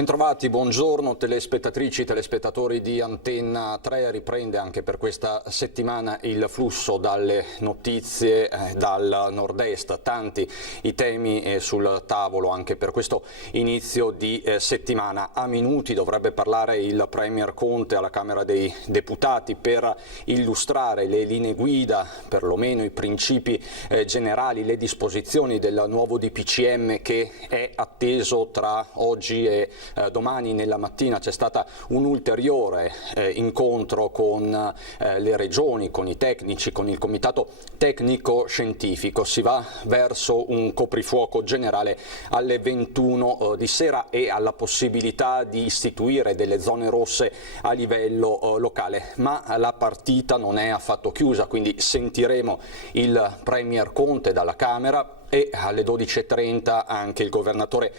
Bentrovati, buongiorno telespettatrici, telespettatori di Antenna 3. Riprende anche per questa settimana il flusso dalle notizie dal nord-est. Tanti i temi sul tavolo anche per questo inizio di settimana. A minuti dovrebbe parlare il Premier Conte alla Camera dei Deputati per illustrare le linee guida, perlomeno i principi generali, le disposizioni del nuovo DPCM che è atteso tra oggi e domani nella mattina. C'è stata un ulteriore incontro con le regioni, con i tecnici, con il comitato tecnico-scientifico. Si va verso un coprifuoco generale alle 21 di sera e alla possibilità di istituire delle zone rosse a livello locale, ma la partita non è affatto chiusa, quindi sentiremo il Premier Conte dalla Camera e alle 12.30 anche il governatore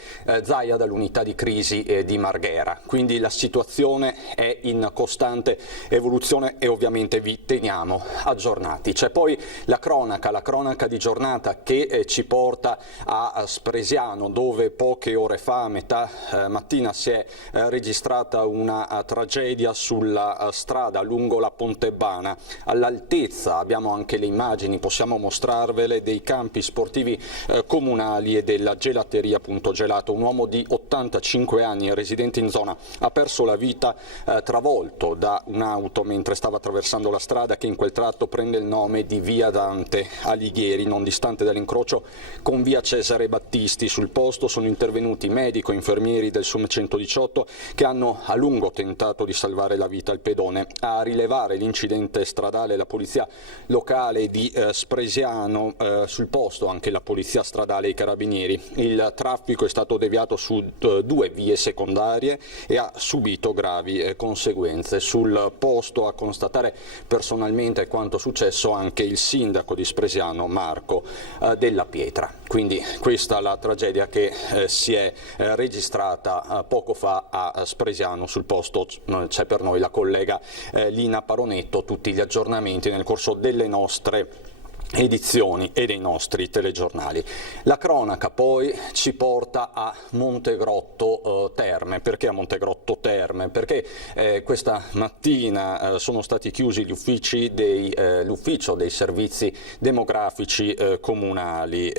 Zaia dall'unità di crisi di Marghera. Quindi la situazione è in costante evoluzione e ovviamente vi teniamo aggiornati. C'è poi la cronaca di giornata che ci porta a Spresiano, dove poche ore fa, a metà mattina, si è registrata una tragedia sulla strada lungo la Pontebana. All'altezza, abbiamo anche le immagini, possiamo mostrarvele, dei campi sportivi comunali e della gelateria Punto Gelato. Un uomo di 85 anni, residente in zona, ha perso la vita travolto da un'auto mentre stava attraversando la strada che in quel tratto prende il nome di via Dante Alighieri, non distante dall'incrocio con via Cesare Battisti. Sul posto sono intervenuti medico e infermieri del SUM 118 che hanno a lungo tentato di salvare la vita al pedone. A rilevare l'incidente stradale la polizia locale di Spresiano, sul posto anche la polizia stradale e i carabinieri. Il traffico è stato deviato su due vie secondarie e ha subito gravi conseguenze. Sul posto a constatare personalmente quanto successo anche il sindaco di Spresiano, Marco Della Pietra. Quindi questa la tragedia che si è registrata poco fa a Spresiano. Sul posto c'è per noi la collega Lina Paronetto. Tutti gli aggiornamenti nel corso delle nostre edizioni e dei nostri telegiornali. La cronaca poi ci porta a Montegrotto Terme. Perché a Montegrotto Terme? Perché questa mattina sono stati chiusi gli uffici l'ufficio dei servizi demografici comunali,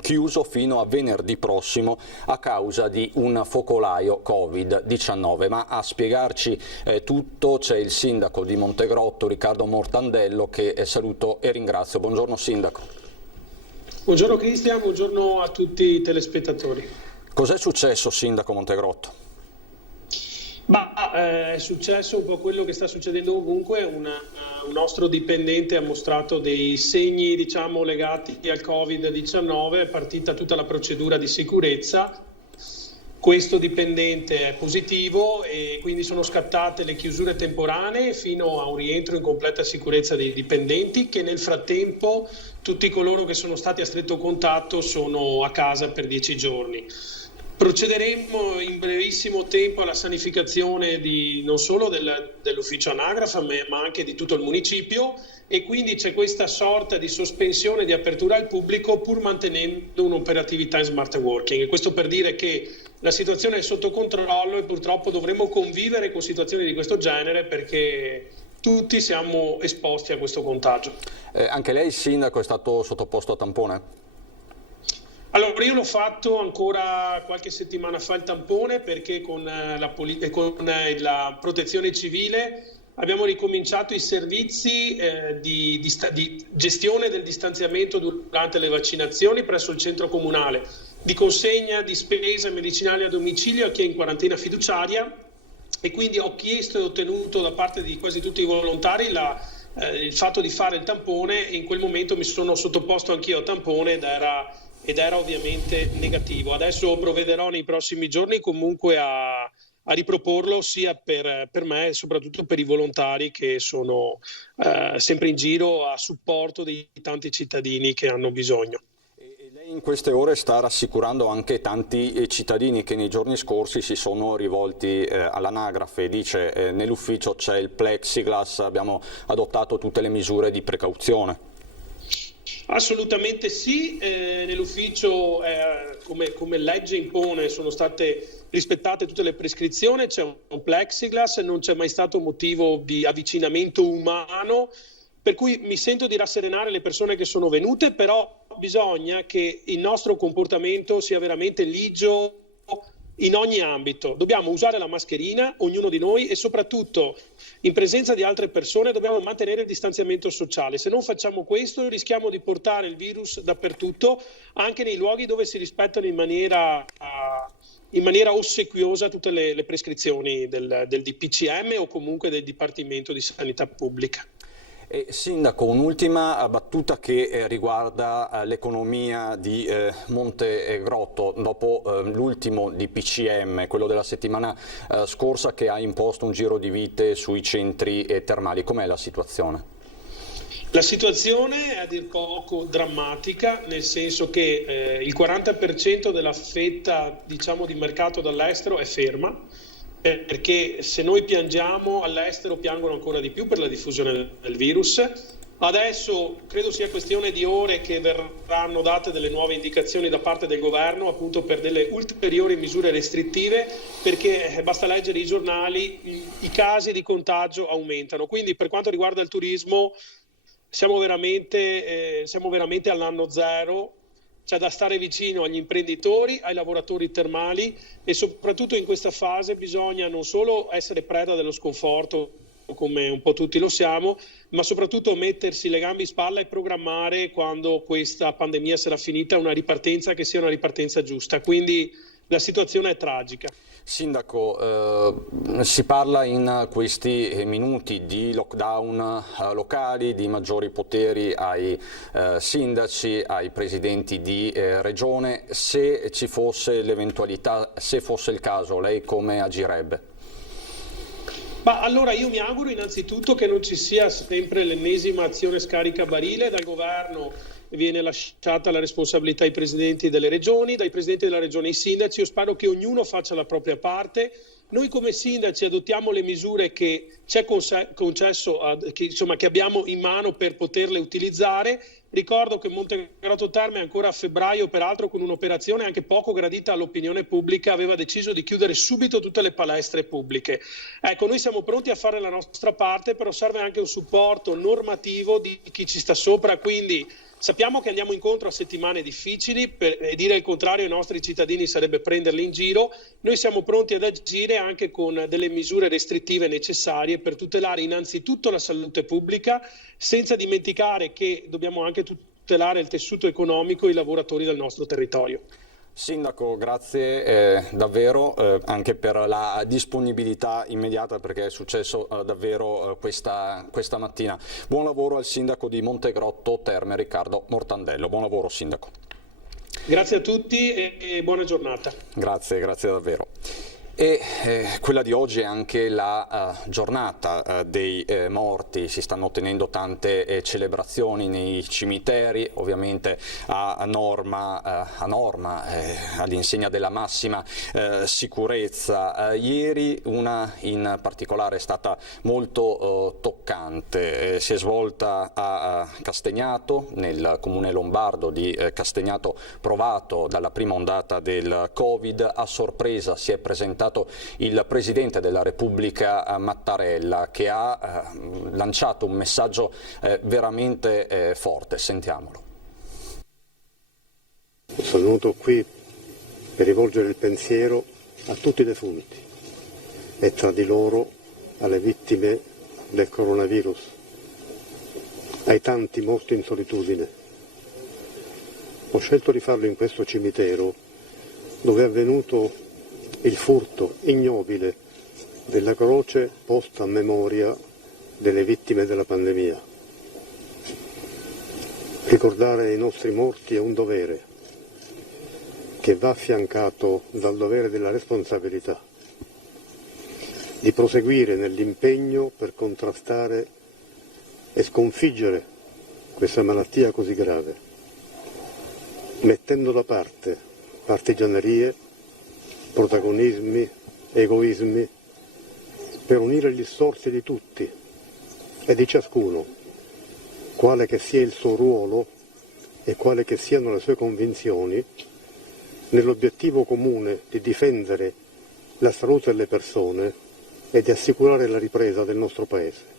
chiuso fino a venerdì prossimo a causa di un focolaio Covid-19. Ma a spiegarci tutto c'è il sindaco di Montegrotto, Riccardo Mortandello, che saluto e ringrazio. Buongiorno sindaco. Buongiorno Cristian, buongiorno a tutti i telespettatori. Cos'è successo, sindaco Montegrotto? È successo un po' quello che sta succedendo ovunque. Un nostro dipendente ha mostrato dei segni, diciamo, legati al Covid-19, è partita tutta la procedura di sicurezza. Questo dipendente è positivo e quindi sono scattate le chiusure temporanee fino a un rientro in completa sicurezza dei dipendenti, che nel frattempo tutti coloro che sono stati a stretto contatto sono a casa per 10 giorni. Procederemo in brevissimo tempo alla sanificazione non solo dell'ufficio anagrafe ma anche di tutto il municipio, e quindi c'è questa sorta di sospensione di apertura al pubblico pur mantenendo un'operatività in smart working. E questo per dire che la situazione è sotto controllo e purtroppo dovremo convivere con situazioni di questo genere perché tutti siamo esposti a questo contagio. Anche lei, sindaco, è stato sottoposto a tampone? Allora, io l'ho fatto ancora qualche settimana fa il tampone perché con la protezione civile abbiamo ricominciato i servizi di gestione del distanziamento durante le vaccinazioni presso il centro comunale, di consegna di spese medicinali a domicilio a chi è in quarantena fiduciaria, e quindi ho chiesto e ottenuto da parte di quasi tutti i volontari il fatto di fare il tampone, e in quel momento mi sono sottoposto anch'io al tampone ed era ovviamente negativo. Adesso provvederò nei prossimi giorni comunque a riproporlo sia per me e soprattutto per i volontari che sono sempre in giro a supporto di tanti cittadini che hanno bisogno. E lei in queste ore sta rassicurando anche tanti cittadini che nei giorni scorsi si sono rivolti all'anagrafe. Dice nell'ufficio c'è il plexiglass, abbiamo adottato tutte le misure di precauzione. Assolutamente sì, nell'ufficio come legge impone sono state rispettate tutte le prescrizioni, c'è un plexiglass, non c'è mai stato motivo di avvicinamento umano, per cui mi sento di rasserenare le persone che sono venute, però bisogna che il nostro comportamento sia veramente ligio in ogni ambito. Dobbiamo usare la mascherina, ognuno di noi, e soprattutto in presenza di altre persone dobbiamo mantenere il distanziamento sociale. Se non facciamo questo rischiamo di portare il virus dappertutto, anche nei luoghi dove si rispettano in maniera ossequiosa tutte le prescrizioni del DPCM o comunque del Dipartimento di Sanità Pubblica. Sindaco, un'ultima battuta che riguarda l'economia di Montegrotto dopo l'ultimo DPCM, quello della settimana scorsa, che ha imposto un giro di vite sui centri termali. Com'è la situazione? La situazione è a dir poco drammatica, nel senso che il 40% della fetta, diciamo, di mercato dall'estero è ferma, perché se noi piangiamo all'estero piangono ancora di più per la diffusione del virus. Adesso credo sia questione di ore che verranno date delle nuove indicazioni da parte del governo appunto per delle ulteriori misure restrittive, perché basta leggere i giornali, i casi di contagio aumentano. Quindi per quanto riguarda il turismo siamo veramente all'anno zero. C'è da stare vicino agli imprenditori, ai lavoratori termali e soprattutto in questa fase bisogna non solo essere preda dello sconforto, come un po' tutti lo siamo, ma soprattutto mettersi le gambe in spalla e programmare, quando questa pandemia sarà finita, una ripartenza che sia una ripartenza giusta. Quindi la situazione è tragica. Sindaco, si parla in questi minuti di lockdown locali, di maggiori poteri ai sindaci, ai presidenti di regione. Se ci fosse l'eventualità, se fosse il caso, lei come agirebbe? Ma allora io mi auguro innanzitutto che non ci sia sempre l'ennesima azione scaricabarile. Dal governo viene lasciata la responsabilità ai presidenti delle regioni, dai presidenti della regione ai sindaci. Io spero che ognuno faccia la propria parte. Noi come sindaci adottiamo le misure che ci è concesso, che abbiamo in mano per poterle utilizzare. Ricordo che Montegrotto Terme ancora a febbraio, peraltro con un'operazione anche poco gradita all'opinione pubblica, aveva deciso di chiudere subito tutte le palestre pubbliche. Ecco, noi siamo pronti a fare la nostra parte, però serve anche un supporto normativo di chi ci sta sopra, quindi sappiamo che andiamo incontro a settimane difficili, e dire il contrario ai nostri cittadini sarebbe prenderli in giro. Noi siamo pronti ad agire anche con delle misure restrittive necessarie per tutelare innanzitutto la salute pubblica, senza dimenticare che dobbiamo anche tutelare il tessuto economico e i lavoratori del nostro territorio. Sindaco, grazie davvero anche per la disponibilità immediata, perché è successo davvero questa mattina. Buon lavoro al sindaco di Montegrotto Terme, Riccardo Mortandello. Buon lavoro, sindaco. Grazie a tutti e buona giornata. Grazie davvero. E quella di oggi è anche la giornata dei morti. Si stanno tenendo tante celebrazioni nei cimiteri, ovviamente a norma, all'insegna della massima sicurezza. Ieri una in particolare è stata molto toccante, si è svolta a Castagnato, nel comune lombardo di Castagnato, provato dalla prima ondata del Covid. A sorpresa si è presentato il Presidente della Repubblica Mattarella, che ha lanciato un messaggio veramente forte. Sentiamolo. Sono venuto qui per rivolgere il pensiero a tutti i defunti e tra di loro alle vittime del coronavirus, ai tanti morti in solitudine. Ho scelto di farlo in questo cimitero dove è avvenuto il furto ignobile della croce posta a memoria delle vittime della pandemia. Ricordare i nostri morti è un dovere che va affiancato dal dovere della responsabilità di proseguire nell'impegno per contrastare e sconfiggere questa malattia così grave, mettendo da parte partigianerie, protagonismi, egoismi, per unire gli sforzi di tutti e di ciascuno, quale che sia il suo ruolo e quali che siano le sue convinzioni, nell'obiettivo comune di difendere la salute delle persone e di assicurare la ripresa del nostro Paese.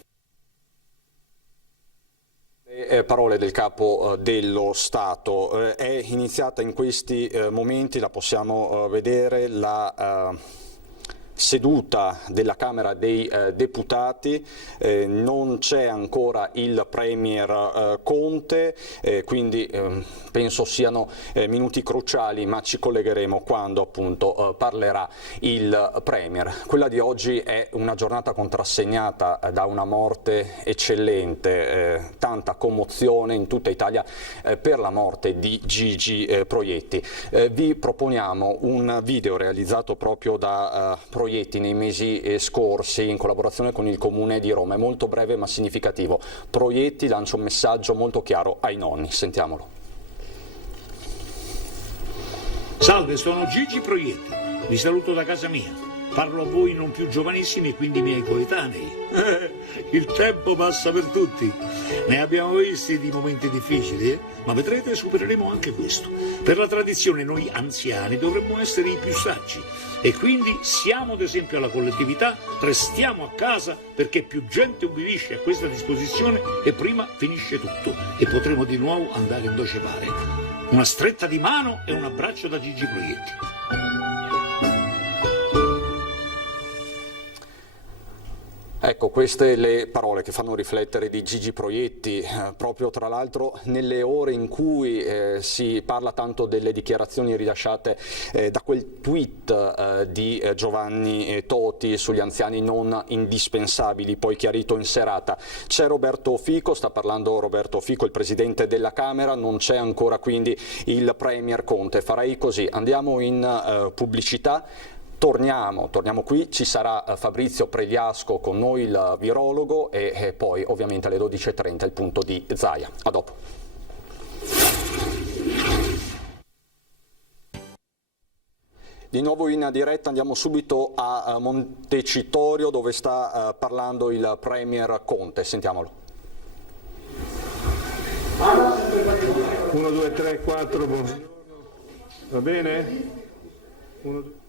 Parole del Capo dello Stato. È iniziata in questi momenti, la possiamo vedere, la seduta della Camera dei Deputati, non c'è ancora il Premier Conte, quindi penso siano minuti cruciali, ma ci collegheremo quando appunto parlerà il Premier. Quella di oggi è una giornata contrassegnata da una morte eccellente, tanta commozione in tutta Italia per la morte di Gigi Proietti. Vi proponiamo un video realizzato proprio da Proietti nei mesi scorsi in collaborazione con il Comune di Roma. È molto breve ma significativo. Proietti lancia un messaggio molto chiaro ai nonni. Sentiamolo. Salve, sono Gigi Proietti. Vi saluto da casa mia. Parlo a voi non più giovanissimi e quindi miei coetanei. Il tempo passa per tutti. Ne abbiamo visti di momenti difficili, ma vedrete supereremo anche questo. Per la tradizione noi anziani dovremmo essere i più saggi e quindi siamo d'esempio alla collettività, restiamo a casa perché più gente ubbidisce a questa disposizione e prima finisce tutto e potremo di nuovo andare in dove pare. Una stretta di mano e un abbraccio da Gigi Proietti. Ecco, queste le parole che fanno riflettere di Gigi Proietti, proprio tra l'altro nelle ore in cui si parla tanto delle dichiarazioni rilasciate da quel tweet di Giovanni Toti sugli anziani non indispensabili, poi chiarito in serata. C'è Roberto Fico, sta parlando Roberto Fico, il Presidente della Camera, non c'è ancora quindi il Premier Conte. Farei così, andiamo in pubblicità. Torniamo qui, ci sarà Fabrizio Pregliasco con noi, il virologo, e poi ovviamente alle 12:30 il punto di Zaia. A dopo. Di nuovo in diretta, andiamo subito a Montecitorio dove sta parlando il Premier Conte. Sentiamolo. 1, 2, 3, 4, buongiorno. Va bene? 1, 2.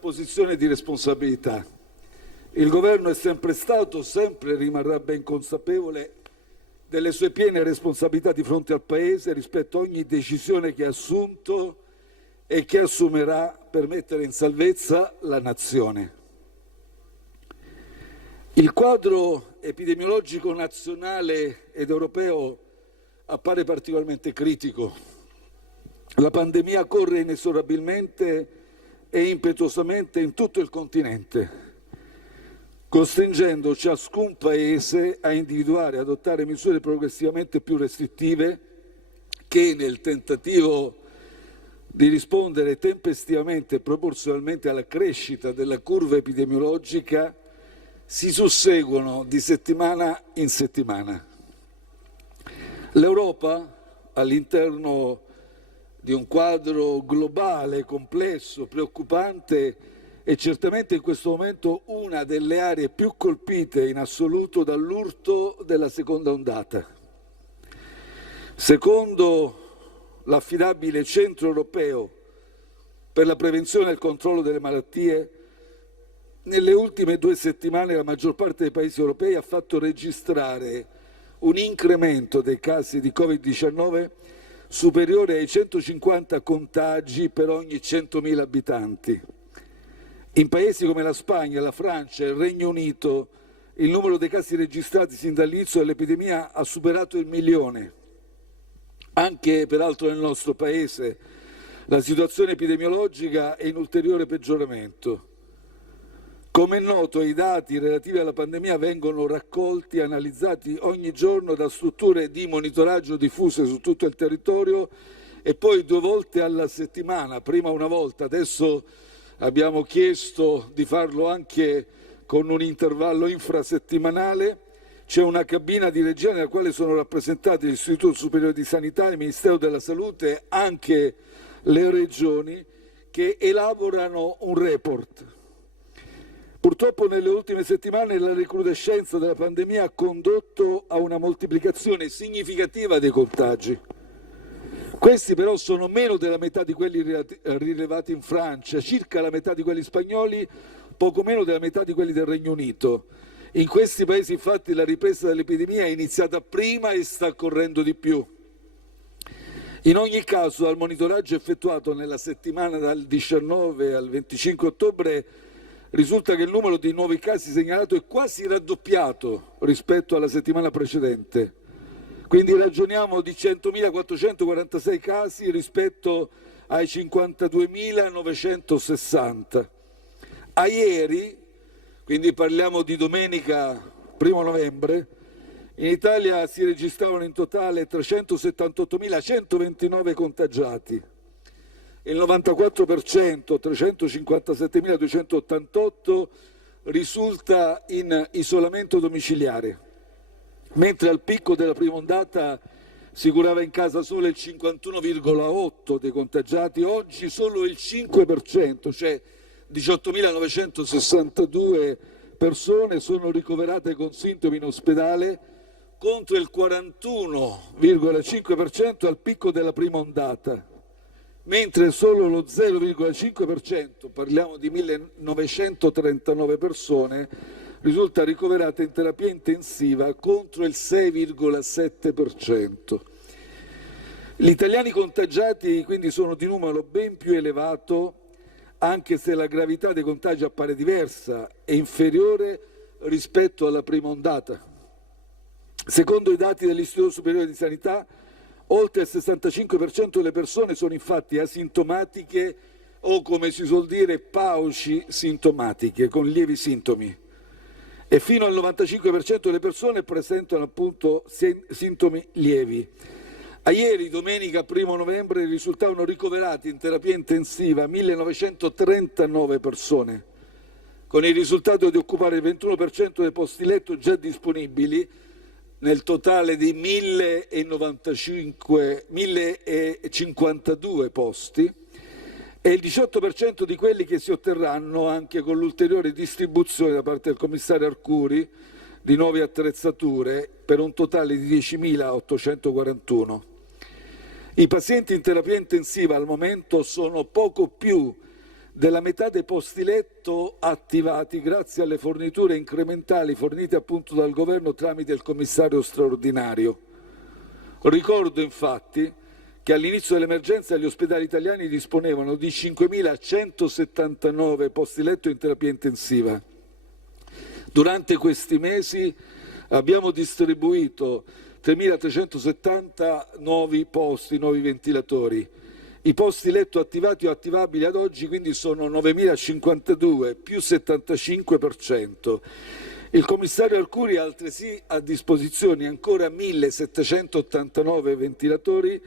Posizione di responsabilità. Il governo è sempre stato, sempre rimarrà ben consapevole delle sue piene responsabilità di fronte al Paese rispetto a ogni decisione che ha assunto e che assumerà per mettere in salvezza la nazione. Il quadro epidemiologico nazionale ed europeo appare particolarmente critico. La pandemia corre inesorabilmente e impetuosamente in tutto il continente, costringendo ciascun Paese a individuare e adottare misure progressivamente più restrittive che, nel tentativo di rispondere tempestivamente e proporzionalmente alla crescita della curva epidemiologica, si susseguono di settimana in settimana. L'Europa, all'interno di un quadro globale, complesso, preoccupante, è certamente in questo momento una delle aree più colpite in assoluto dall'urto della seconda ondata. Secondo l'affidabile Centro Europeo per la prevenzione e il controllo delle malattie, nelle ultime 2 settimane la maggior parte dei paesi europei ha fatto registrare un incremento dei casi di Covid-19 superiore ai 150 contagi per ogni 100.000 abitanti. In paesi come la Spagna, la Francia e il Regno Unito, il numero dei casi registrati sin dall'inizio dell'epidemia ha superato il 1.000.000. Anche peraltro nel nostro Paese la situazione epidemiologica è in ulteriore peggioramento. Come è noto, i dati relativi alla pandemia vengono raccolti e analizzati ogni giorno da strutture di monitoraggio diffuse su tutto il territorio e poi 2 volte alla settimana, prima una volta, adesso abbiamo chiesto di farlo anche con un intervallo infrasettimanale. C'è una cabina di regia nella quale sono rappresentati l'Istituto Superiore di Sanità, il Ministero della Salute, anche le regioni, che elaborano un report. Purtroppo nelle ultime settimane la recrudescenza della pandemia ha condotto a una moltiplicazione significativa dei contagi. Questi però sono meno della metà di quelli rilevati in Francia, circa la metà di quelli spagnoli, poco meno della metà di quelli del Regno Unito. In questi paesi infatti la ripresa dell'epidemia è iniziata prima e sta correndo di più. In ogni caso, dal monitoraggio effettuato nella settimana dal 19 al 25 ottobre risulta che il numero di nuovi casi segnalato è quasi raddoppiato rispetto alla settimana precedente. Quindi ragioniamo di 100.446 casi rispetto ai 52.960. A ieri, quindi parliamo di domenica 1 novembre, in Italia si registravano in totale 378.129 contagiati. Il 94%, 357.288, risulta in isolamento domiciliare, mentre al picco della prima ondata si curava in casa solo il 51,8% dei contagiati, oggi solo il 5%, cioè 18.962 persone sono ricoverate con sintomi in ospedale contro il 41,5% al picco della prima ondata, mentre solo lo 0,5%, parliamo di 1.939 persone, risulta ricoverata in terapia intensiva contro il 6,7%. Gli italiani contagiati quindi sono di numero ben più elevato, anche se la gravità dei contagi appare diversa e inferiore rispetto alla prima ondata. Secondo i dati dell'Istituto Superiore di Sanità, oltre il 65% delle persone sono infatti asintomatiche o, come si suol dire, pauci-sintomatiche, con lievi sintomi. E fino al 95% delle persone presentano appunto sintomi lievi. A ieri, domenica 1 novembre, risultavano ricoverati in terapia intensiva 1.939 persone, con il risultato di occupare il 21% dei posti letto già disponibili nel totale di 1.052 posti e il 18% di quelli che si otterranno anche con l'ulteriore distribuzione da parte del commissario Arcuri di nuove attrezzature per un totale di 10.841. I pazienti in terapia intensiva al momento sono poco più della metà dei posti letto attivati grazie alle forniture incrementali fornite appunto dal governo tramite il commissario straordinario. Ricordo infatti che all'inizio dell'emergenza gli ospedali italiani disponevano di 5.179 posti letto in terapia intensiva. Durante questi mesi abbiamo distribuito 3.370 nuovi posti, nuovi ventilatori. I posti letto attivati o attivabili ad oggi quindi sono 9.052, più 75%. Il commissario Arcuri ha altresì a disposizione ancora 1.789 ventilatori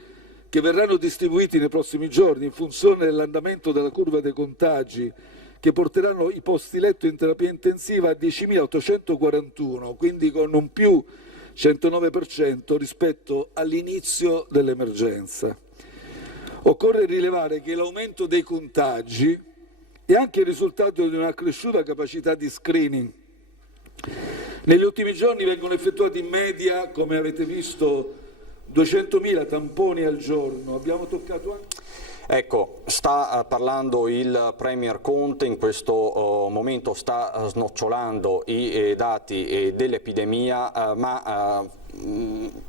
che verranno distribuiti nei prossimi giorni in funzione dell'andamento della curva dei contagi, che porteranno i posti letto in terapia intensiva a 10.841, quindi con un più 109% rispetto all'inizio dell'emergenza. Occorre rilevare che l'aumento dei contagi è anche il risultato di una cresciuta capacità di screening. Negli ultimi giorni vengono effettuati in media, come avete visto, 200.000 tamponi al giorno. Abbiamo toccato anche... Ecco, sta parlando il Premier Conte, in questo momento sta snocciolando i dati dell'epidemia, ma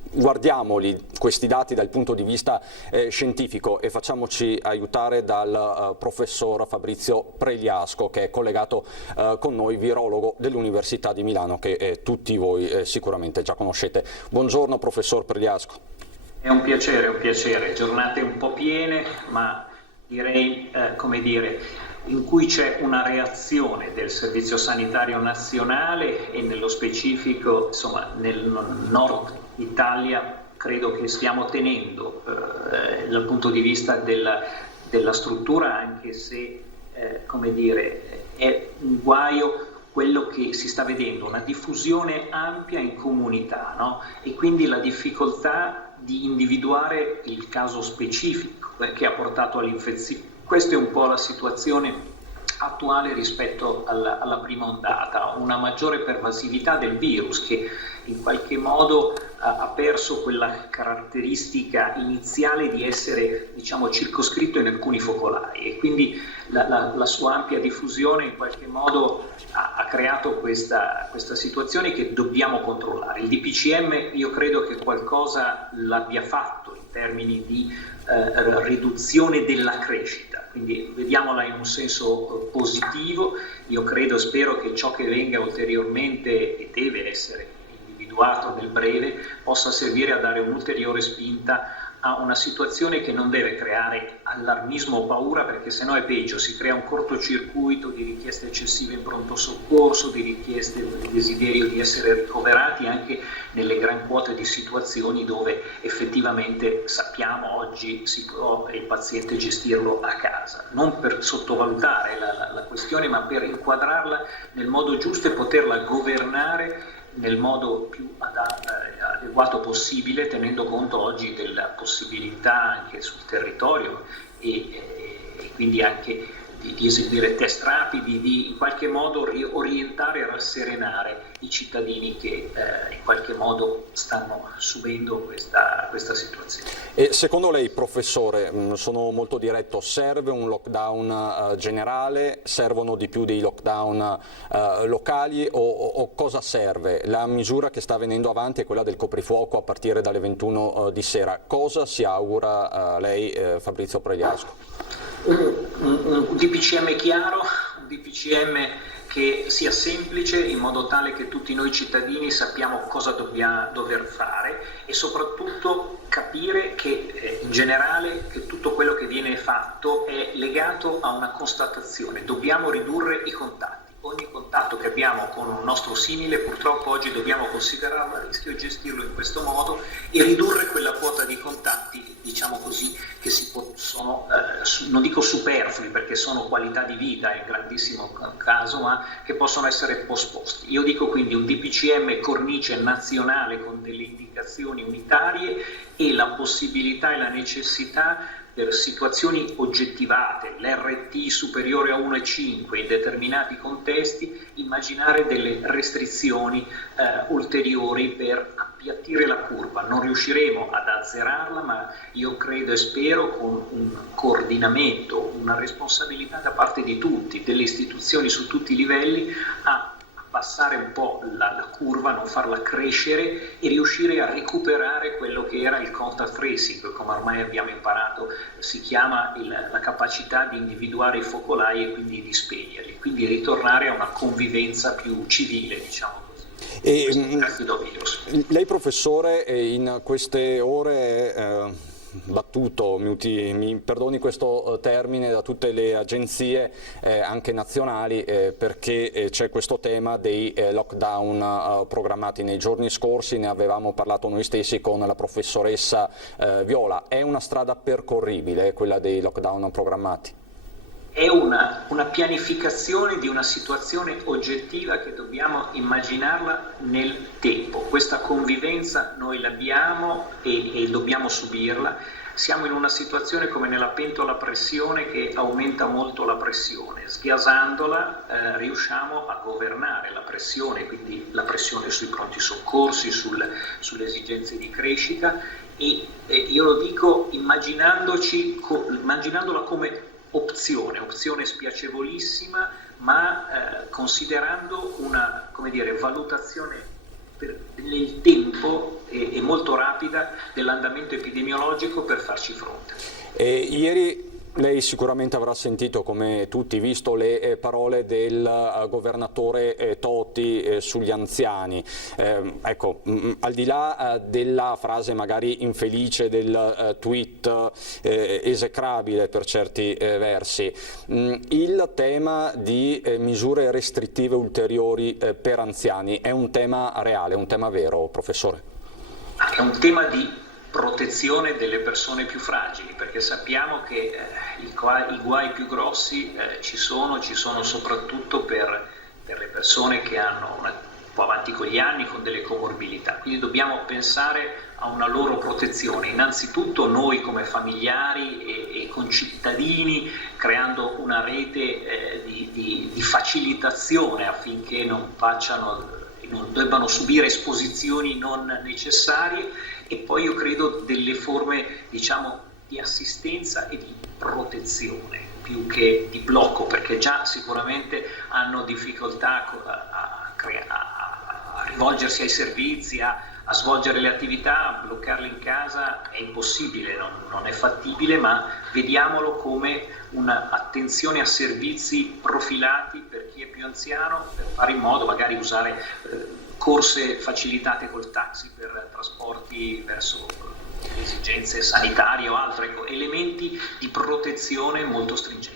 guardiamoli questi dati dal punto di vista scientifico e facciamoci aiutare dal professor Fabrizio Pregliasco, che è collegato con noi, virologo dell'Università di Milano, che tutti voi sicuramente già conoscete. Buongiorno professor Pregliasco. È un piacere, giornate un po' piene, ma direi, come dire, in cui c'è una reazione del Servizio Sanitario Nazionale e nello specifico, insomma, nel nord Italia credo che stiamo tenendo dal punto di vista della struttura, anche se, come dire, è un guaio quello che si sta vedendo, una diffusione ampia in comunità, no? E quindi la difficoltà di individuare il caso specifico che ha portato all'infezione. Questa è un po' la situazione attuale rispetto alla prima ondata, una maggiore pervasività del virus che in qualche modo ha perso quella caratteristica iniziale di essere, diciamo, circoscritto in alcuni focolai, e quindi la sua ampia diffusione in qualche modo ha creato questa situazione che dobbiamo controllare. Il DPCM io credo che qualcosa l'abbia fatto in termini di riduzione della crescita, quindi vediamola in un senso positivo. Io credo, spero che ciò che venga ulteriormente e deve essere individuato nel breve possa servire a dare un'ulteriore spinta a una situazione che non deve creare allarmismo o paura, perché sennò è peggio, si crea un cortocircuito di richieste eccessive in pronto soccorso, di richieste, di desiderio di essere ricoverati anche nelle gran quote di situazioni dove effettivamente sappiamo oggi si può il paziente gestirlo a casa, non per sottovalutare la questione, ma per inquadrarla nel modo giusto e poterla governare nel modo più adeguato possibile, tenendo conto oggi della possibilità anche sul territorio e quindi anche di eseguire test rapidi, di in qualche modo riorientare e rasserenare i cittadini che in qualche modo stanno subendo questa situazione. E secondo lei, professore, sono molto diretto, serve un lockdown generale, servono di più dei lockdown locali o cosa serve? La misura che sta venendo avanti è quella del coprifuoco a partire dalle 21 di sera. Cosa si augura lei, Fabrizio Pregliasco? Un DPCM chiaro, un DPCM che sia semplice in modo tale che tutti noi cittadini sappiamo cosa dover fare e soprattutto capire che in generale che tutto quello che viene fatto è legato a una constatazione: dobbiamo ridurre i contatti. Ogni contatto che abbiamo con un nostro simile purtroppo oggi dobbiamo considerarlo a rischio e gestirlo in questo modo e ridurre quella quota di contatti, diciamo così, che si possono, non dico superflui perché sono qualità di vita in grandissimo caso, ma che possono essere posposti. Io dico quindi un DPCM cornice nazionale con delle indicazioni unitarie e la possibilità e la necessità per situazioni oggettivate, l'RT superiore a 1,5 in determinati contesti, immaginare delle restrizioni ulteriori per appiattire la curva. Non riusciremo ad azzerarla, ma io credo e spero con un coordinamento, una responsabilità da parte di tutti, delle istituzioni su tutti i livelli, a passare un po' la curva, non farla crescere e riuscire a recuperare quello che era il contact tracing, come ormai abbiamo imparato si chiama la capacità di individuare i focolai e quindi di spegnerli, quindi ritornare a una convivenza più civile, diciamo così. E, lei professore in queste ore battuto, mi perdoni questo termine, da tutte le agenzie anche nazionali perché c'è questo tema dei lockdown programmati. Nei giorni scorsi ne avevamo parlato noi stessi con la professoressa Viola. È una strada percorribile quella dei lockdown programmati? È una pianificazione di una situazione oggettiva che dobbiamo immaginarla nel tempo. Questa convivenza noi l'abbiamo e dobbiamo subirla. Siamo in una situazione come nella pentola a pressione che aumenta molto la pressione. Sgasandola riusciamo a governare la pressione, quindi la pressione sui pronti soccorsi, sulle esigenze di crescita e io lo dico immaginandola come opzione spiacevolissima, ma considerando una, come dire, valutazione nel tempo e molto rapida dell'andamento epidemiologico per farci fronte. Ieri lei sicuramente avrà sentito, come tutti, visto le parole del governatore Toti sugli anziani. Ecco, al di là della frase magari infelice del tweet esecrabile per certi versi, il tema di misure restrittive ulteriori per anziani è un tema reale, un tema vero, professore? È un tema di protezione delle persone più fragili, perché sappiamo che i guai più grossi ci sono soprattutto per le persone che hanno un po' avanti avanti con gli anni con delle comorbidità, quindi dobbiamo pensare a una loro protezione, innanzitutto noi come familiari e concittadini, creando una rete di facilitazione affinché non debbano subire esposizioni non necessarie, e poi io credo delle forme, diciamo, di assistenza e di protezione più che di blocco, perché già sicuramente hanno difficoltà a rivolgersi ai servizi, a svolgere le attività. Bloccarli in casa è impossibile, non è fattibile, ma vediamolo come un'attenzione a servizi profilati per chi è più anziano, per fare in modo magari usare corse facilitate col taxi per trasporti verso esigenze sanitarie o altro, elementi di protezione molto stringenti.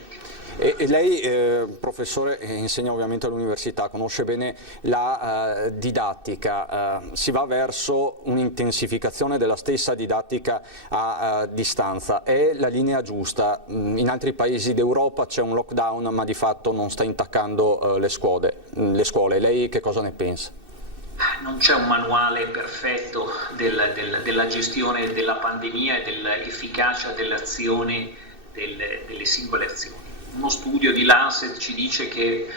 E lei, professore, insegna ovviamente all'università, conosce bene la didattica, si va verso un'intensificazione della stessa didattica a distanza, è la linea giusta? In altri paesi d'Europa c'è un lockdown ma di fatto non sta intaccando le scuole, lei che cosa ne pensa? Non c'è un manuale perfetto della gestione della pandemia e dell'efficacia dell'azione delle singole azioni. Uno studio di Lancet ci dice che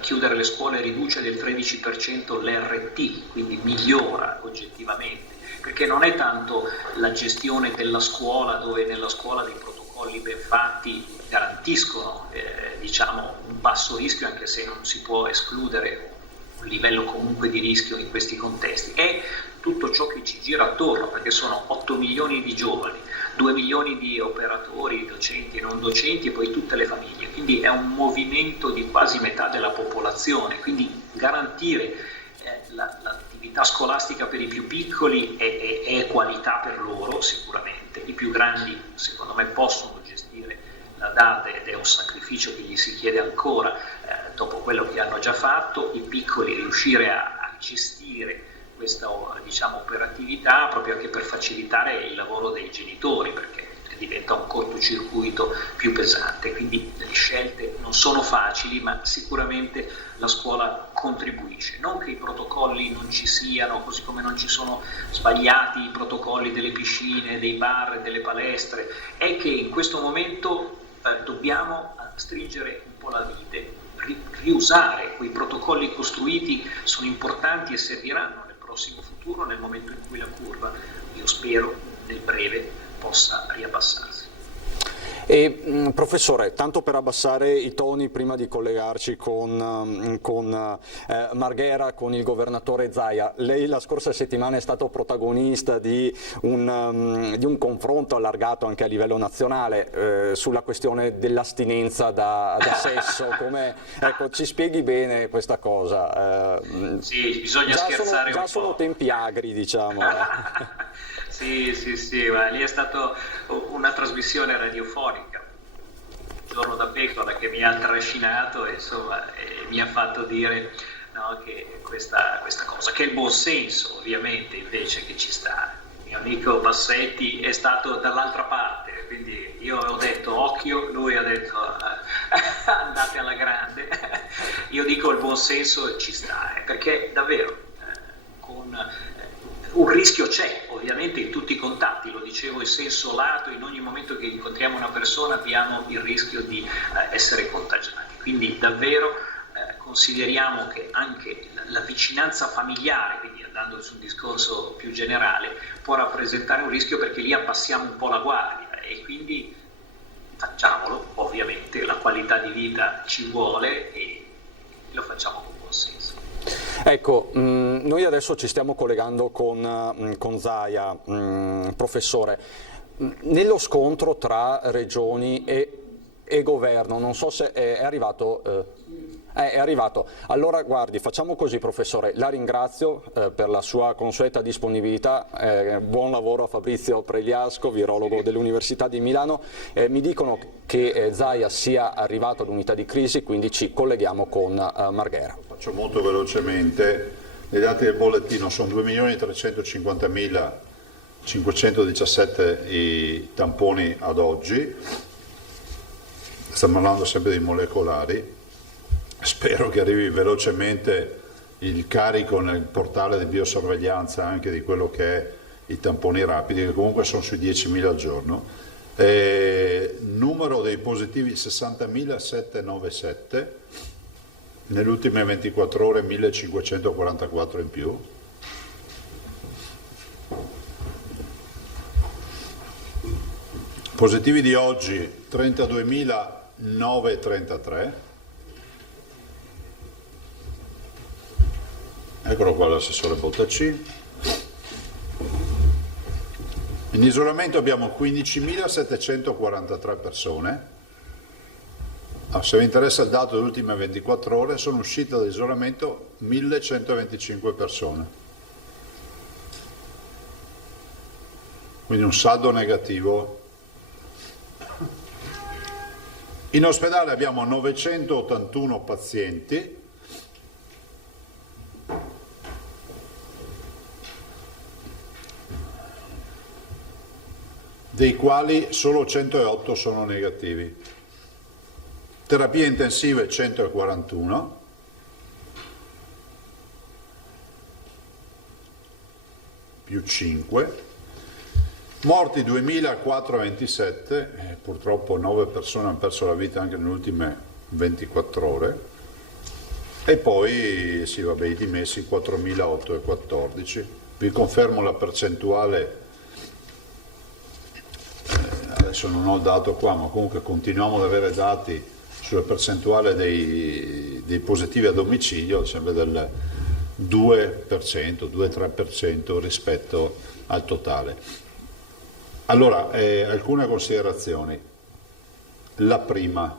chiudere le scuole riduce del 13% l'RT, quindi migliora oggettivamente, perché non è tanto la gestione della scuola, dove nella scuola dei protocolli ben fatti garantiscono diciamo un basso rischio, anche se non si può escludere un livello comunque di rischio in questi contesti, è tutto ciò che ci gira attorno, perché sono 8 milioni di giovani, 2 milioni di operatori, docenti e non docenti, e poi tutte le famiglie, quindi è un movimento di quasi metà della popolazione, quindi garantire l'attività scolastica per i più piccoli è qualità per loro sicuramente. I più grandi secondo me possono gestire la data ed è un sacrificio che gli si chiede ancora dopo quello che hanno già fatto. I piccoli riuscire a gestire questa, diciamo, operatività proprio anche per facilitare il lavoro dei genitori, perché diventa un cortocircuito più pesante, quindi le scelte non sono facili, ma sicuramente la scuola contribuisce. Non che i protocolli non ci siano, così come non ci sono sbagliati i protocolli delle piscine, dei bar, delle palestre, è che in questo momento dobbiamo stringere un po' la vite, riusare quei protocolli costruiti, sono importanti e serviranno nel prossimo futuro, nel momento in cui la curva, io spero, nel breve possa riabbassarsi. E professore, tanto per abbassare i toni prima di collegarci con Marghera, con il governatore Zaia, lei la scorsa settimana è stato protagonista di un confronto allargato anche a livello nazionale sulla questione dell'astinenza da sesso. Ecco, ci spieghi bene questa cosa? Sì, bisogna scherzare un po'. Già sono tempi agri, diciamo. Sì, ma lì è stata una trasmissione radiofonica, Giorno da Pecora, che mi ha trascinato e mi ha fatto dire, no, che questa cosa, che il buon senso ovviamente invece che ci sta. Il mio amico Bassetti è stato dall'altra parte, quindi io ho detto occhio, lui ha detto andate alla grande. Io dico il buon senso ci sta, perché davvero un rischio c'è, ovviamente, in tutti i contatti, lo dicevo, in senso lato, in ogni momento che incontriamo una persona abbiamo il rischio di essere contagiati. Quindi davvero consideriamo che anche la vicinanza familiare, quindi andando sul discorso più generale, può rappresentare un rischio, perché lì abbassiamo un po' la guardia e quindi facciamolo, ovviamente la qualità di vita ci vuole e lo facciamo con buon senso. Ecco, noi adesso ci stiamo collegando con Zaia, professore. Nello scontro tra regioni e governo, non so se è arrivato. È arrivato. Allora guardi, facciamo così, professore, la ringrazio per la sua consueta disponibilità, buon lavoro a Fabrizio Pregliasco, virologo dell'Università di Milano. Mi dicono che Zaia sia arrivato all'unità di crisi, quindi ci colleghiamo con Marghera. Faccio molto velocemente, i dati del bollettino sono 2.350.517 i tamponi ad oggi, stiamo parlando sempre di molecolari. Spero che arrivi velocemente il carico nel portale di biosorveglianza anche di quello che è i tamponi rapidi, che comunque sono sui 10.000 al giorno. Numero dei positivi 60.797, nelle ultime 24 ore 1.544 in più. Positivi di oggi 32.933. Eccolo qua l'assessore Bottacci. In isolamento abbiamo 15.743 persone. Se vi interessa il dato delle ultime 24 ore, sono uscite dall'isolamento 1.125 persone. Quindi un saldo negativo. In ospedale abbiamo 981 pazienti, dei quali solo 108 sono negativi. Terapie intensive 141, più 5, morti 2.427, purtroppo 9 persone hanno perso la vita anche nelle ultime 24 ore, e poi sì, vabbè, i dimessi 4.814. Vi confermo la percentuale. Adesso non ho il dato qua, ma comunque continuiamo ad avere dati sulla percentuale dei positivi a domicilio, sempre del 2%, 2-3% rispetto al totale. Allora, alcune considerazioni. La prima,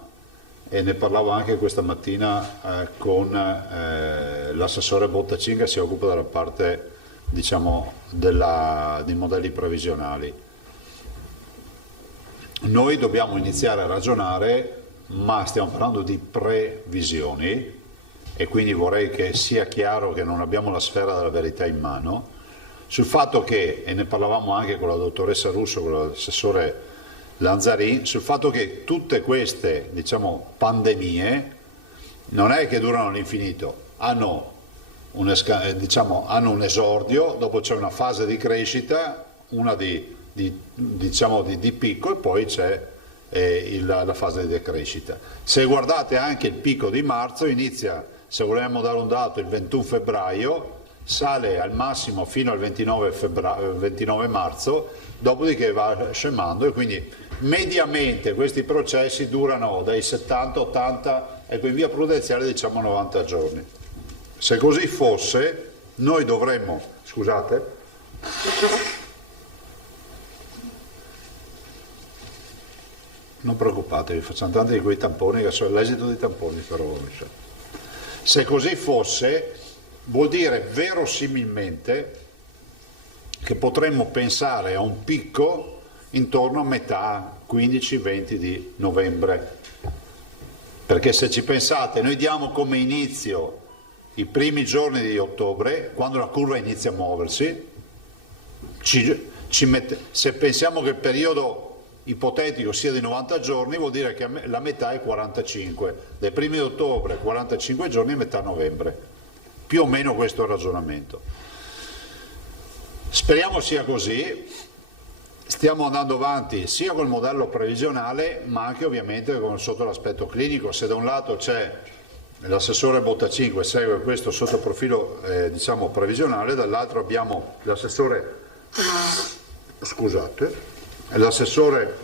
e ne parlavo anche questa mattina con l'assessore Bottacin, che si occupa della parte, diciamo, dei modelli previsionali. Noi dobbiamo iniziare a ragionare, ma stiamo parlando di previsioni, e quindi vorrei che sia chiaro che non abbiamo la sfera della verità in mano, sul fatto che, e ne parlavamo anche con la dottoressa Russo, con l'assessore Lanzarin, sul fatto che tutte queste, diciamo, pandemie non è che durano all'infinito, hanno un esordio, dopo c'è una fase di crescita, una di picco, e poi c'è la fase di decrescita. Se guardate anche il picco di marzo, inizia, se vogliamo dare un dato, il 21 febbraio, sale al massimo fino al 29 marzo, dopodiché va scemando, e quindi mediamente questi processi durano dai 70, 80, ecco, in via prudenziale diciamo 90 giorni. Se così fosse, noi dovremmo, scusate, non preoccupatevi, facciamo tanti di quei tamponi che sono l'esito dei tamponi, però se così fosse, vuol dire verosimilmente che potremmo pensare a un picco intorno a metà 15-20 di novembre, perché se ci pensate, noi diamo come inizio i primi giorni di ottobre, quando la curva inizia a muoversi, se pensiamo che il periodo ipotetico sia di 90 giorni, vuol dire che la metà è 45, dai primi di ottobre 45 giorni a metà novembre, più o meno questo è il ragionamento. Speriamo sia così, stiamo andando avanti sia col modello previsionale, ma anche ovviamente sotto l'aspetto clinico. Se da un lato c'è l'assessore Bottacin che segue questo sotto profilo diciamo previsionale, dall'altro abbiamo l'assessore l'assessore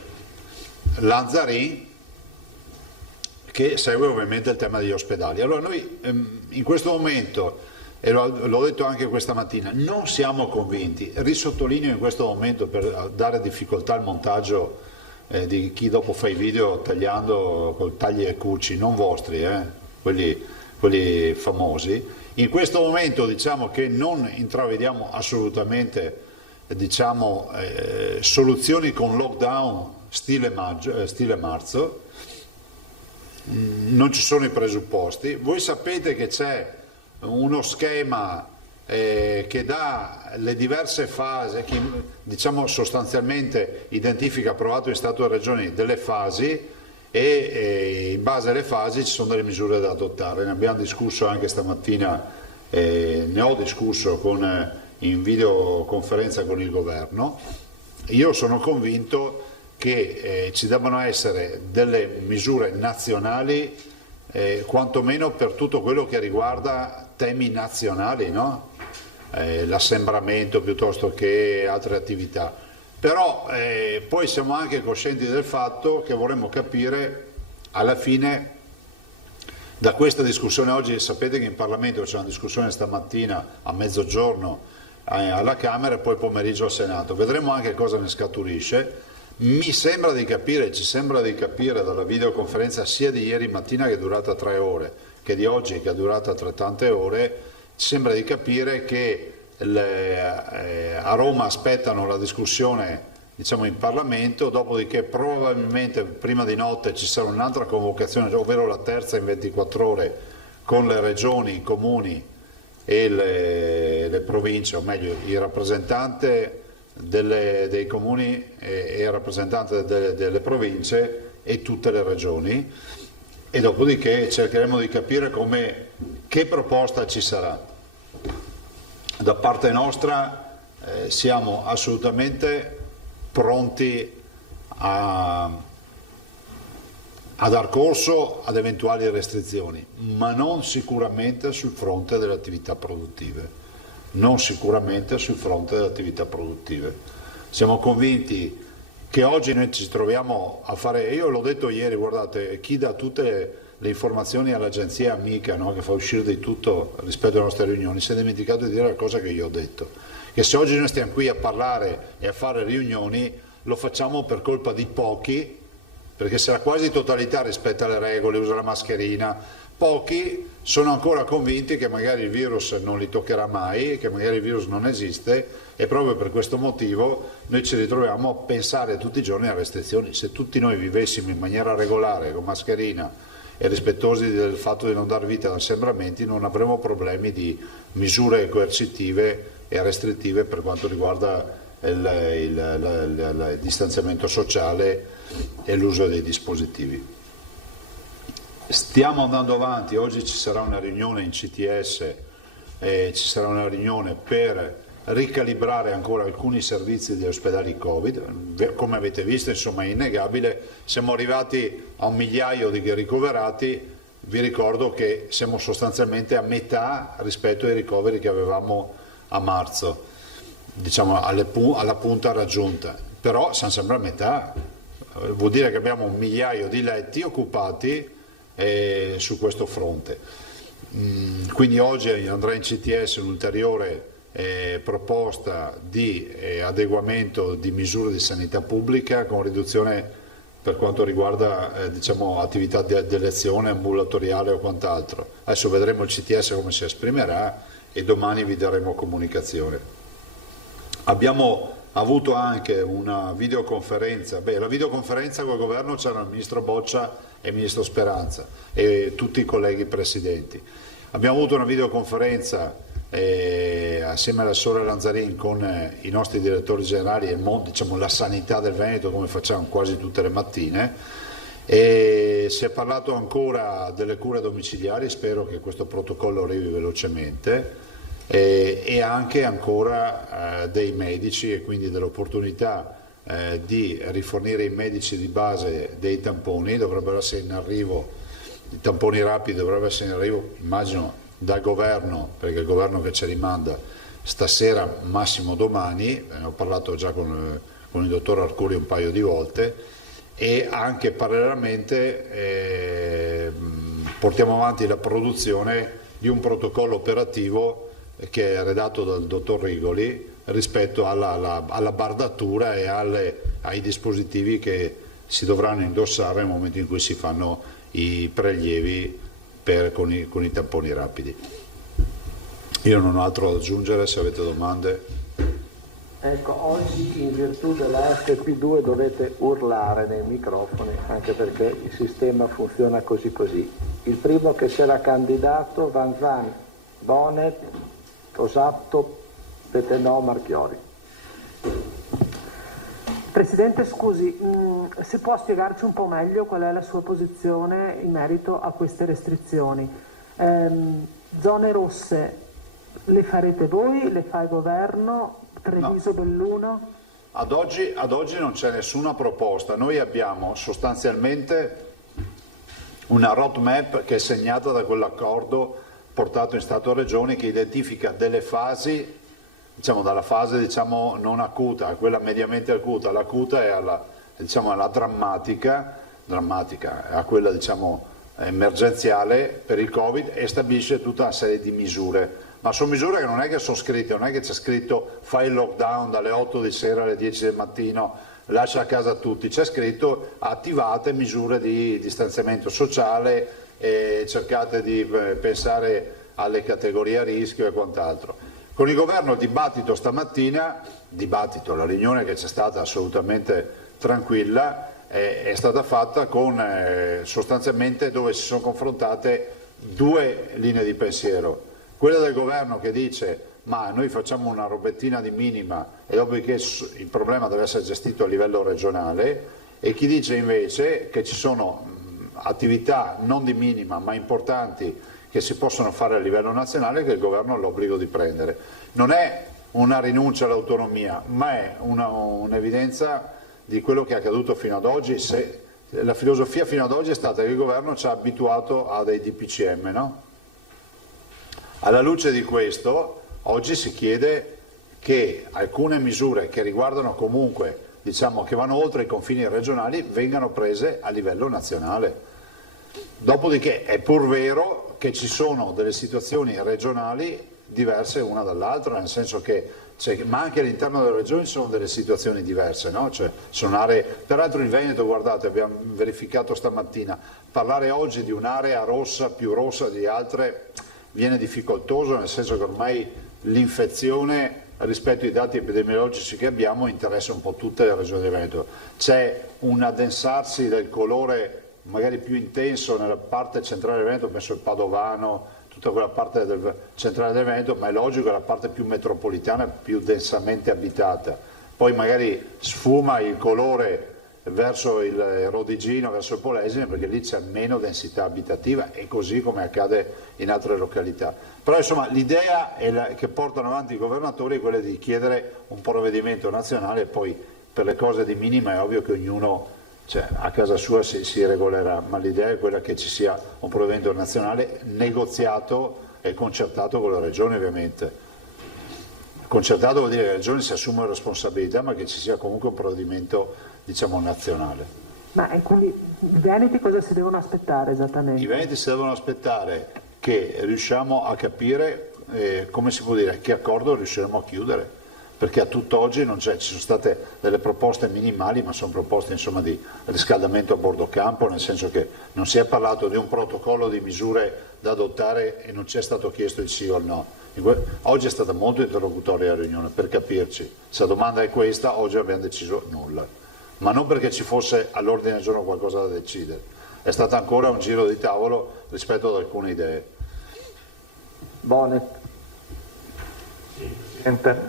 Lanzarin, che segue ovviamente il tema degli ospedali. Allora noi in questo momento, e l'ho detto anche questa mattina, non siamo convinti, risottolineo in questo momento per dare difficoltà al montaggio di chi dopo fa i video tagliando col tagli e cuci, non vostri, quelli famosi, in questo momento diciamo che non intravediamo assolutamente soluzioni con lockdown stile marzo, non ci sono i presupposti. Voi sapete che c'è uno schema che dà le diverse fasi, che diciamo sostanzialmente identifica, approvato in Stato e Regioni, delle fasi, e in base alle fasi ci sono delle misure da adottare. Ne abbiamo discusso anche stamattina ne ho discusso in videoconferenza con il governo. Io sono convinto che ci debbano essere delle misure nazionali, quantomeno per tutto quello che riguarda temi nazionali, no? L'assembramento piuttosto che altre attività. Però poi siamo anche coscienti del fatto che vorremmo capire alla fine da questa discussione oggi. Sapete che in Parlamento c'è una discussione stamattina a mezzogiorno alla Camera e poi pomeriggio al Senato. Vedremo anche cosa ne scaturisce. Mi sembra di capire, ci sembra di capire dalla videoconferenza sia di ieri mattina, che è durata 3 ore, che di oggi, che è durata altrettante ore, ci sembra di capire che a Roma aspettano la discussione, diciamo, in Parlamento, dopodiché probabilmente prima di notte ci sarà un'altra convocazione, ovvero la terza in 24 ore, con le regioni, i comuni e le province, o meglio il rappresentante dei comuni e il rappresentante delle province e tutte le regioni, e dopodiché cercheremo di capire che proposta ci sarà. Da parte nostra siamo assolutamente pronti a dar corso ad eventuali restrizioni, ma non sicuramente sul fronte delle attività produttive. Non sicuramente sul fronte delle attività produttive. Siamo convinti che oggi noi ci troviamo a fare, io l'ho detto ieri, guardate, chi dà tutte le informazioni all'agenzia amica, no, che fa uscire di tutto rispetto alle nostre riunioni, si è dimenticato di dire la cosa che io ho detto, che se oggi noi stiamo qui a parlare e a fare riunioni lo facciamo per colpa di pochi, perché se la quasi totalità rispetta le regole, usa la mascherina, pochi sono ancora convinti che magari il virus non li toccherà mai, che magari il virus non esiste, e proprio per questo motivo noi ci ritroviamo a pensare tutti i giorni a restrizioni. Se tutti noi vivessimo in maniera regolare, con mascherina e rispettosi del fatto di non dar vita ad assembramenti, non avremo problemi di misure coercitive e restrittive per quanto riguarda il distanziamento sociale e l'uso dei dispositivi. Stiamo andando avanti, oggi ci sarà una riunione in CTS, ci sarà una riunione per ricalibrare ancora alcuni servizi degli ospedali Covid. Come avete visto, insomma, è innegabile, siamo arrivati a 1 migliaio di ricoverati. Vi ricordo che siamo sostanzialmente a metà rispetto ai ricoveri che avevamo a marzo, diciamo alla punta raggiunta, però siamo sempre a metà, vuol dire che abbiamo 1 migliaio di letti occupati su questo fronte. Quindi oggi andrà in CTS un'ulteriore proposta di adeguamento di misure di sanità pubblica con riduzione per quanto riguarda diciamo, attività di lezione ambulatoriale o quant'altro. Adesso vedremo il CTS come si esprimerà e domani vi daremo comunicazione. Abbiamo avuto anche una videoconferenza, la videoconferenza col governo c'era il ministro Boccia e il ministro Speranza e tutti i colleghi presidenti. Abbiamo avuto una videoconferenza assieme all'assessore Lanzarin con i nostri direttori generali e diciamo, la sanità del Veneto, come facciamo quasi tutte le mattine, e si è parlato ancora delle cure domiciliari, spero che questo protocollo arrivi velocemente, e anche ancora dei medici e quindi dell'opportunità di rifornire i medici di base dei tamponi. Dovrebbero essere in arrivo, i tamponi rapidi dovrebbero essere in arrivo, immagino, dal governo, perché è il governo che ci rimanda stasera, massimo domani. Ne ho parlato già con il dottor Arcuri un paio di volte, e anche parallelamente portiamo avanti la produzione di un protocollo operativo che è redatto dal dottor Rigoli rispetto alla bardatura e ai dispositivi che si dovranno indossare nel momento in cui si fanno i prelievi con i tamponi rapidi. Io non ho altro da aggiungere, se avete domande. Ecco, oggi in virtù della FP2 dovete urlare nei microfoni, anche perché il sistema funziona così. Il primo che si era candidato, Vanzan, Bonet, Tosatto, Petenò, Marchiori. Presidente, scusi, se può spiegarci un po' meglio qual è la sua posizione in merito a queste restrizioni. Zone rosse Le farete voi? Le fa il governo? Treviso, Belluno? Ad oggi non c'è nessuna proposta. Noi abbiamo sostanzialmente una roadmap che è segnata da quell'accordo portato in Stato-Regioni che identifica delle fasi, diciamo dalla fase non acuta a quella mediamente acuta, l'acuta è alla drammatica, a quella emergenziale per il Covid, e stabilisce tutta una serie di misure. Ma sono misure che non è che sono scritte, non è che c'è scritto fai il lockdown dalle 8 di sera alle 10 del mattino, lascia a casa tutti, c'è scritto attivate misure di distanziamento sociale, cercate di pensare alle categorie a rischio e quant'altro. Con il governo il dibattito stamattina, la riunione che c'è stata assolutamente tranquilla, è stata fatta con sostanzialmente dove si sono confrontate due linee di pensiero. Quella del governo che dice ma noi facciamo una robettina di minima e dopodiché il problema deve essere gestito a livello regionale, e chi dice invece che ci sono attività non di minima ma importanti che si possono fare a livello nazionale che il governo ha l'obbligo di prendere. Non è una rinuncia all'autonomia, ma è un'evidenza di quello che è accaduto fino ad oggi. La filosofia fino ad oggi è stata che il governo ci ha abituato a dei DPCM, no? Alla luce di questo, oggi si chiede che alcune misure che riguardano comunque, che vanno oltre i confini regionali, vengano prese a livello nazionale. Dopodiché è pur vero che ci sono delle situazioni regionali diverse una dall'altra, nel senso che ma anche all'interno delle regioni ci sono delle situazioni diverse, no? Sono aree, peraltro il Veneto, guardate, abbiamo verificato stamattina, parlare oggi di un'area rossa più rossa di altre viene difficoltoso, nel senso che ormai l'infezione rispetto ai dati epidemiologici che abbiamo interessa un po' tutte le regioni del Veneto. C'è un addensarsi del colore magari più intenso nella parte centrale del Veneto, penso il Padovano, tutta quella parte centrale del Veneto, ma è logico che la parte più metropolitana, più densamente abitata. Poi magari sfuma il colore verso il Rodigino, verso il Polesine, perché lì c'è meno densità abitativa, e così come accade in altre località. Però insomma l'idea che portano avanti i governatori è quella di chiedere un provvedimento nazionale, e poi per le cose di minima è ovvio che ognuno a casa sua si regolerà, ma l'idea è quella che ci sia un provvedimento nazionale negoziato e concertato con le regioni, ovviamente. Concertato vuol dire che le regioni si assumono responsabilità, ma che ci sia comunque un provvedimento nazionale. Ma quindi i veneti cosa si devono aspettare esattamente? I veneti si devono aspettare che riusciamo a capire come si può dire, che accordo riusciremo a chiudere, perché a tutt'oggi non c'è, ci sono state delle proposte minimali, ma sono proposte di riscaldamento a bordo campo, nel senso che non si è parlato di un protocollo di misure da adottare e non ci è stato chiesto il sì o il no. Oggi è stata molto interlocutoria la riunione, per capirci, se la domanda è questa, oggi abbiamo deciso nulla, ma non perché ci fosse all'ordine del giorno qualcosa da decidere, è stato ancora un giro di tavolo rispetto ad alcune idee. Bonet.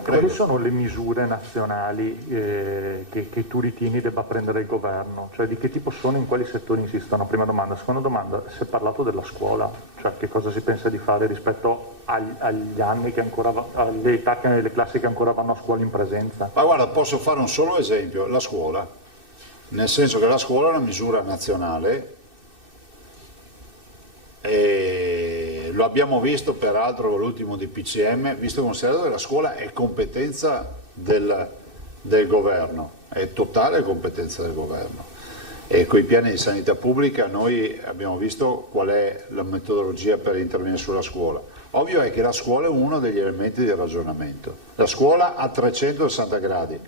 Quali sono le misure nazionali che tu ritieni debba prendere il governo? Cioè di che tipo sono, in quali settori insistono? Prima domanda. Seconda domanda, si è parlato della scuola, cioè che cosa si pensa di fare rispetto agli anni che ancora, alle età, le classi che ancora vanno a scuola in presenza? Ma guarda, posso fare un solo esempio, la scuola, nel senso che la scuola è una misura nazionale e lo abbiamo visto peraltro con l'ultimo DPCM, visto considerato che la scuola è competenza del governo, è totale competenza del governo, e con i piani di sanità pubblica noi abbiamo visto qual è la metodologia per intervenire sulla scuola. Ovvio è che la scuola è uno degli elementi di ragionamento, la scuola a 360 gradi.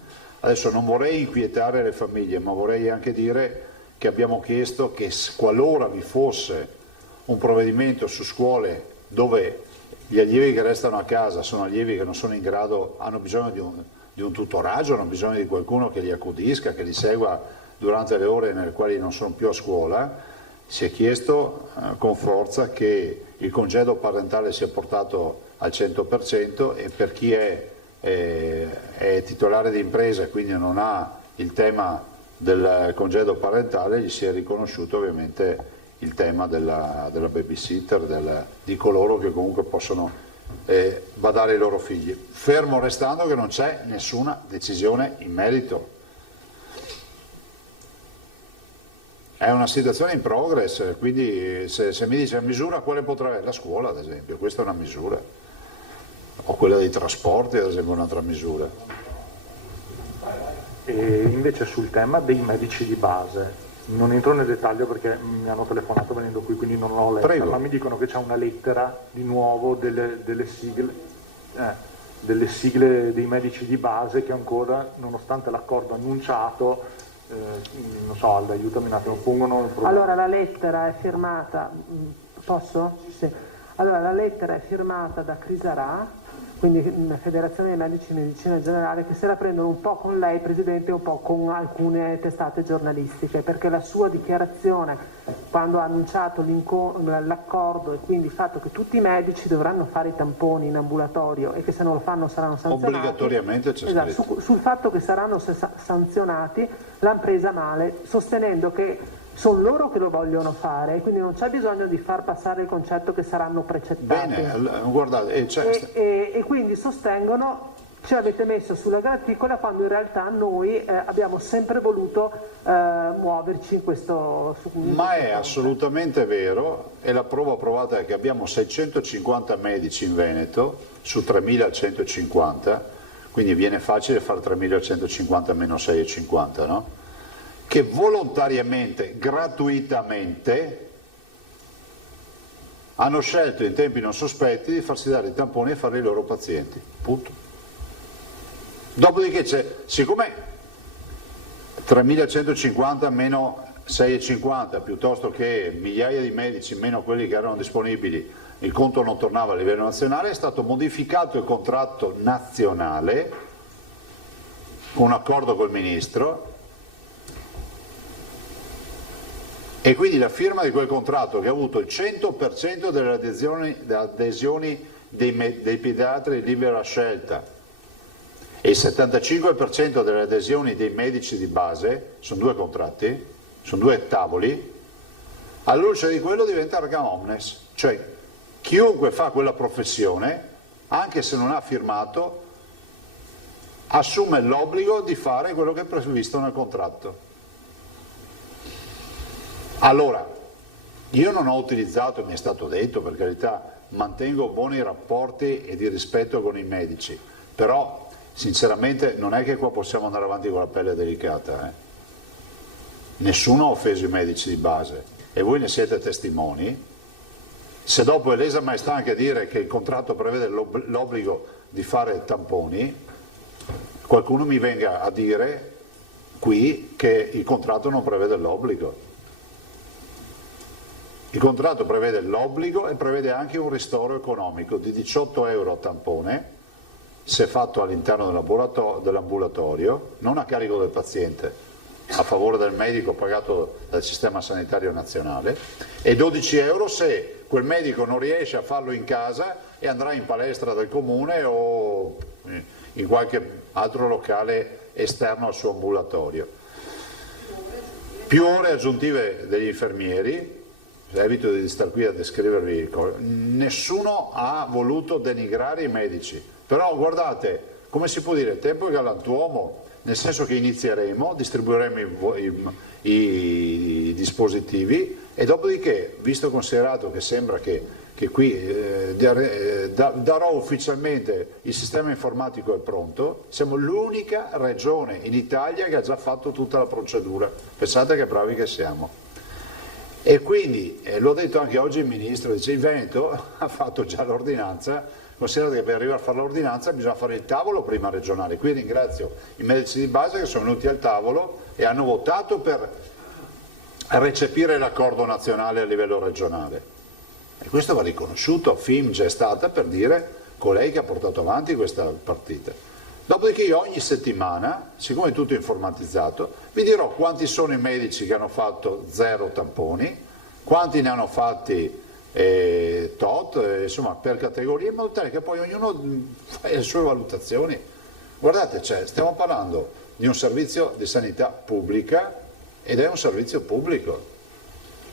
Adesso non vorrei inquietare le famiglie, ma vorrei anche dire che abbiamo chiesto che qualora vi fosse un provvedimento su scuole dove gli allievi che restano a casa sono allievi che non sono in grado, hanno bisogno di un tutoraggio, hanno bisogno di qualcuno che li accudisca, che li segua durante le ore nelle quali non sono più a scuola, si è chiesto con forza che il congedo parentale sia portato al 100%, e per chi è titolare di impresa e quindi non ha il tema del congedo parentale gli sia riconosciuto ovviamente il tema della babysitter, di coloro che comunque possono va a dare ai loro figli, fermo restando che non c'è nessuna decisione in merito. È una situazione in progress, quindi se mi dice misura quale potrà essere, la scuola ad esempio, questa è una misura, o quella dei trasporti ad esempio è un'altra misura. E invece sul tema dei medici di base, non entro nel dettaglio perché mi hanno telefonato venendo qui, quindi non l'ho letta. Prego. Ma mi dicono che c'è una lettera di nuovo delle sigle dei medici di base che ancora, nonostante l'accordo annunciato, non so, Alda, aiutami un attimo, pongono il problema. Allora la lettera è firmata, posso? Sì. Allora la lettera è firmata da Crisarà, quindi Federazione dei Medici di Medicina Generale, che se la prendono un po' con lei, Presidente, e un po' con alcune testate giornalistiche, perché la sua dichiarazione, quando ha annunciato l'accordo e quindi il fatto che tutti i medici dovranno fare i tamponi in ambulatorio e che se non lo fanno saranno sanzionati, obbligatoriamente c'è scritto. Sul fatto che saranno sanzionati l'hanno presa male, sostenendo che sono loro che lo vogliono fare e quindi non c'è bisogno di far passare il concetto che saranno precettati. Bene, guardate, e quindi sostengono ci avete messo sulla graticola quando in realtà noi abbiamo sempre voluto muoverci in questo... Ma è assolutamente vero, e la prova provata è che abbiamo 650 medici in Veneto su 3.150, quindi viene facile fare 3.150 meno 6,50, no? Che volontariamente, gratuitamente, hanno scelto in tempi non sospetti di farsi dare i tamponi e fare i loro pazienti, punto. Dopodiché siccome 3.150 meno 6,50 piuttosto che migliaia di medici meno quelli che erano disponibili, il conto non tornava a livello nazionale, è stato modificato il contratto nazionale con un accordo col Ministro. E quindi la firma di quel contratto che ha avuto il 100% delle adesioni dei pediatri di libera scelta e il 75% delle adesioni dei medici di base, sono due contratti, sono due tavoli, alla luce di quello diventa erga omnes, cioè chiunque fa quella professione, anche se non ha firmato, assume l'obbligo di fare quello che è previsto nel contratto. Allora, io non ho utilizzato, mi è stato detto, per carità, mantengo buoni rapporti e di rispetto con i medici, però sinceramente non è che qua possiamo andare avanti con la pelle delicata. Nessuno ha offeso i medici di base e voi ne siete testimoni. Se dopo è lesa maestà anche dire che il contratto prevede l'obbligo di fare tamponi, qualcuno mi venga a dire qui che il contratto non prevede l'obbligo. Il contratto prevede l'obbligo e prevede anche un ristoro economico di 18 euro a tampone, se fatto all'interno dell'ambulatorio, non a carico del paziente, a favore del medico pagato dal sistema sanitario nazionale, e 12 euro se quel medico non riesce a farlo in casa e andrà in palestra del comune o in qualche altro locale esterno al suo ambulatorio. Più ore aggiuntive degli infermieri. Evito di star qui a descrivervi cose. Nessuno ha voluto denigrare i medici, però guardate, come si può dire, tempo è galantuomo, nel senso che inizieremo, distribuiremo i dispositivi e dopodiché, visto e considerato che sembra che qui darò ufficialmente il sistema informatico è pronto, siamo l'unica regione in Italia che ha già fatto tutta la procedura, pensate che bravi che siamo. E quindi, l'ho detto anche oggi il Ministro, dice il Veneto ha fatto già l'ordinanza, considerate che per arrivare a fare l'ordinanza bisogna fare il tavolo prima regionale, qui ringrazio i medici di base che sono venuti al tavolo e hanno votato per recepire l'accordo nazionale a livello regionale. E questo va riconosciuto, FIMG è stata per dire colei che ha portato avanti questa partita. Dopodiché io ogni settimana, siccome è tutto informatizzato, vi dirò quanti sono i medici che hanno fatto 0 tamponi, quanti ne hanno fatti tot, insomma per categorie, in modo tale che poi ognuno fa le sue valutazioni. Guardate, stiamo parlando di un servizio di sanità pubblica ed è un servizio pubblico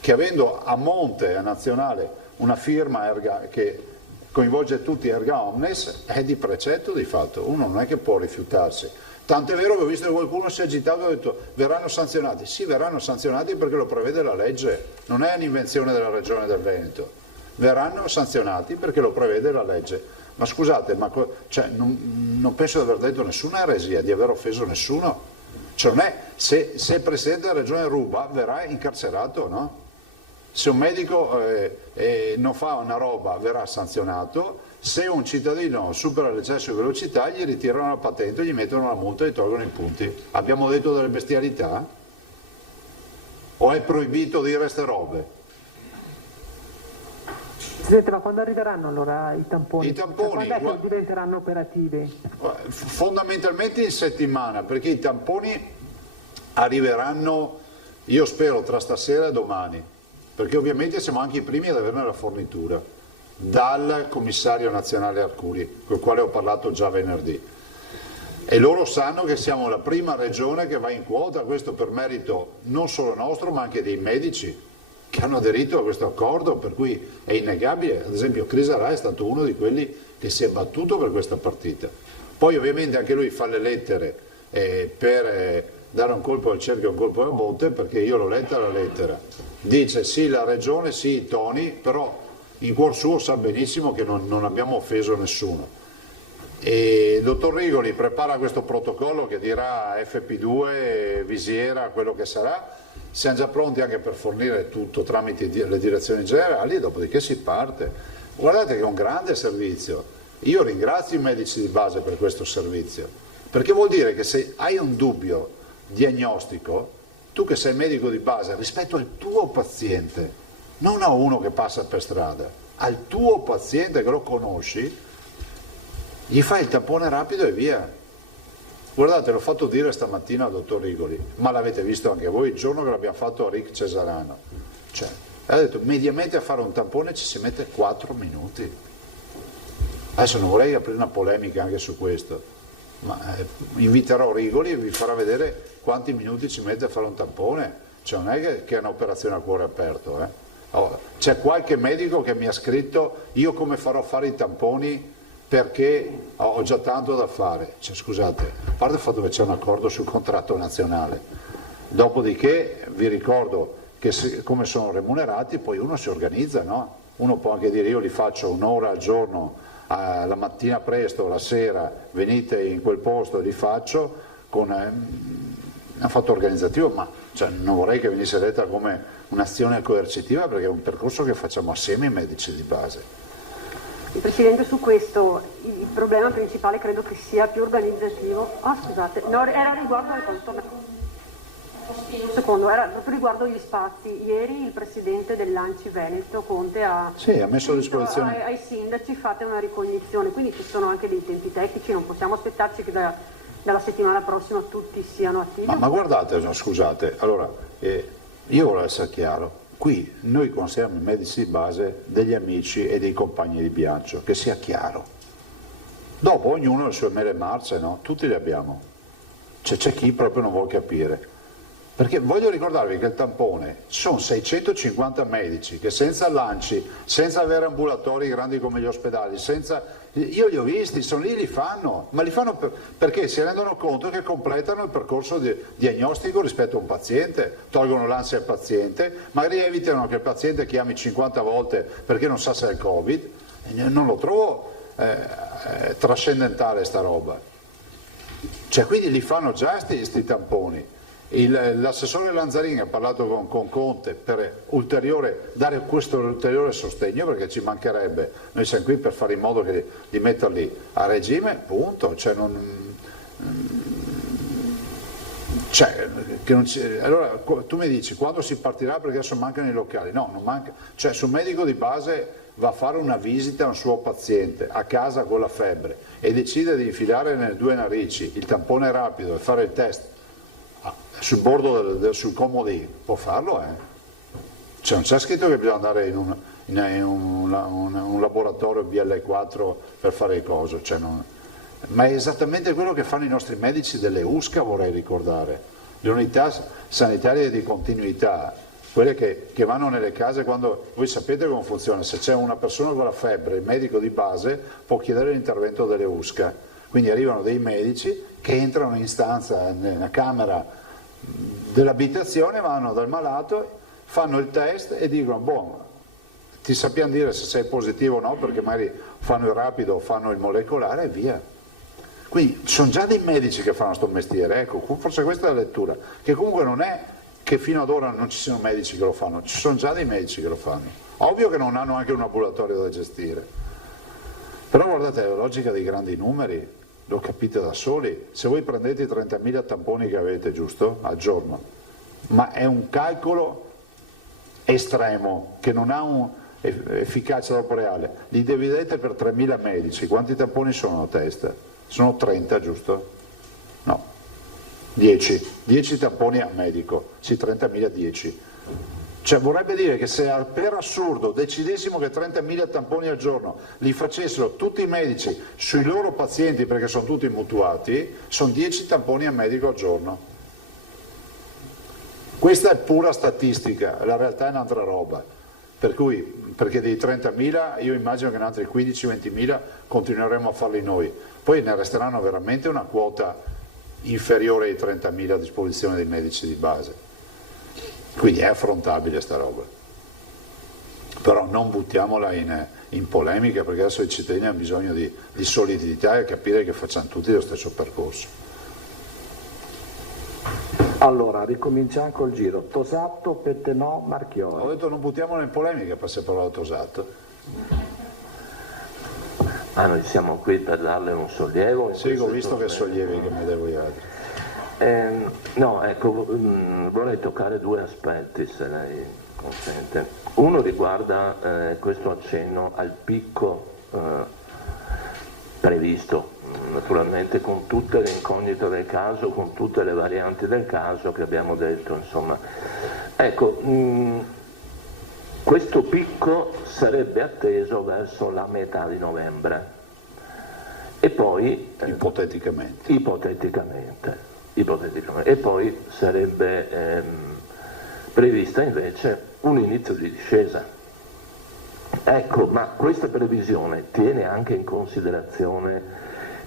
che avendo a monte, a nazionale, una firma che coinvolge tutti erga omnes, è di precetto di fatto, uno non è che può rifiutarsi. Tanto è vero che ho visto che qualcuno si è agitato e ha detto verranno sanzionati. Sì, verranno sanzionati perché lo prevede la legge, non è un'invenzione della Regione del Veneto. Verranno sanzionati perché lo prevede la legge. Ma scusate, non penso di aver detto nessuna eresia, di aver offeso nessuno. Cioè non è, se il Presidente della Regione ruba verrà incarcerato, no? Se un medico non fa una roba verrà sanzionato. Se un cittadino supera l'eccesso di velocità gli ritirano la patente, gli mettono la multa e gli tolgono i punti. Abbiamo detto delle bestialità? O è proibito dire ste robe? Presidente, ma quando arriveranno allora i tamponi? I tamponi quando è che diventeranno operativi? Fondamentalmente in settimana, perché i tamponi arriveranno, io spero, tra stasera e domani, perché ovviamente siamo anche i primi ad averne la fornitura dal commissario nazionale Arcuri, col quale ho parlato già venerdì, e loro sanno che siamo la prima regione che va in quota, questo per merito non solo nostro ma anche dei medici che hanno aderito a questo accordo, per cui è innegabile. Ad esempio Crisarà è stato uno di quelli che si è battuto per questa partita, poi ovviamente anche lui fa le lettere per dare un colpo al cerchio e un colpo al monte, perché io l'ho letta la lettera, dice sì la regione, sì i toni, però in cuor suo sa benissimo che non abbiamo offeso nessuno. E il dottor Rigoli prepara questo protocollo che dirà FP2, visiera, quello che sarà. Siamo già pronti anche per fornire tutto tramite le direzioni generali, dopodiché si parte. Guardate che è un grande servizio. Io ringrazio i medici di base per questo servizio, perché vuol dire che se hai un dubbio diagnostico, tu che sei medico di base, rispetto al tuo paziente, non a uno che passa per strada, al tuo paziente che lo conosci, gli fai il tampone rapido e via. Guardate, l'ho fatto dire stamattina al dottor Rigoli, ma l'avete visto anche voi il giorno che l'abbiamo fatto a Rick Cesarano. Cioè, ha detto, mediamente a fare un tampone ci si mette 4 minuti. Adesso non vorrei aprire una polemica anche su questo, ma inviterò Rigoli e vi farà vedere quanti minuti ci mette a fare un tampone. Cioè non è che è un'operazione a cuore aperto, C'è qualche medico che mi ha scritto io come farò a fare i tamponi perché ho già tanto da fare. Cioè, scusate, a parte il fatto che c'è un accordo sul contratto nazionale, dopodiché vi ricordo che come sono remunerati poi uno si organizza, no? Uno può anche dire io li faccio un'ora al giorno, la mattina presto, la sera venite in quel posto e li faccio con un fatto organizzativo, ma cioè, non vorrei che venisse detta come un'azione coercitiva, perché è un percorso che facciamo assieme ai medici di base. Presidente, su questo il problema principale credo che sia più organizzativo. Scusate, no, era riguardo al un secondo, era proprio riguardo agli spazi. Ieri il Presidente dell'Anci Veneto, Conte, ha messo a disposizione ai sindaci fate una ricognizione, quindi ci sono anche dei tempi tecnici, non possiamo aspettarci che dalla settimana prossima tutti siano attivi. Ma guardate, no, scusate, allora io voglio essere chiaro. Qui noi consideriamo i medici di base degli amici e dei compagni di viaggio, che sia chiaro. Dopo ognuno ha le sue mele marce, no? Tutti le abbiamo. C'è chi proprio non vuole capire. Perché voglio ricordarvi che il tampone sono 650 medici che senza lanci, senza avere ambulatori grandi come gli ospedali, io li ho visti, sono lì, li fanno, ma li fanno perché si rendono conto che completano il percorso diagnostico rispetto a un paziente, tolgono l'ansia al paziente, magari evitano che il paziente chiami 50 volte perché non sa se è il Covid. Non lo trovo trascendentale sta roba. Cioè, quindi li fanno già sti tamponi. L'assessore Lanzarini ha parlato con Conte per dare questo ulteriore sostegno, perché ci mancherebbe, noi siamo qui per fare in modo di metterli a regime, punto. Allora tu mi dici quando si partirà, perché adesso mancano i locali. No, non manca. Cioè, su un medico di base va a fare una visita a un suo paziente a casa con la febbre e decide di infilare nelle 2 narici il tampone rapido e fare il test sul bordo sul comodino, può farlo, Cioè, non c'è scritto che bisogna andare in un laboratorio BL4 per fare le cose, cioè ma è esattamente quello che fanno i nostri medici delle USCA, vorrei ricordare, le unità sanitarie di continuità. quelle che vanno nelle case quando, voi sapete come funziona, se c'è una persona con la febbre, il medico di base può chiedere l'intervento delle USCA, quindi arrivano dei medici che entrano in stanza, nella camera dell'abitazione, vanno dal malato, fanno il test e dicono, boh, ti sappiamo dire se sei positivo o no, perché magari fanno il rapido o fanno il molecolare e via. Quindi ci sono già dei medici che fanno questo mestiere, ecco, forse questa è la lettura, che comunque non è che fino ad ora non ci siano medici che lo fanno, ci sono già dei medici che lo fanno. Ovvio che non hanno anche un ambulatorio da gestire, però guardate, la logica dei grandi numeri lo capite da soli. Se voi prendete i 30.000 tamponi che avete, giusto, al giorno, ma è un calcolo estremo che non ha efficacia dopo reale, li dividete per 3.000 medici, quanti tamponi sono a testa? Sono 30, giusto? No, 10 tamponi a medico, sì, 30.000, 10. Cioè vorrebbe dire che se per assurdo decidessimo che 30.000 tamponi al giorno li facessero tutti i medici sui loro pazienti, perché sono tutti mutuati, sono 10 tamponi a medico al giorno. Questa è pura statistica, la realtà è un'altra roba, per cui, perché dei 30.000 io immagino che in altri 15-20.000 continueremo a farli noi, poi ne resteranno veramente una quota inferiore ai 30.000 a disposizione dei medici di base. Quindi è affrontabile sta roba, però non buttiamola in polemica, perché adesso i cittadini hanno bisogno di solidità e capire che facciamo tutti lo stesso percorso. Allora, ricominciamo col giro. Tosato, Pettenò, Marchiori. Ho detto non buttiamola in polemica, poi si è parlato Tosato. Noi siamo qui per darle un sollievo. Sì, ho visto che sollievi che mi devo gli altri. No, ecco, vorrei toccare due aspetti, se lei consente. Uno riguarda questo accenno al picco previsto, naturalmente con tutte le incognite del caso, con tutte le varianti del caso che abbiamo detto, insomma. Ecco, questo picco sarebbe atteso verso la metà di novembre e poi... Ipoteticamente. E poi sarebbe prevista invece un inizio di discesa. Ecco, ma questa previsione tiene anche in considerazione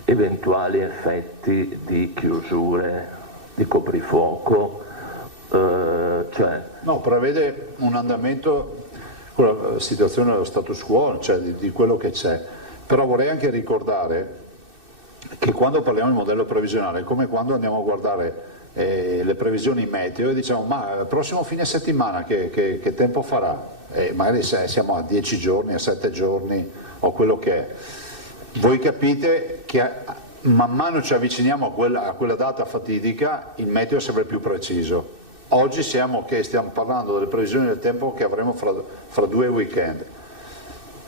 eventuali effetti di chiusure, di coprifuoco, cioè... No, prevede un andamento con la situazione dello status quo, cioè di quello che c'è, però vorrei anche ricordare che quando parliamo di modello previsionale è come quando andiamo a guardare le previsioni meteo e diciamo ma il prossimo fine settimana che tempo farà? Magari siamo a 10 giorni, a 7 giorni o quello che è. Voi capite che man mano ci avviciniamo a quella data fatidica, il meteo è sempre più preciso. Oggi stiamo parlando delle previsioni del tempo che avremo fra 2 weekend,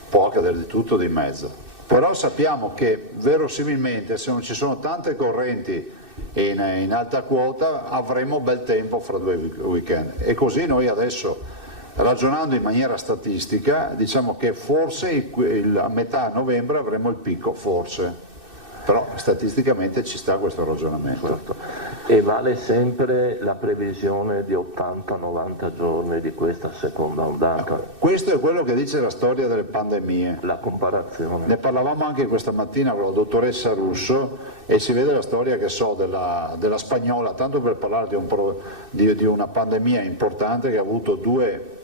può accadere di tutto di mezzo. Però sappiamo che verosimilmente se non ci sono tante correnti in alta quota avremo bel tempo fra 2 weekend e così noi adesso, ragionando in maniera statistica, diciamo che forse a metà novembre avremo il picco, forse, però statisticamente ci sta questo ragionamento. Certo. E vale sempre la previsione di 80-90 giorni di questa seconda ondata? Questo è quello che dice la storia delle pandemie. La comparazione. Ne parlavamo anche questa mattina con la dottoressa Russo e si vede la storia che so della spagnola, tanto per parlare di una pandemia importante che ha avuto 2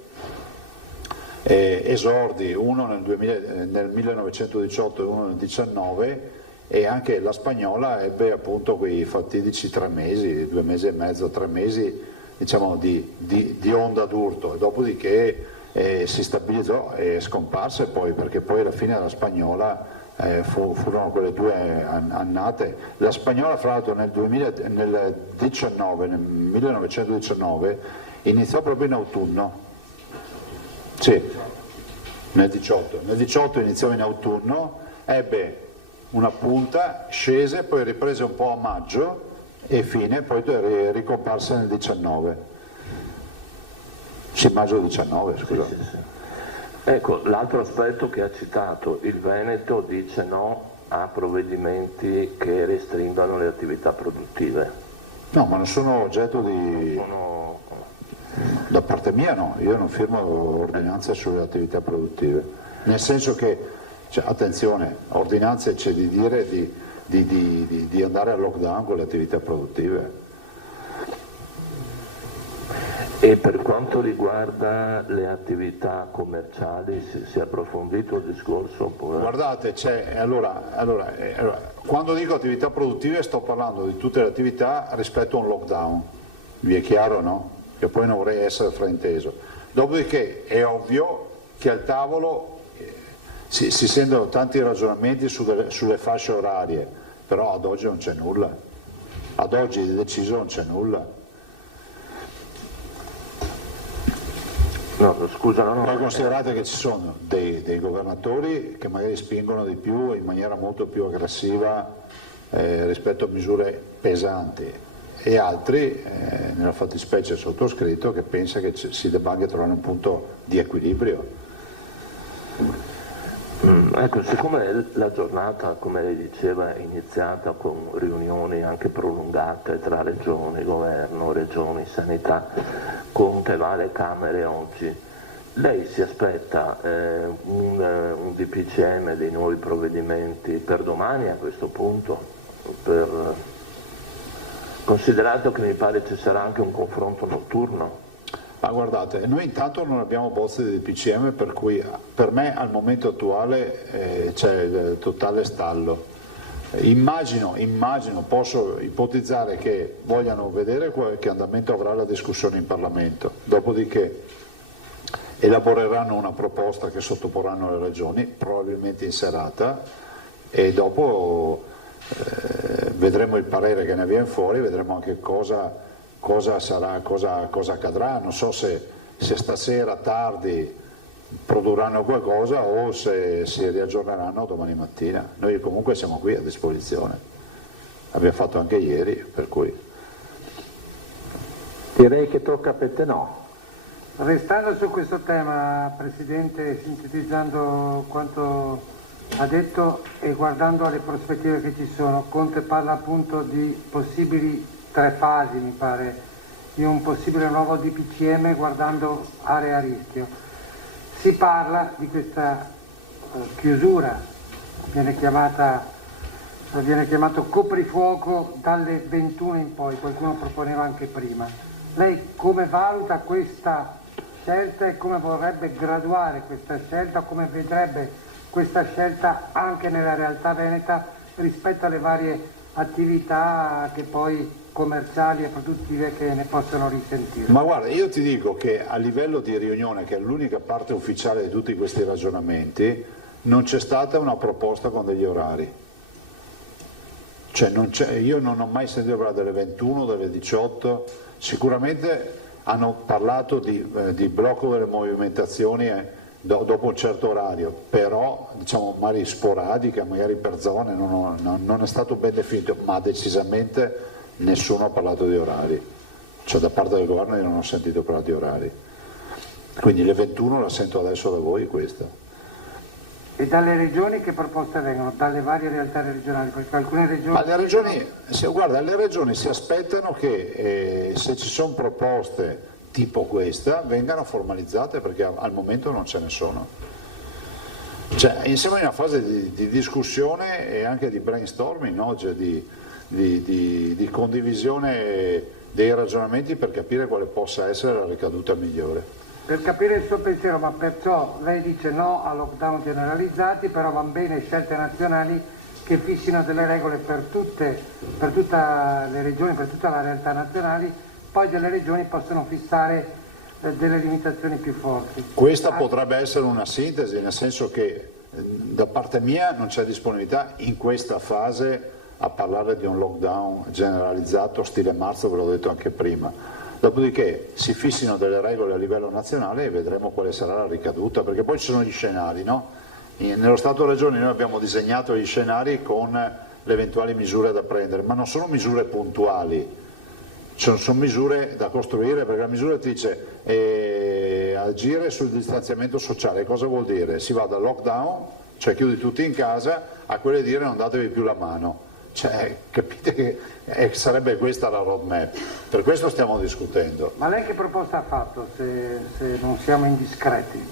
esordi, uno nel 1918 e uno nel 19, e anche la spagnola ebbe appunto quei fatidici 3 mesi, 2 mesi e mezzo, 3 mesi diciamo di onda d'urto, e dopodiché si stabilizzò e scomparse poi, perché poi alla fine della spagnola furono quelle 2 annate. La spagnola fra l'altro nel 1919 iniziò proprio in autunno, sì, nel 18 iniziò in autunno, ebbe una punta, scese, poi riprese un po' a maggio e fine, poi ricomparse nel 19. Sì, maggio 19, scusa. Sì. Ecco, l'altro aspetto che ha citato, il Veneto dice no a provvedimenti che restringono le attività produttive. No, ma non sono oggetto di... Da parte mia no, io non firmo ordinanze sulle attività produttive, nel senso che, cioè, attenzione, ordinanze c'è di dire di andare al lockdown con le attività produttive. E per quanto riguarda le attività commerciali, si è approfondito il discorso? Oppure? Guardate, quando dico attività produttive sto parlando di tutte le attività rispetto a un lockdown, vi è chiaro, no? Che poi non vorrei essere frainteso. Dopodiché è ovvio che al tavolo si sentono tanti ragionamenti sulle fasce orarie, però ad oggi non c'è nulla, ad oggi di deciso non c'è nulla. No, scusa, no. Poi considerate che ci sono dei governatori che magari spingono di più in maniera molto più aggressiva rispetto a misure pesanti e altri, nella fattispecie sottoscritto, che pensa che si debba anche trovare un punto di equilibrio. Ecco, siccome la giornata, come lei diceva, è iniziata con riunioni anche prolungate tra regioni, governo, regioni, sanità, Conte va alle Camere oggi, lei si aspetta un DPCM dei nuovi provvedimenti per domani a questo punto? Considerato che mi pare ci sarà anche un confronto notturno? Ma guardate, noi intanto non abbiamo bozze di DPCM, per cui per me al momento attuale c'è il totale stallo. Immagino, posso ipotizzare che vogliano vedere che andamento avrà la discussione in Parlamento, dopodiché elaboreranno una proposta che sottoporranno alle regioni, probabilmente in serata, e dopo vedremo il parere che ne viene fuori, vedremo anche cosa accadrà. Non so se stasera tardi produrranno qualcosa o se si riaggiorneranno domani mattina. Noi comunque siamo qui a disposizione, abbiamo fatto anche ieri, per cui direi che tocca a Pette no. Restando su questo tema, Presidente, sintetizzando quanto ha detto e guardando alle prospettive che ci sono, Conte parla appunto di possibili 3 fasi, mi pare, di un possibile nuovo DPCM guardando aree a rischio. Si parla di questa chiusura, viene chiamato coprifuoco dalle 21 in poi, qualcuno proponeva anche prima. Lei come valuta questa scelta e come vorrebbe graduare questa scelta, come vedrebbe questa scelta anche nella realtà veneta rispetto alle varie attività che poi commerciali e produttive che ne possono risentire? Ma guarda, io ti dico che a livello di riunione, che è l'unica parte ufficiale di tutti questi ragionamenti, non c'è stata una proposta con degli orari. Cioè io non ho mai sentito parlare delle 21, delle 18, sicuramente hanno parlato di blocco delle movimentazioni dopo un certo orario, però diciamo magari sporadica, magari per zone, non è stato ben definito, ma decisamente nessuno ha parlato di orari, cioè da parte del governo io non ho sentito parlare di orari, quindi le 21 la sento adesso da voi questa. E dalle regioni che proposte vengono? Dalle varie realtà regionali? Perché alcune regioni... Ma le regioni si aspettano che se ci sono proposte tipo questa vengano formalizzate, perché al momento non ce ne sono. Cioè, siamo in una fase di discussione e anche di brainstorming, no? Cioè di condivisione dei ragionamenti per capire quale possa essere la ricaduta migliore. Per capire il suo pensiero, ma perciò lei dice no a lockdown generalizzati, però van bene scelte nazionali che fissino delle regole per tutte le regioni, per tutta la realtà nazionale, poi delle regioni possono fissare delle limitazioni più forti. Questa potrebbe essere una sintesi, nel senso che da parte mia non c'è disponibilità in questa fase a parlare di un lockdown generalizzato stile marzo, ve l'ho detto anche prima. Dopodiché si fissino delle regole a livello nazionale e vedremo quale sarà la ricaduta, perché poi ci sono gli scenari, no? Nello Stato Regioni noi abbiamo disegnato gli scenari con le eventuali misure da prendere, ma non sono misure puntuali, sono misure da costruire, perché la misura ti dice agire sul distanziamento sociale. Cosa vuol dire? Si va dal lockdown, cioè chiudi tutti in casa, a quelle dire non datevi più la mano. Cioè, capite che sarebbe questa la roadmap, per questo stiamo discutendo. Ma lei che proposta ha fatto, se non siamo indiscreti?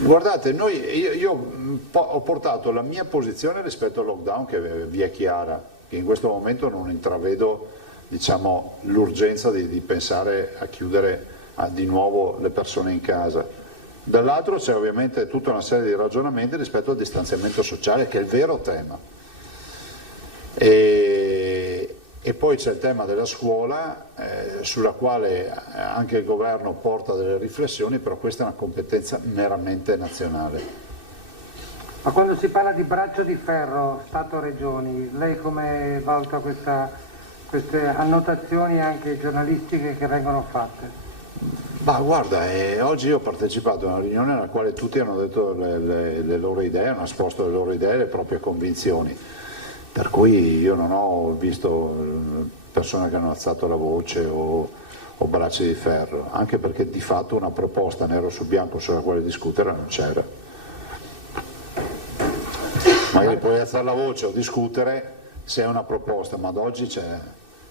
Guardate, io ho portato la mia posizione rispetto al lockdown, che vi è chiara, che in questo momento non intravedo, diciamo, l'urgenza di pensare a chiudere di nuovo le persone in casa. Dall'altro c'è ovviamente tutta una serie di ragionamenti rispetto al distanziamento sociale, che è il vero tema. E poi c'è il tema della scuola, sulla quale anche il governo porta delle riflessioni, però questa è una competenza meramente nazionale. Ma quando si parla di braccio di ferro Stato-Regioni, lei come valuta queste annotazioni anche giornalistiche che vengono fatte? Ma guarda, oggi io ho partecipato a una riunione nella quale tutti hanno detto le loro idee, hanno esposto le loro idee, le proprie convinzioni, per cui io non ho visto persone che hanno alzato la voce o bracci di ferro, anche perché di fatto una proposta nero su bianco sulla quale discutere non c'era. Magari puoi alzare la voce o discutere se è una proposta, ma ad oggi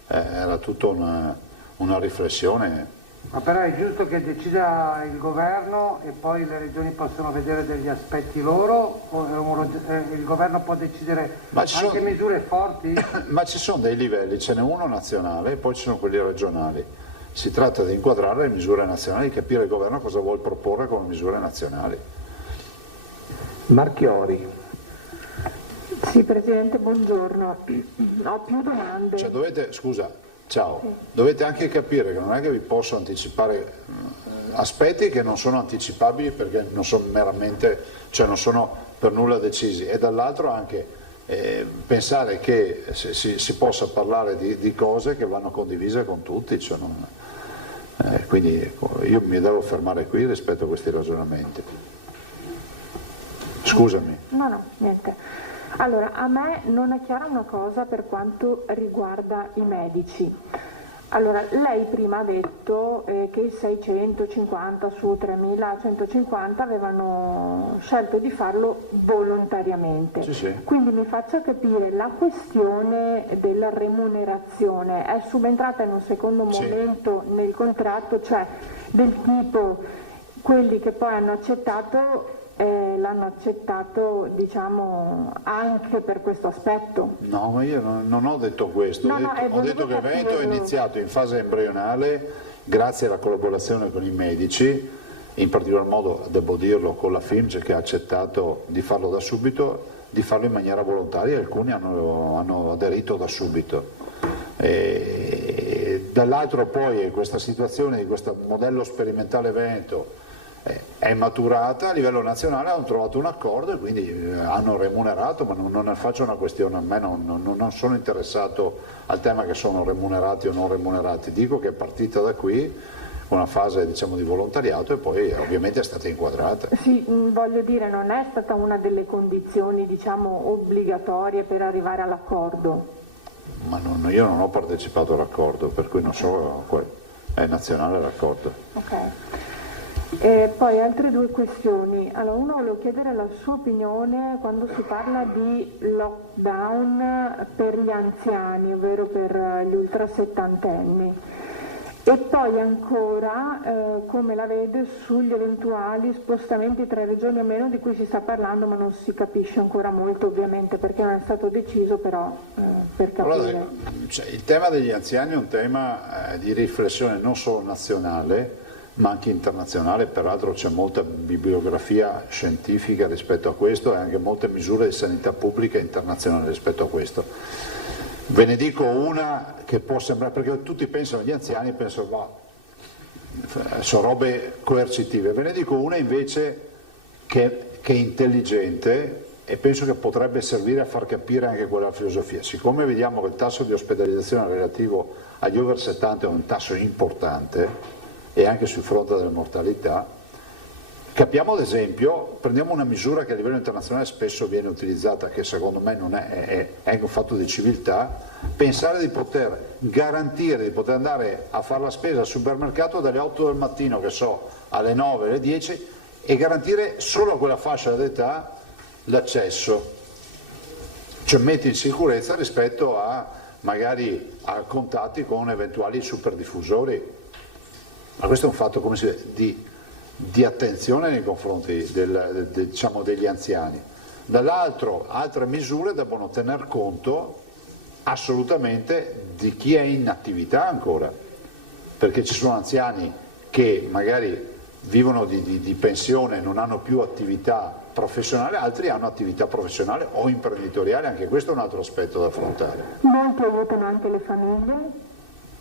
era tutta una riflessione. Ma però è giusto che decida il governo e poi le regioni possono vedere degli aspetti loro, o il governo può decidere anche misure forti? Ma ci sono dei livelli, ce n'è uno nazionale e poi ci sono quelli regionali. Si tratta di inquadrare le misure nazionali, capire il governo cosa vuole proporre come misure nazionali. Marchiori. Sì, Presidente, buongiorno. Ho più domande. Cioè dovete anche capire che non è che vi posso anticipare aspetti che non sono anticipabili perché non sono meramente, cioè non sono per nulla decisi, e dall'altro anche pensare che si possa parlare di cose che vanno condivise con tutti, cioè quindi io mi devo fermare qui rispetto a questi ragionamenti. Scusami. No, niente. Allora, a me non è chiara una cosa per quanto riguarda i medici. Allora, lei prima ha detto che i 650 su 3150 avevano scelto di farlo volontariamente. Sì. Quindi mi faccia capire, la questione della remunerazione è subentrata in un secondo momento nel contratto, cioè del tipo quelli che poi hanno accettato l'hanno accettato, diciamo, anche per questo aspetto? No, ma io non ho detto questo, ho detto che il Veneto è iniziato in fase embrionale grazie alla collaborazione con i medici, in particolar modo, devo dirlo, con la FIMS che ha accettato di farlo da subito, di farlo in maniera volontaria, e alcuni hanno aderito da subito. Dall'altro poi questa situazione di questo modello sperimentale Veneto è maturata a livello nazionale, hanno trovato un accordo e quindi hanno remunerato, ma non ne faccio una questione, a me non sono interessato al tema che sono remunerati o non remunerati, dico che è partita da qui una fase, diciamo, di volontariato e poi ovviamente è stata inquadrata. Sì, voglio dire, non è stata una delle condizioni, diciamo, obbligatorie per arrivare all'accordo? Ma io non ho partecipato all'accordo, per cui non so, è nazionale l'accordo. Ok. Poi altre due questioni. Allora, uno, volevo chiedere la sua opinione quando si parla di lockdown per gli anziani, ovvero per gli ultrasettantenni. E poi ancora come la vede sugli eventuali spostamenti tra regioni o meno, di cui si sta parlando ma non si capisce ancora molto, ovviamente, perché non è stato deciso, però per capire. Allora, il tema degli anziani è un tema di riflessione non solo nazionale ma anche internazionale, peraltro c'è molta bibliografia scientifica rispetto a questo e anche molte misure di sanità pubblica internazionale rispetto a questo. Ve ne dico una che può sembrare, perché tutti pensano agli anziani, pensano sono robe coercitive, ve ne dico una invece che è intelligente e penso che potrebbe servire a far capire anche quella filosofia. Siccome vediamo che il tasso di ospedalizzazione relativo agli over 70 è un tasso importante, e anche sul fronte della mortalità, capiamo ad esempio, prendiamo una misura che a livello internazionale spesso viene utilizzata, che secondo me non è un fatto di civiltà, pensare di poter garantire, di poter andare a fare la spesa al supermercato dalle 8 del mattino, che so, alle 9, alle 10, e garantire solo a quella fascia d'età l'accesso. cioè metti in sicurezza rispetto a magari a contatti con eventuali superdiffusori. Ma questo è un fatto, come si dice, di attenzione nei confronti diciamo, degli anziani. Dall'altro, altre misure devono tener conto assolutamente di chi è in attività ancora, perché ci sono anziani che magari vivono di pensione, non hanno più attività professionale, altri hanno attività professionale o imprenditoriale, anche questo è un altro aspetto da affrontare. Molti aiutano anche le famiglie?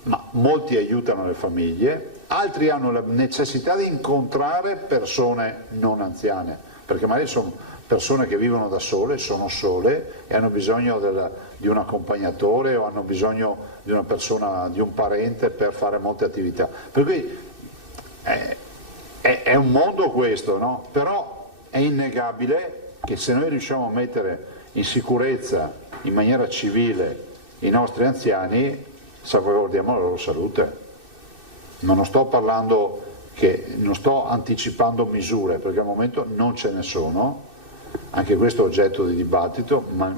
Ma molti aiutano le famiglie, altri hanno la necessità di incontrare persone non anziane, perché magari sono persone che vivono da sole, sono sole e hanno bisogno di un accompagnatore o hanno bisogno di una persona, di un parente per fare molte attività. Per cui è un mondo questo, no? Però è innegabile che se noi riusciamo a mettere in sicurezza in maniera civile i nostri anziani, salvaguardiamo la loro salute. Ma non sto parlando non sto anticipando misure, perché al momento non ce ne sono, anche questo è oggetto di dibattito, ma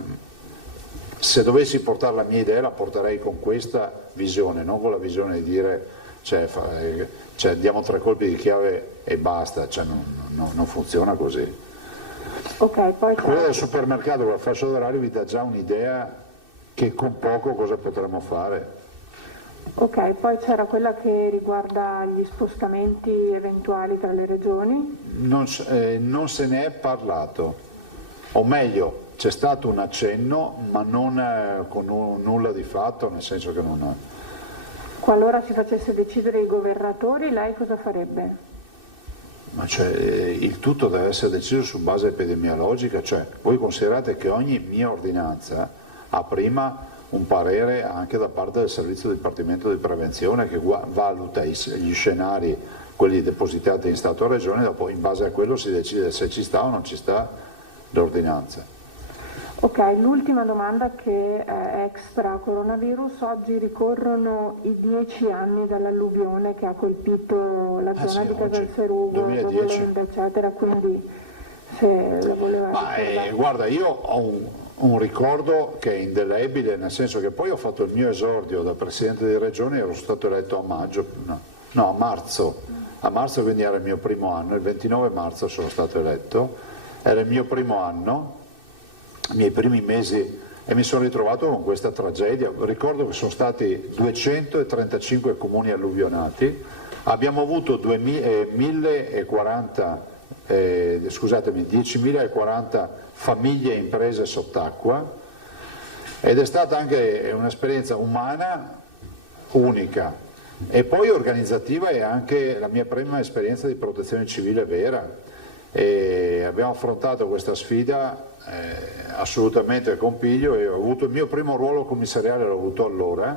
se dovessi portare la mia idea la porterei con questa visione, non con la visione di dire cioè, diamo 3 colpi di chiave e basta, cioè, non funziona così. Okay, poi quello del supermercato con la fascia d'orario vi dà già un'idea che con poco cosa potremmo fare. Ok, poi c'era quella che riguarda gli spostamenti eventuali tra le regioni? Non se ne è parlato, o meglio, c'è stato un accenno, ma non con nulla di fatto, nel senso che non... Qualora si facesse decidere i governatori, lei cosa farebbe? Ma cioè, il tutto deve essere deciso su base epidemiologica, cioè voi considerate che ogni mia ordinanza ha prima un parere anche da parte del servizio dipartimento di prevenzione che valuta gli scenari, quelli depositati in Stato e Regione, dopo in base a quello si decide se ci sta o non ci sta l'ordinanza. Ok, l'ultima domanda che è extra coronavirus, oggi ricorrono i 10 anni dall'alluvione che ha colpito la zona di Casalserugo, Dovolenda, eccetera, quindi se la voleva ricordare. Guarda, io ho un ricordo che è indelebile, nel senso che poi ho fatto il mio esordio da Presidente di Regione, ero stato eletto a maggio, a marzo quindi era il mio primo anno, il 29 marzo sono stato eletto, era il mio primo anno, i miei primi mesi, e mi sono ritrovato con questa tragedia. Ricordo che sono stati 235 comuni alluvionati, abbiamo avuto 10.040 famiglie e imprese sott'acqua ed è stata anche un'esperienza umana unica e poi organizzativa, e anche la mia prima esperienza di protezione civile vera, e abbiamo affrontato questa sfida assolutamente con piglio, e ho avuto il mio primo ruolo commissariale, l'ho avuto allora,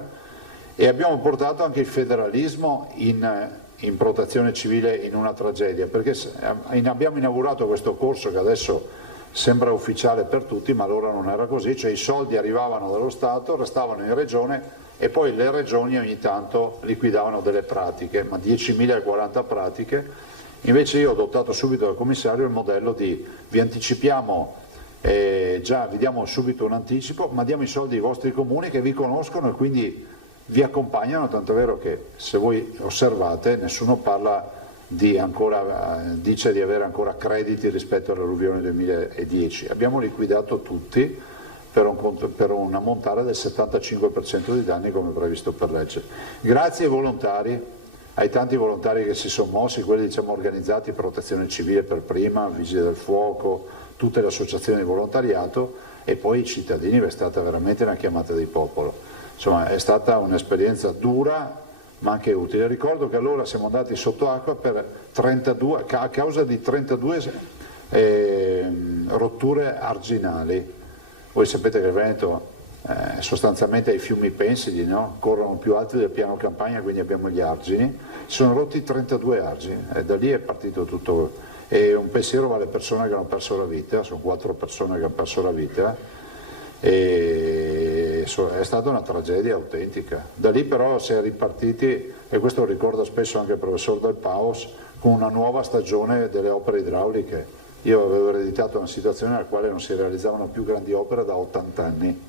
e abbiamo portato anche il federalismo in protezione civile in una tragedia, perché abbiamo inaugurato questo corso che adesso sembra ufficiale per tutti, ma allora non era così, cioè i soldi arrivavano dallo Stato, restavano in regione e poi le regioni ogni tanto liquidavano delle pratiche, ma 10.040 pratiche. Invece io ho adottato subito dal commissario il modello di vi anticipiamo, già vi diamo subito un anticipo, ma diamo i soldi ai vostri comuni che vi conoscono e quindi vi accompagnano, tanto è vero che se voi osservate nessuno parla dice di avere ancora crediti rispetto all'alluvione 2010. Abbiamo liquidato tutti per un ammontare del 75% dei danni come previsto per legge. Grazie ai volontari, ai tanti volontari che si sono mossi, quelli diciamo organizzati, protezione civile per prima, vigili del fuoco, tutte le associazioni di volontariato e poi i cittadini, è stata veramente una chiamata di popolo. Insomma è stata un'esperienza dura ma anche utile. Ricordo che allora siamo andati sotto acqua a causa di 32 rotture arginali. Voi sapete che il Veneto sostanzialmente ha i fiumi pensili, no? Corrono più alti del piano campagna, quindi abbiamo gli argini. Si sono rotti 32 argini e da lì è partito tutto. E un pensiero va alle persone che hanno perso la vita, sono 4 persone che hanno perso la vita. E è stata una tragedia autentica. Da lì però si è ripartiti, e questo lo ricorda spesso anche il professor Del Paos, con una nuova stagione delle opere idrauliche, io avevo ereditato una situazione nella quale non si realizzavano più grandi opere da 80 anni,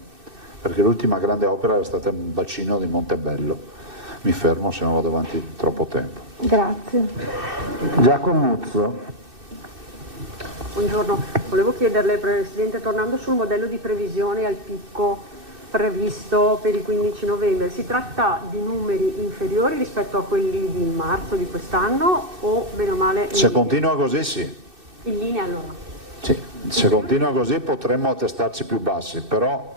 perché l'ultima grande opera era stata il bacino di Montebello. Mi fermo, se no vado avanti troppo tempo. Grazie. Giacomuzzo. Buongiorno, volevo chiederle, Presidente, tornando sul modello di previsione al picco previsto per il 15 novembre, si tratta di numeri inferiori rispetto a quelli di marzo di quest'anno o bene o male? Se continua così sì. In linea allora? Sì, se continua così potremmo attestarci più bassi, però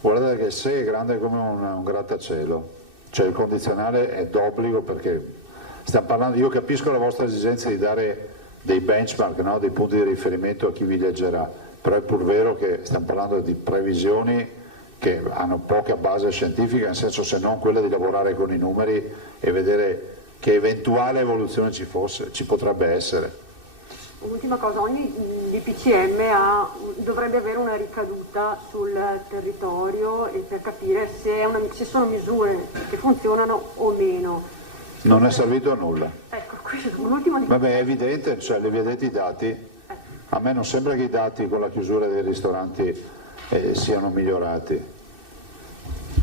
guardate che se è grande come un grattacielo, cioè il condizionale è d'obbligo, perché stiamo parlando, io capisco la vostra esigenza di dare dei benchmark, no? Dei punti di riferimento a chi vi leggerà, però è pur vero che stiamo parlando di previsioni che hanno poca base scientifica, nel senso, se non quella di lavorare con i numeri e vedere che eventuale evoluzione ci potrebbe essere. Un'ultima cosa, ogni DPCM dovrebbe avere una ricaduta sul territorio e per capire se sono misure che funzionano o meno. Non è servito a nulla. Ecco, qui un'ultima. Vabbè, è evidente, cioè li vedete i dati? A me non sembra che i dati con la chiusura dei ristoranti siano migliorati.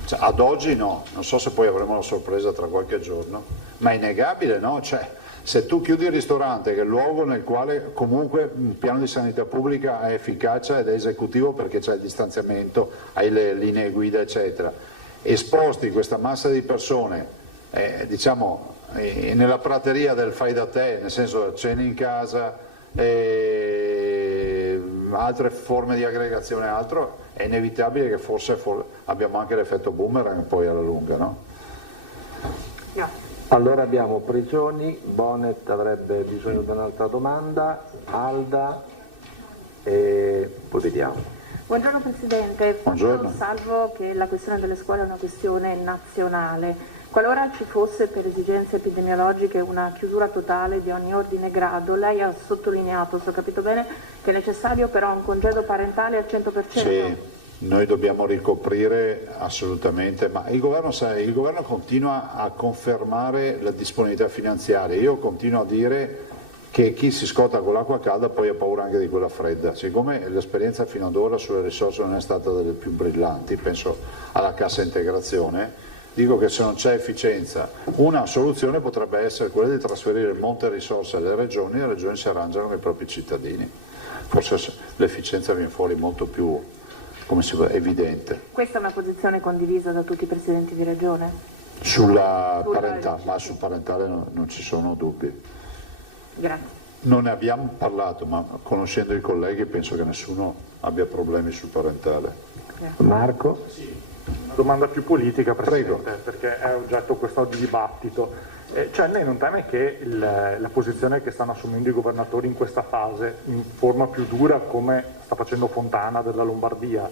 Cioè, ad oggi no, non so se poi avremo la sorpresa tra qualche giorno, ma è innegabile, no? Cioè, se tu chiudi il ristorante, che è il luogo nel quale comunque un piano di sanità pubblica è efficace ed è esecutivo perché c'è il distanziamento, hai le linee guida eccetera, e sposti questa massa di persone diciamo nella prateria del fai da te, nel senso cene in casa, altre forme di aggregazione, altro, è inevitabile che forse abbiamo anche l'effetto boomerang poi alla lunga, no? Allora abbiamo Prigioni, Bonet avrebbe bisogno di un'altra domanda, Alda e poi vediamo. Buongiorno Presidente, Buongiorno. Salvo che la questione delle scuole è una questione nazionale. Qualora ci fosse per esigenze epidemiologiche una chiusura totale di ogni ordine e grado, lei ha sottolineato, se ho capito bene, che è necessario però un congedo parentale al 100%? Sì, noi dobbiamo ricoprire assolutamente, ma il governo continua a confermare la disponibilità finanziaria. Io continuo a dire che chi si scotta con l'acqua calda poi ha paura anche di quella fredda. Siccome l'esperienza fino ad ora sulle risorse non è stata delle più brillanti, penso alla cassa integrazione, dico che se non c'è efficienza, una soluzione potrebbe essere quella di trasferire il monte risorse alle regioni, e le regioni si arrangiano con i propri cittadini. Forse l'efficienza viene fuori molto più, come si può, evidente. Questa è una posizione condivisa da tutti i presidenti di regione? Sulla parentale, ma sul parentale non ci sono dubbi. Grazie. Non ne abbiamo parlato, ma conoscendo i colleghi penso che nessuno abbia problemi sul parentale. Marco? Sì. Una domanda più politica, Presidente, Prego. perché è oggetto questo di dibattito. Cioè lei non teme che la posizione che stanno assumendo i governatori in questa fase, in forma più dura come sta facendo Fontana della Lombardia,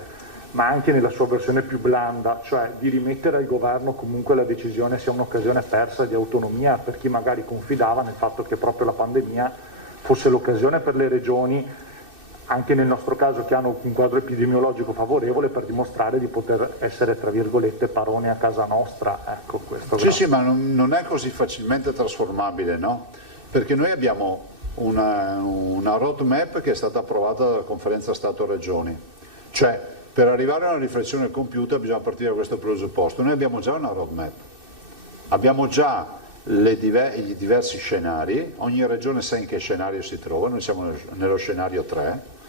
ma anche nella sua versione più blanda, cioè di rimettere al governo comunque la decisione sia un'occasione persa di autonomia per chi magari confidava nel fatto che proprio la pandemia fosse l'occasione per le regioni, anche nel nostro caso che hanno un quadro epidemiologico favorevole, per dimostrare di poter essere, tra virgolette, padrone a casa nostra. Ecco, questo. Sì, ma non è così facilmente trasformabile, no? Perché noi abbiamo una roadmap che è stata approvata dalla conferenza Stato-Regioni, cioè per arrivare a una riflessione compiuta bisogna partire da questo presupposto. Noi abbiamo già una roadmap, abbiamo già i diversi scenari, ogni regione sa in che scenario si trova, noi siamo nello scenario 3,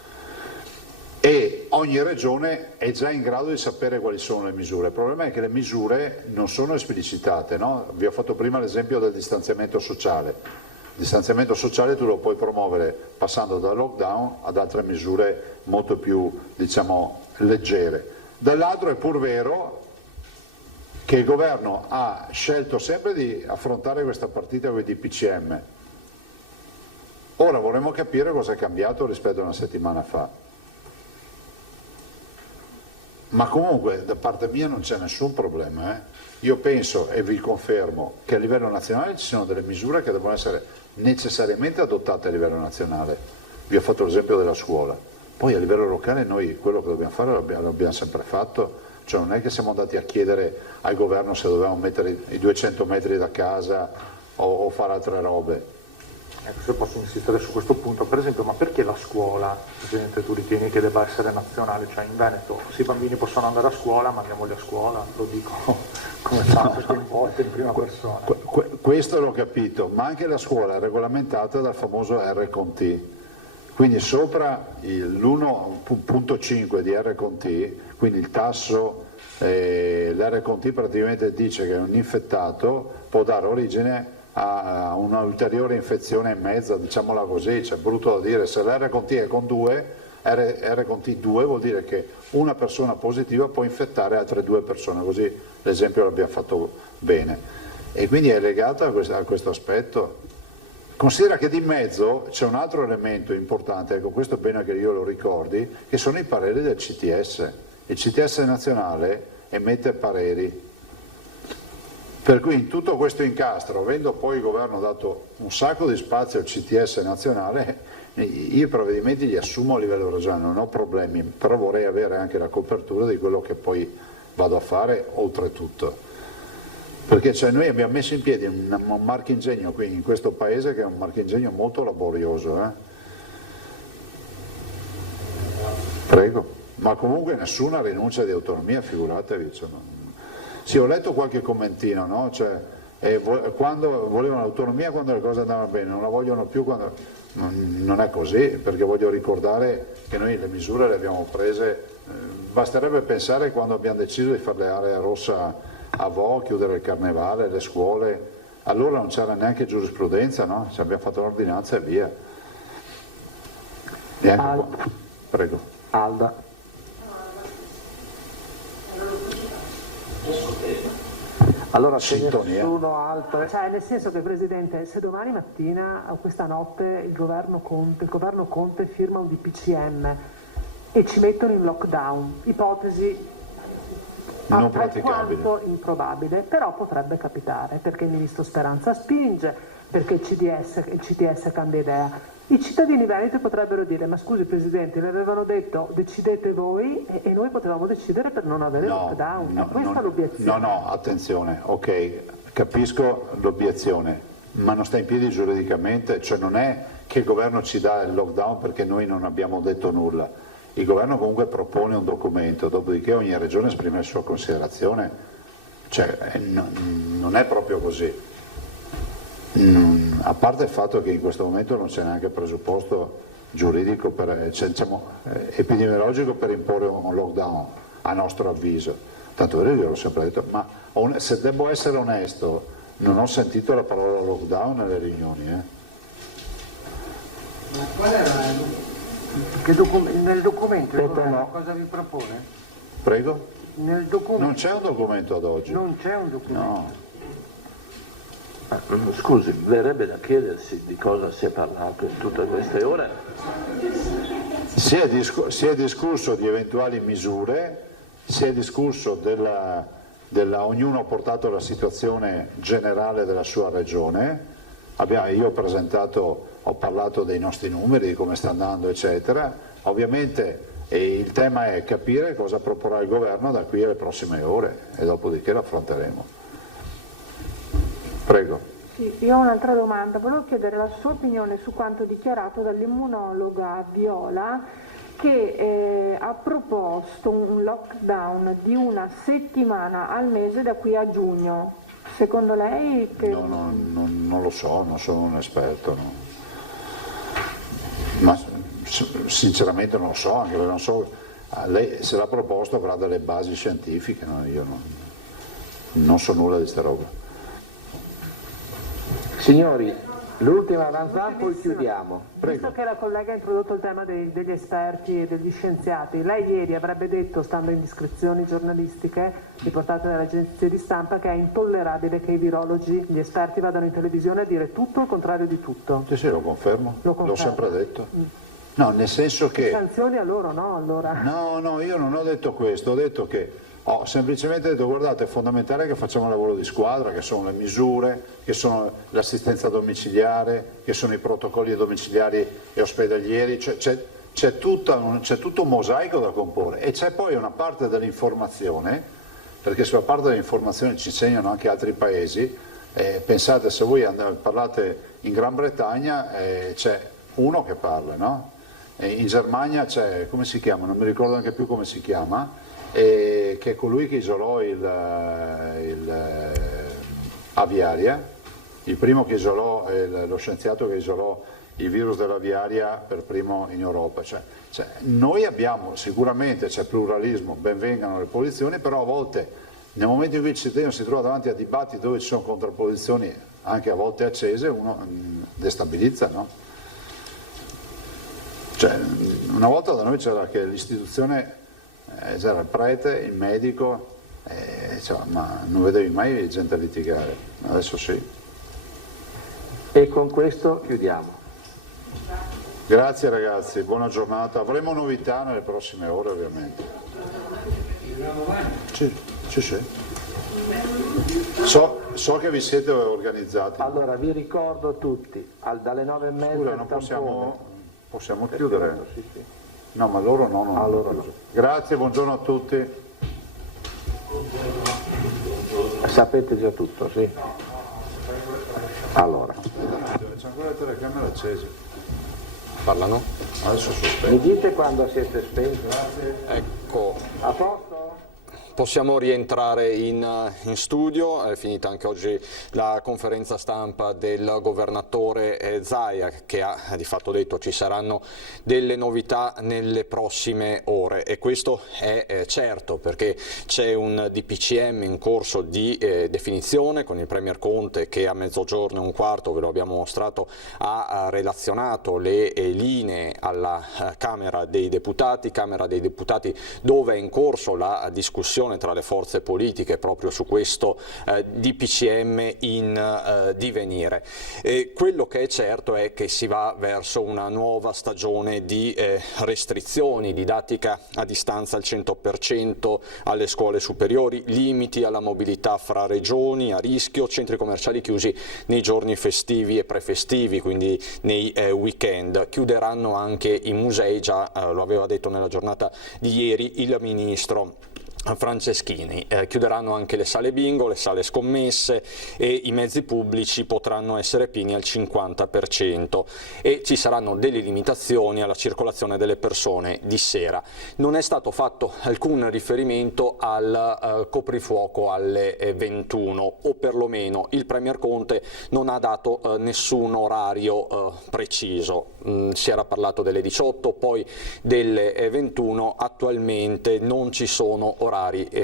e ogni regione è già in grado di sapere quali sono le misure. Il problema è che le misure non sono esplicitate, no? Vi ho fatto prima l'esempio del distanziamento sociale. Il distanziamento sociale tu lo puoi promuovere passando dal lockdown ad altre misure molto più, diciamo, leggere. Dall'altro è pur vero che il governo ha scelto sempre di affrontare questa partita con i DPCM. Ora vorremmo capire cosa è cambiato rispetto a una settimana fa. Ma comunque da parte mia non c'è nessun problema. Io penso e vi confermo che a livello nazionale ci sono delle misure che devono essere necessariamente adottate a livello nazionale. Vi ho fatto l'esempio della scuola. Poi a livello locale noi quello che dobbiamo fare l'abbiamo sempre fatto. Cioè non è che siamo andati a chiedere al governo se dovevamo mettere i 200 metri da casa o fare altre robe. Ecco, se posso insistere su questo punto, per esempio, ma perché la scuola, Presidente, tu ritieni che debba essere nazionale? Cioè in Veneto sì, i bambini possono andare a scuola, mandiamoli a scuola, lo dico come tanto in prima persona. Questo l'ho capito, ma anche la scuola è regolamentata dal famoso R con T, quindi sopra l'1.5 di R con T, quindi il tasso, l'R con T praticamente dice che un infettato può dare origine a una ulteriore infezione in mezzo, diciamola così, c'è brutto da dire, se l'R con T è con 2, R con T 2 vuol dire che una persona positiva può infettare altre 2 persone, così l'esempio l'abbiamo fatto bene. E quindi è legata a questo aspetto. Considera che di mezzo c'è un altro elemento importante, ecco questo è bene che io lo ricordi, che sono i pareri del CTS. Il CTS nazionale emette pareri. Per cui in tutto questo incastro, avendo poi il governo dato un sacco di spazio al CTS nazionale, io i provvedimenti li assumo a livello regionale, non ho problemi, però vorrei avere anche la copertura di quello che poi vado a fare oltretutto. Perché cioè, noi abbiamo messo in piedi un marchingegno qui in questo paese che è un marchingegno molto laborioso. Prego. Ma comunque nessuna rinuncia di autonomia, figuratevi. Sì, ho letto qualche commentino, no? Cioè, quando volevano l'autonomia quando le cose andavano bene, non la vogliono più quando... Non è così, perché voglio ricordare che noi le misure le abbiamo prese, basterebbe pensare quando abbiamo deciso di fare l'area rossa a Vo, chiudere il carnevale, le scuole, allora non c'era neanche giurisprudenza, no? Ci abbiamo fatto l'ordinanza e via. Prego. Alda. Allora se nessuno altro... Cioè nel senso che Presidente, se domani mattina o questa notte il governo Conte firma un DPCM e ci mettono in lockdown, ipotesi alquanto improbabile, però potrebbe capitare perché il ministro Speranza spinge, perché il CTS cambia idea. I cittadini veneti potrebbero dire: ma scusi Presidente, le avevano detto decidete voi e noi potevamo decidere per non avere lockdown. Questa è l'obiezione. No, attenzione, ok, capisco l'obiezione, ma non sta in piedi giuridicamente, cioè non è che il governo ci dà il lockdown perché noi non abbiamo detto nulla. Il governo comunque propone un documento, dopodiché ogni regione esprime la sua considerazione, cioè non è proprio così. A parte il fatto che in questo momento non c'è neanche presupposto giuridico, epidemiologico per imporre un lockdown, a nostro avviso. Tanto vero, io l'ho sempre detto, ma se devo essere onesto, non ho sentito la parola lockdown nelle riunioni. Ma qual era nel documento il governo cosa vi propone? Prego? Nel documento. Non c'è un documento ad oggi. Non c'è un documento. No. Scusi, verrebbe da chiedersi di cosa si è parlato in tutte queste ore. Si è discusso di eventuali misure, si è discusso ognuno ha portato la situazione generale della sua regione, io ho parlato dei nostri numeri, di come sta andando eccetera, ovviamente il tema è capire cosa proporrà il governo da qui alle prossime ore e dopodiché l'affronteremo. Prego. Sì, io ho un'altra domanda, volevo chiedere la sua opinione su quanto dichiarato dall'immunologa Viola che ha proposto un lockdown di 1 settimana al mese da qui a giugno. Secondo lei? No, non lo so, non sono un esperto. No. Ma sinceramente non lo so, anche perché non so, lei se l'ha proposto avrà delle basi scientifiche, no? Io non so nulla di queste robe. Signori, l'ultima avanzata, poi chiudiamo. Prego. Visto che la collega ha introdotto il tema degli esperti e degli scienziati, lei ieri avrebbe detto, stando in indiscrezioni giornalistiche riportate dalle agenzie di stampa, che è intollerabile che i virologi, gli esperti vadano in televisione a dire tutto il contrario di tutto. Sì, lo confermo. L'ho sempre detto. No, nel senso che... Sanzioni a loro, no? Allora. No, io non ho detto questo, ho detto che... Ho semplicemente detto: guardate, è fondamentale che facciamo un lavoro di squadra, che sono le misure, che sono l'assistenza domiciliare, che sono i protocolli domiciliari e ospedalieri, c'è tutto un mosaico da comporre e c'è poi una parte dell'informazione, perché sulla parte dell'informazione ci insegnano anche altri paesi, Pensate, se voi parlate in Gran Bretagna c'è uno che parla, no? In Germania c'è, come si chiama? Non mi ricordo neanche più come si chiama, che è colui che isolò aviaria, il primo che isolò, lo scienziato che isolò il virus dell'aviaria per primo in Europa. Cioè, noi abbiamo, sicuramente c'è pluralismo, ben vengano le posizioni, però a volte nel momento in cui il cittadino si trova davanti a dibattiti dove ci sono contrapposizioni anche a volte accese, uno destabilizza, no? Cioè, una volta da noi c'era che l'istituzione, c'era il prete, il medico, ma non vedevi mai gente litigare, adesso sì. E con questo chiudiamo. Grazie ragazzi, buona giornata, avremo novità nelle prossime ore ovviamente. Sì. So che vi siete organizzati. Allora vi ricordo tutti, dalle 9:30 Scusa, non possiamo chiudere? Sì. No, ma loro no. Allora no. Grazie, buongiorno a tutti. Sapete già tutto, sì? Allora. C'è ancora le telecamere accese. Parlano? Adesso sospendo. Mi dite quando siete spenti? Grazie. Ecco. A posto? Possiamo rientrare in studio, è finita anche oggi la conferenza stampa del governatore Zaia che ha di fatto detto ci saranno delle novità nelle prossime ore e questo è certo perché c'è un DPCM in corso di definizione con il Premier Conte che a 12:15, ve lo abbiamo mostrato, ha relazionato le linee alla Camera dei Deputati dove è in corso la discussione tra le forze politiche proprio su questo DPCM in divenire. Quello che è certo è che si va verso una nuova stagione di restrizioni, didattica a distanza al 100% alle scuole superiori, limiti alla mobilità fra regioni a rischio, centri commerciali chiusi nei giorni festivi e prefestivi, quindi nei weekend. Chiuderanno anche i musei, già lo aveva detto nella giornata di ieri il ministro Franceschini. Chiuderanno anche le sale bingo, le sale scommesse e i mezzi pubblici potranno essere pieni al 50% e ci saranno delle limitazioni alla circolazione delle persone di sera. Non è stato fatto alcun riferimento al coprifuoco alle 21 o perlomeno il Premier Conte non ha dato nessun orario preciso. Si era parlato delle 18, poi delle 21, attualmente non ci sono orari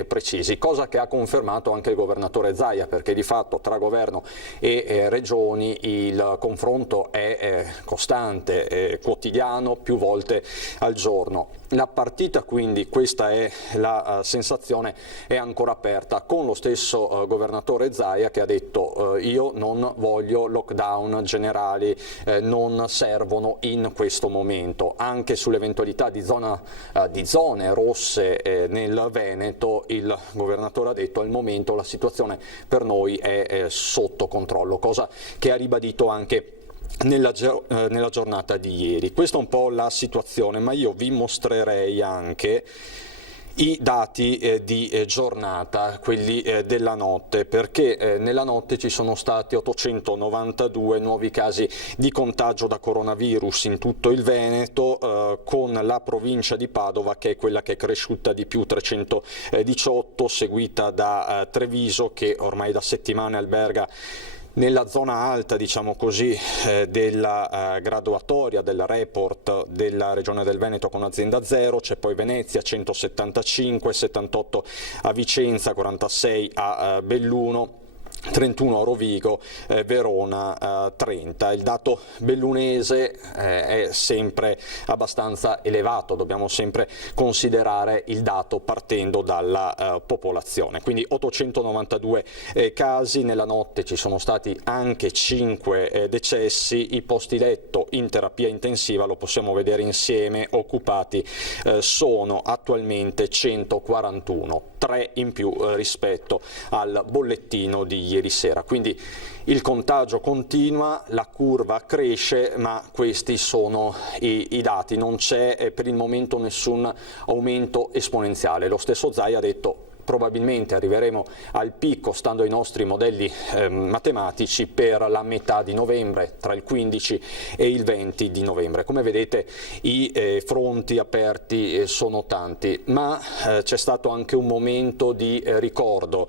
precisi, cosa che ha confermato anche il governatore Zaia, perché di fatto tra governo e regioni il confronto è costante, quotidiano, più volte al giorno. La partita quindi, questa è la sensazione, è ancora aperta, con lo stesso governatore Zaia che ha detto io non voglio lockdown generali, non servono in questo momento. Anche sull'eventualità di zone rosse nel Veneto il governatore ha detto al momento la situazione per noi è sotto controllo, cosa che ha ribadito anche nella giornata di ieri. Questa è un po' la situazione, ma io vi mostrerei anche i dati di giornata, quelli della notte, perché nella notte ci sono stati 892 nuovi casi di contagio da coronavirus in tutto il Veneto, con la provincia di Padova che è quella che è cresciuta di più, 318, seguita da Treviso che ormai da settimane alberga nella zona alta, diciamo così, della graduatoria, del report della Regione del Veneto con azienda zero. C'è poi Venezia 175, 78 a Vicenza, 46 a Belluno, 31 a Rovigo, Verona 30. Il dato bellunese è sempre abbastanza elevato, dobbiamo sempre considerare il dato partendo dalla popolazione. Quindi 892 casi, nella notte ci sono stati anche 5 decessi, i posti letto in terapia intensiva, lo possiamo vedere insieme, occupati sono attualmente 141, 3 in più rispetto al bollettino di ieri sera. Quindi il contagio continua, la curva cresce, ma questi sono i dati, non c'è per il momento nessun aumento esponenziale. Lo stesso Zaia ha detto probabilmente arriveremo al picco, stando ai nostri modelli matematici, per la metà di novembre, tra il 15 e il 20 di novembre. Come vedete i fronti aperti sono tanti, ma c'è stato anche un momento di ricordo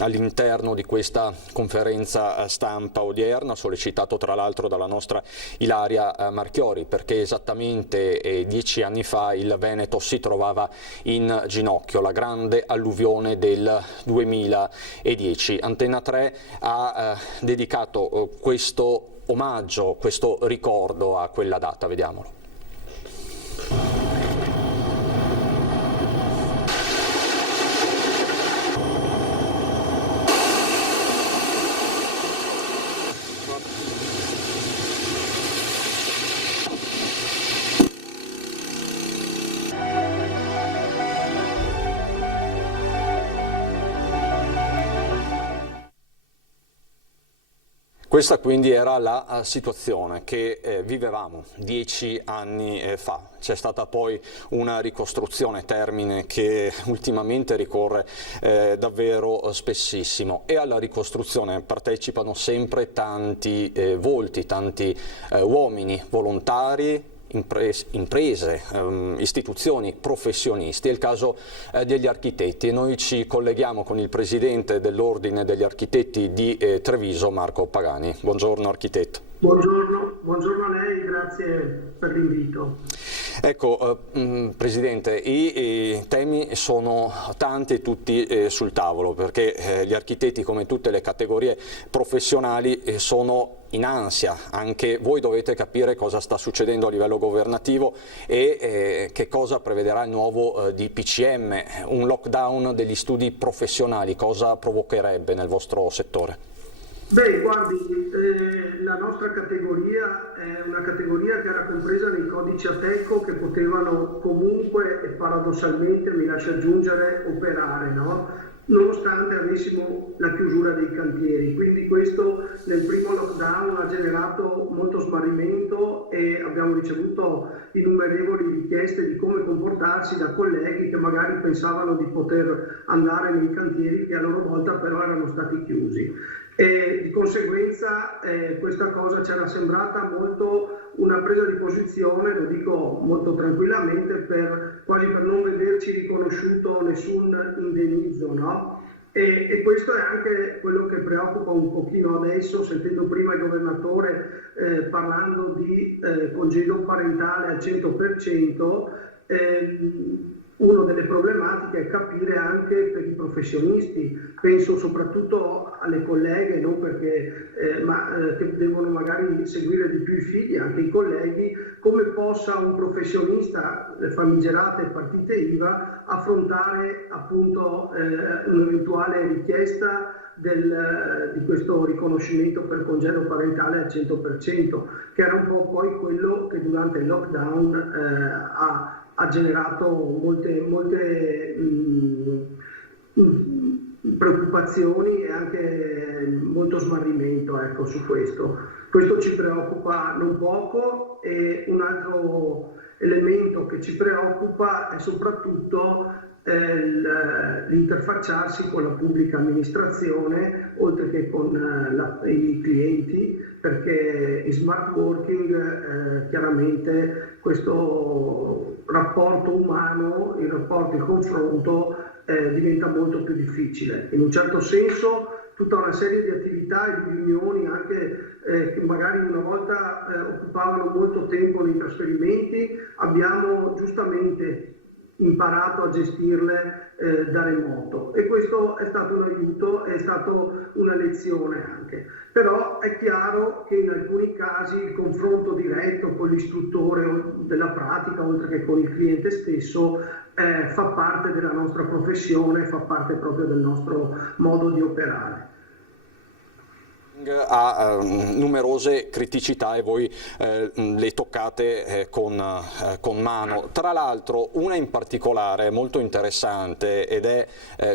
all'interno di questa conferenza stampa odierna, sollecitato tra l'altro dalla nostra Ilaria Marchiori, perché esattamente 10 anni fa il Veneto si trovava in ginocchio, la grande alluvione del 2010. Antena 3 ha dedicato questo omaggio, questo ricordo a quella data, vediamolo. Questa quindi era la situazione che vivevamo 10 anni fa. C'è stata poi una ricostruzione, termine che ultimamente ricorre davvero spessissimo, e alla ricostruzione partecipano sempre tanti volti, tanti uomini volontari, imprese, istituzioni, professionisti. È il caso degli architetti, e noi ci colleghiamo con il presidente dell'Ordine degli Architetti di Treviso, Marco Pagani. Buongiorno architetto. Buongiorno a lei, grazie per l'invito. Ecco, Presidente, i temi sono tanti e tutti sul tavolo, perché gli architetti, come tutte le categorie professionali, sono in ansia. Anche voi dovete capire cosa sta succedendo a livello governativo e che cosa prevederà il nuovo DPCM. Un lockdown degli studi professionali cosa provocherebbe nel vostro settore? Beh, guardi, la nostra categoria è una categoria che era compresa nei codici Ateco, che potevano comunque e paradossalmente, mi lascia aggiungere, operare, no? Nonostante avessimo la chiusura dei cantieri. Quindi questo nel primo lockdown ha generato molto smarrimento e abbiamo ricevuto innumerevoli richieste di come comportarsi da colleghi che magari pensavano di poter andare nei cantieri che a loro volta però erano stati chiusi. E di conseguenza questa cosa ci era sembrata molto una presa di posizione, lo dico molto tranquillamente, quasi per non vederci riconosciuto nessun indennizzo, no? E questo è anche quello che preoccupa un pochino adesso, sentendo prima il governatore parlando di congedo parentale al 100%. Una delle problematiche è capire anche per i professionisti, penso soprattutto alle colleghe, non perché, che devono magari seguire di più i figli, anche i colleghi, come possa un professionista, le famigerate partite IVA, affrontare appunto un'eventuale richiesta di questo riconoscimento per congedo parentale al 100%, che era un po' poi quello che durante il lockdown ha generato molte preoccupazioni e anche molto smarrimento, ecco, su questo. Questo ci preoccupa non poco, e un altro elemento che ci preoccupa è soprattutto l'interfacciarsi con la pubblica amministrazione, oltre che con i clienti, perché in smart working chiaramente questo rapporto umano, il confronto diventa molto più difficile. In un certo senso tutta una serie di attività e di riunioni anche che magari una volta occupavano molto tempo nei trasferimenti, abbiamo giustamente imparato a gestirle da remoto, e questo è stato un aiuto, è stato una lezione anche. Però è chiaro che in alcuni casi il confronto diretto con l'istruttore della pratica, oltre che con il cliente stesso, fa parte della nostra professione, fa parte proprio del nostro modo di operare. ha numerose criticità e voi le toccate con mano. Tra l'altro una in particolare molto interessante ed è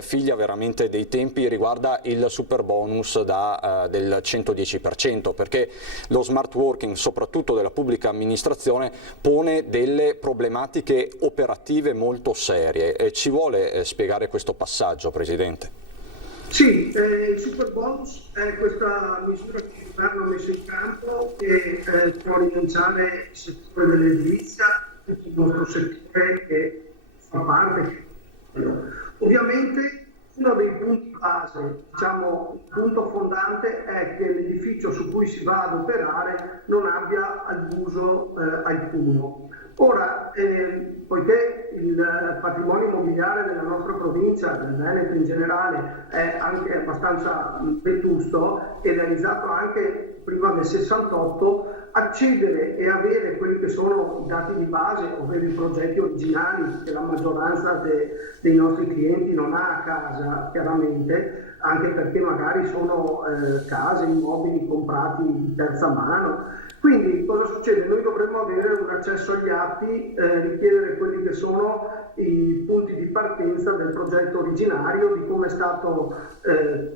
figlia veramente dei tempi, riguarda il super bonus del 110%, perché lo smart working, soprattutto della pubblica amministrazione, pone delle problematiche operative molto serie. Ci vuole spiegare questo passaggio, Presidente? Sì, il super bonus è questa misura che il governo ha messo in campo che può rilanciare il settore dell'edilizia, tutto il nostro settore che fa parte. Ovviamente uno dei punti base, diciamo il punto fondante, è che l'edificio su cui si va ad operare non abbia abuso alcuno. Ora, poiché il patrimonio immobiliare della nostra provincia, del Veneto in generale, è anche abbastanza vetusto e realizzato anche prima del 68, accedere e avere quelli che sono i dati di base, ovvero i progetti originali che la maggioranza dei nostri clienti non ha a casa, chiaramente, anche perché magari sono case, immobili comprati di terza mano. Quindi cosa succede? Noi dovremmo avere un accesso agli atti, richiedere quelli che sono i punti di partenza del progetto originario, di come è stato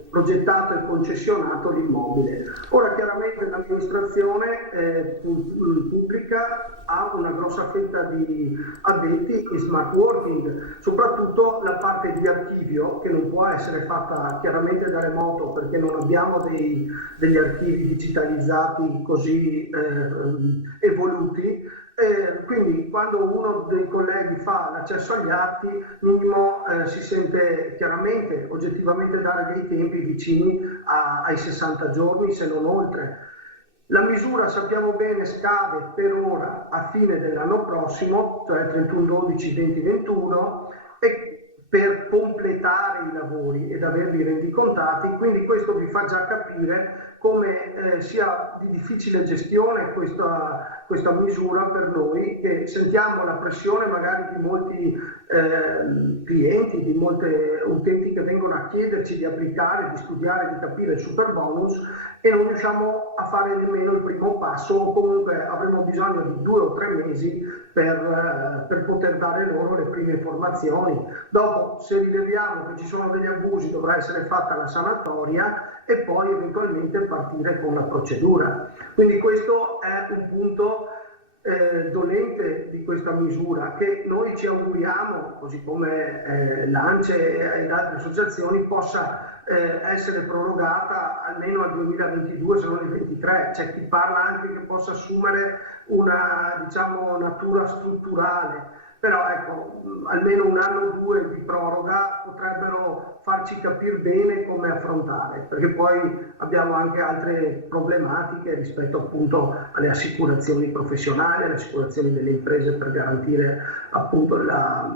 progettato e concessionato l'immobile. Ora chiaramente l'amministrazione pubblica ha una grossa fetta di addetti in smart working, soprattutto la parte di archivio, che non può essere fatta chiaramente da remoto perché non abbiamo degli archivi digitalizzati così evoluti. Quindi quando uno dei colleghi fa l'accesso agli atti, minimo si sente chiaramente, oggettivamente dare dei tempi vicini ai 60 giorni, se non oltre. La misura, sappiamo bene, scade per ora a fine dell'anno prossimo, cioè 31/12/2021, e per completare i lavori ed averli rendicontati, quindi questo vi fa già capire come sia di difficile gestione questa misura per noi, che sentiamo la pressione magari di molti clienti, di molte utenti che vengono a chiederci di applicare, di studiare, di capire il super bonus, e non riusciamo a fare nemmeno il primo passo, o comunque avremo bisogno di 2 o 3 mesi per poter dare loro le prime informazioni. Dopo, se rileviamo che ci sono degli abusi, dovrà essere fatta la sanatoria e poi eventualmente partire con la procedura. Quindi questo è un punto dolente di questa misura, che noi ci auguriamo, così come l'ANCE ed altre associazioni, possa essere prorogata almeno al 2022, se non il 2023. C'è chi parla anche che possa assumere una, diciamo, natura strutturale, però ecco, almeno 1 anno o 2 di proroga potrebbero farci capire bene come affrontare, perché poi abbiamo anche altre problematiche rispetto appunto alle assicurazioni professionali, alle assicurazioni delle imprese, per garantire appunto la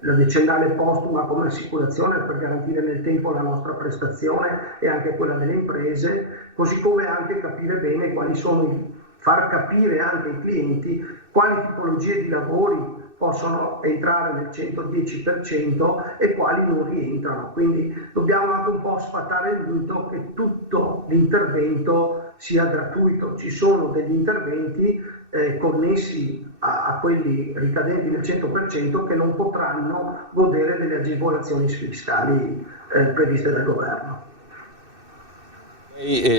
decennale postuma come assicurazione, per garantire nel tempo la nostra prestazione e anche quella delle imprese, così come anche capire bene quali sono, far capire anche ai clienti quali tipologie di lavori possono entrare nel 110% e quali non rientrano. Quindi dobbiamo anche un po' sfatare il mito che tutto l'intervento sia gratuito. Ci sono degli interventi connessi a quelli ricadenti nel 100% che non potranno godere delle agevolazioni fiscali previste dal governo.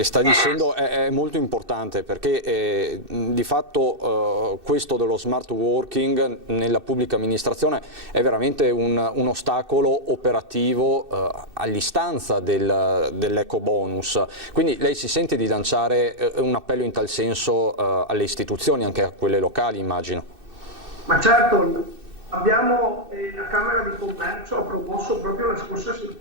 Sta dicendo è molto importante, perché di fatto questo dello smart working nella pubblica amministrazione è veramente un ostacolo operativo all'istanza dell'eco bonus. Quindi lei si sente di lanciare un appello in tal senso alle istituzioni, anche a quelle locali, immagino? Ma certo, abbiamo la Camera di Commercio ha promosso proprio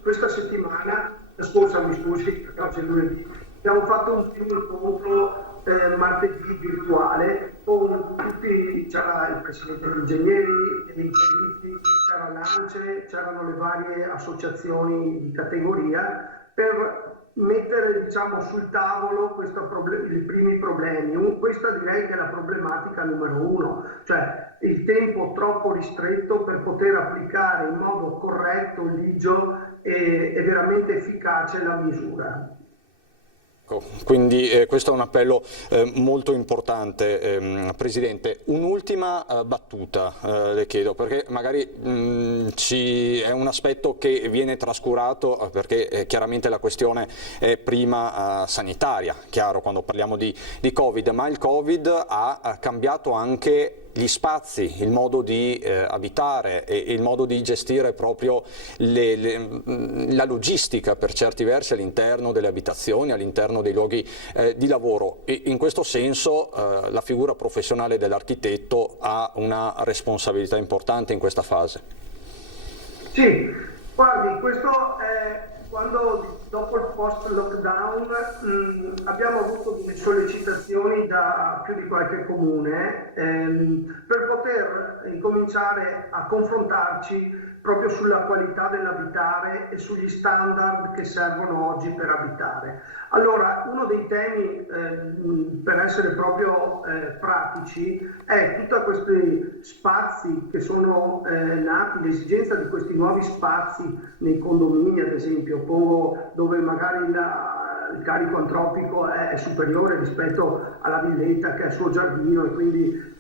questa settimana, la scorsa, mi scusi, perché oggi è lunedì, abbiamo fatto un primo incontro martedì virtuale con tutti, c'era il presidente degli ingegneri, dei periti, c'era l'ANCE, c'erano le varie associazioni di categoria, per mettere, diciamo, sul tavolo i primi problemi. Questa direi che è la problematica numero 1, cioè il tempo troppo ristretto per poter applicare in modo corretto, ligio e veramente efficace la misura. Ecco, quindi questo è un appello molto importante, Presidente. Un'ultima battuta le chiedo, perché magari è un aspetto che viene trascurato, perché chiaramente la questione è prima sanitaria, chiaro, quando parliamo di Covid, ma il Covid ha cambiato anche gli spazi, il modo di abitare e il modo di gestire proprio la logistica per certi versi all'interno delle abitazioni, all'interno dei luoghi di lavoro, e in questo senso la figura professionale dell'architetto ha una responsabilità importante in questa fase. Sì, guardi, questo è quando dopo il post-lockdown abbiamo avuto delle sollecitazioni da più di qualche comune per poter incominciare a confrontarci proprio sulla qualità dell'abitare e sugli standard che servono oggi per abitare. Allora, uno dei temi, per essere proprio pratici, è tutti questi spazi che sono nati, l'esigenza di questi nuovi spazi nei condomini, ad esempio, dove magari il carico antropico è superiore rispetto alla villetta che ha il suo giardino, e quindi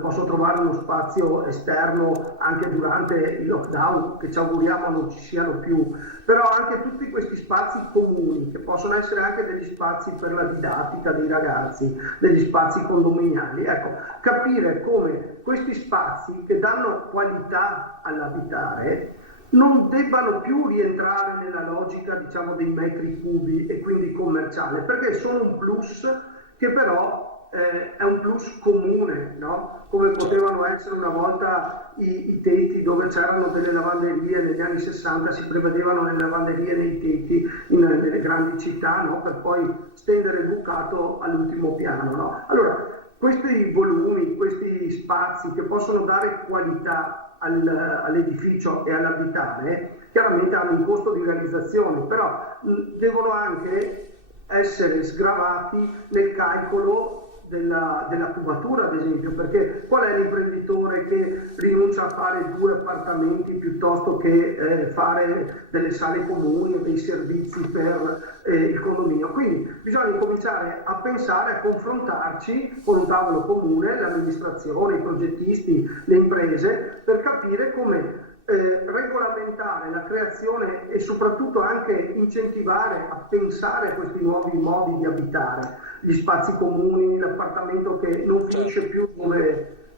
posso trovare uno spazio esterno anche durante il lockdown, che ci auguriamo non ci siano più, però anche tutti questi spazi comuni, che possono essere anche degli spazi per la didattica dei ragazzi, degli spazi condominiali. Ecco, capire come questi spazi che danno qualità all'abitare non debbano più rientrare nella logica, dei metri cubi e quindi commerciale, perché sono un plus che però è un plus comune, no? Come potevano essere una volta i tetti dove c'erano delle lavanderie, negli anni 60 si prevedevano le lavanderie nei tetti nelle grandi città, no? Per poi stendere il bucato all'ultimo piano, no? Allora, questi volumi, questi spazi che possono dare qualità all'edificio e all'abitare, chiaramente hanno un costo di realizzazione, però devono anche essere sgravati nel calcolo della cubatura, ad esempio, perché qual è l'imprenditore che rinuncia a fare 2 appartamenti piuttosto che fare delle sale comuni o dei servizi per il condominio? Quindi bisogna cominciare a pensare, a confrontarci con un tavolo comune, l'amministrazione, i progettisti, le imprese, per capire come regolamentare la creazione e soprattutto anche incentivare a pensare a questi nuovi modi di abitare, gli spazi comuni, l'appartamento che non finisce più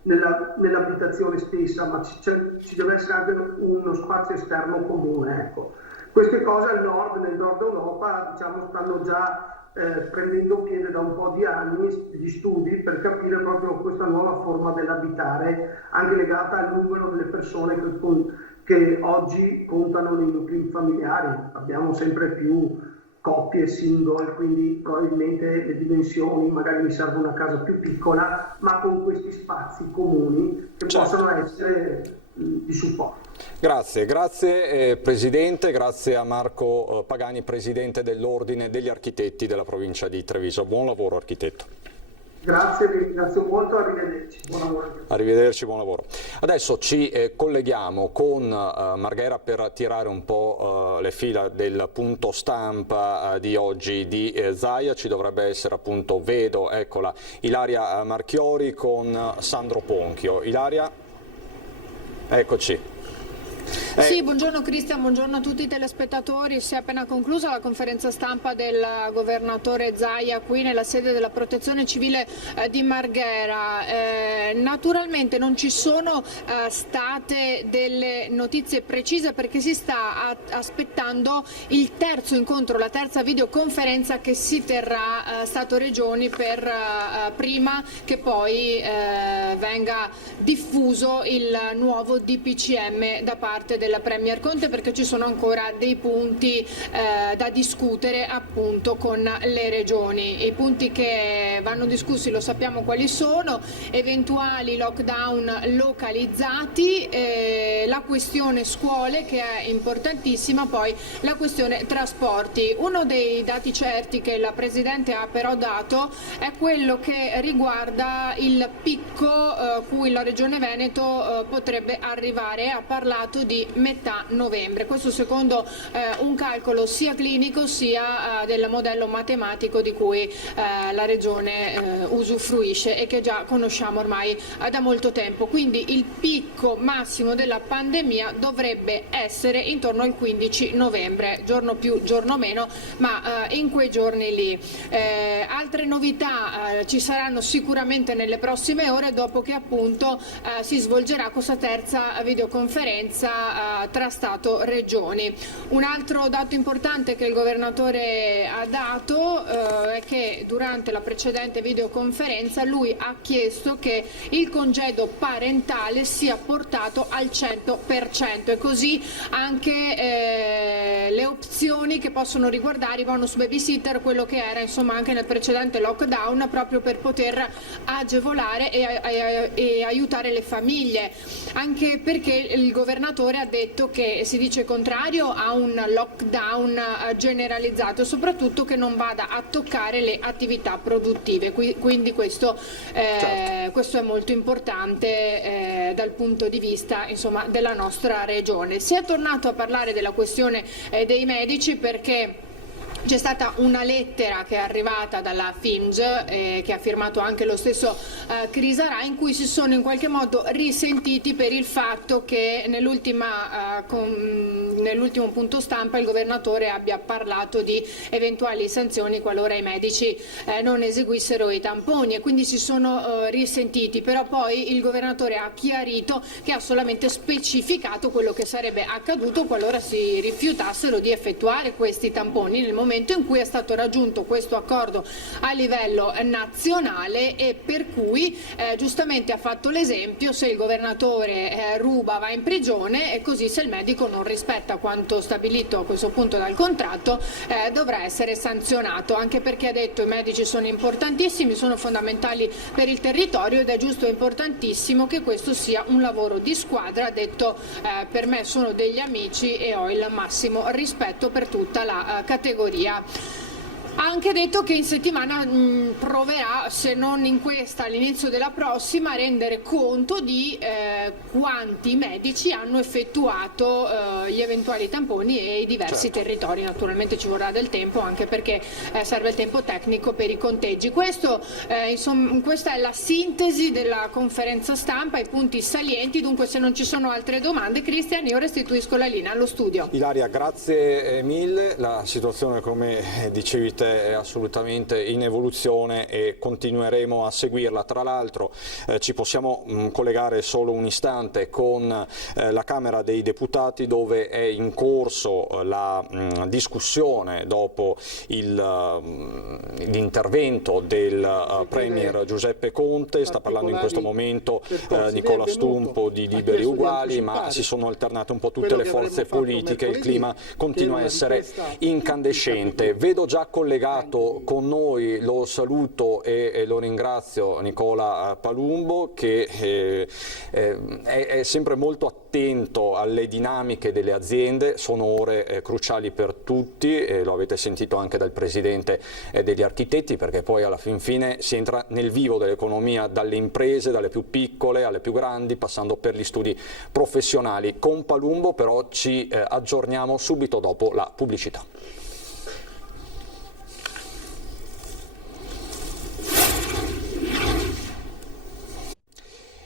nell'abitazione stessa, ma ci deve essere anche uno spazio esterno comune. Ecco. Queste cose nel nord Europa stanno già prendendo piede da un po' di anni, gli studi per capire proprio questa nuova forma dell'abitare, anche legata al numero delle persone che oggi contano nei nuclei familiari. Abbiamo sempre più coppie single, quindi probabilmente le dimensioni, magari mi serve una casa più piccola, ma con questi spazi comuni che possono essere di supporto. Grazie Presidente, grazie a Marco Pagani, Presidente dell'Ordine degli Architetti della provincia di Treviso. Buon lavoro, architetto. Grazie, vi ringrazio molto, arrivederci. Buon lavoro. Arrivederci, buon lavoro. Adesso ci colleghiamo con Marghera per tirare un po' le fila del punto stampa di oggi di Zaia. Ci dovrebbe essere appunto, vedo, eccola, Ilaria Marchiori con Sandro Ponchio. Ilaria, eccoci. Sì, buongiorno Cristian, buongiorno a tutti i telespettatori. Si è appena conclusa la conferenza stampa del governatore Zaia qui nella sede della Protezione Civile di Marghera. Naturalmente non ci sono state delle notizie precise perché si sta aspettando il terzo incontro, la terza videoconferenza che si terrà Stato-Regioni prima che poi venga diffuso il nuovo DPCM da parte della Premier Conte, perché ci sono ancora dei punti da discutere appunto con le regioni. I punti che vanno discussi lo sappiamo quali sono: eventuali lockdown localizzati, la questione scuole che è importantissima, poi la questione trasporti. Uno dei dati certi che la Presidente ha però dato è quello che riguarda il picco cui la Regione Veneto potrebbe arrivare. Ha parlato di metà novembre. Questo secondo un calcolo sia clinico sia del modello matematico di cui la Regione usufruisce e che già conosciamo ormai da molto tempo. Quindi il picco massimo della pandemia dovrebbe essere intorno al 15 novembre, giorno più, giorno meno, ma in quei giorni lì. Altre novità ci saranno sicuramente nelle prossime ore, dopo che appunto si svolgerà questa terza videoconferenza tra Stato-Regioni. Un altro dato importante che il governatore ha dato è che durante la precedente videoconferenza lui ha chiesto che il congedo parentale sia portato al 100% e così anche le opzioni che possono riguardare i bonus babysitter, quello che era insomma anche nel precedente lockdown, proprio per poter agevolare e aiutare le famiglie, anche perché il governatore ha detto che si dice contrario a un lockdown generalizzato, soprattutto che non vada a toccare le attività produttive, quindi questo è molto importante dal punto di vista insomma della nostra regione. Si è tornato a parlare della questione dei medici perché c'è stata una lettera che è arrivata dalla FIMS, che ha firmato anche lo stesso Crisarà, in cui si sono in qualche modo risentiti per il fatto che nell'ultimo punto stampa il governatore abbia parlato di eventuali sanzioni qualora i medici non eseguissero i tamponi, e quindi si sono risentiti. Però poi il governatore ha chiarito che ha solamente specificato quello che sarebbe accaduto qualora si rifiutassero di effettuare questi tamponi nel momento in cui è stato raggiunto questo accordo a livello nazionale, e per cui giustamente ha fatto l'esempio: se il governatore ruba va in prigione, e così se il medico non rispetta quanto stabilito a questo punto dal contratto dovrà essere sanzionato, anche perché ha detto i medici sono importantissimi, sono fondamentali per il territorio ed è giusto e importantissimo che questo sia un lavoro di squadra. Ha detto per me sono degli amici e ho il massimo rispetto per tutta la categoria. Ha anche detto che in settimana proverà, se non in questa all'inizio della prossima, a rendere conto di quanti medici hanno effettuato gli eventuali tamponi e i diversi territori. Naturalmente ci vorrà del tempo, anche perché serve il tempo tecnico per i conteggi. Questa è la sintesi della conferenza stampa, i punti salienti. Dunque, se non ci sono altre domande, Cristian, io restituisco la linea allo studio. Ilaria, grazie mille. La situazione, come dicevi te, è assolutamente in evoluzione e continueremo a seguirla. Tra l'altro ci possiamo collegare solo un istante con la Camera dei Deputati, dove è in corso la discussione dopo l'intervento del Premier Giuseppe Conte. Sta parlando in questo momento Nicola Stumpo di Liberi Uguali, ma si sono alternate un po' tutte le forze politiche. Il clima continua a essere incandescente. Vedo già collegato con noi, lo saluto e lo ringrazio, Nicola Palumbo, che è sempre molto attento alle dinamiche delle aziende. Sono ore cruciali per tutti, lo avete sentito anche dal Presidente degli Architetti, perché poi alla fin fine si entra nel vivo dell'economia, dalle imprese, dalle più piccole alle più grandi, passando per gli studi professionali. Con Palumbo però ci aggiorniamo subito dopo la pubblicità.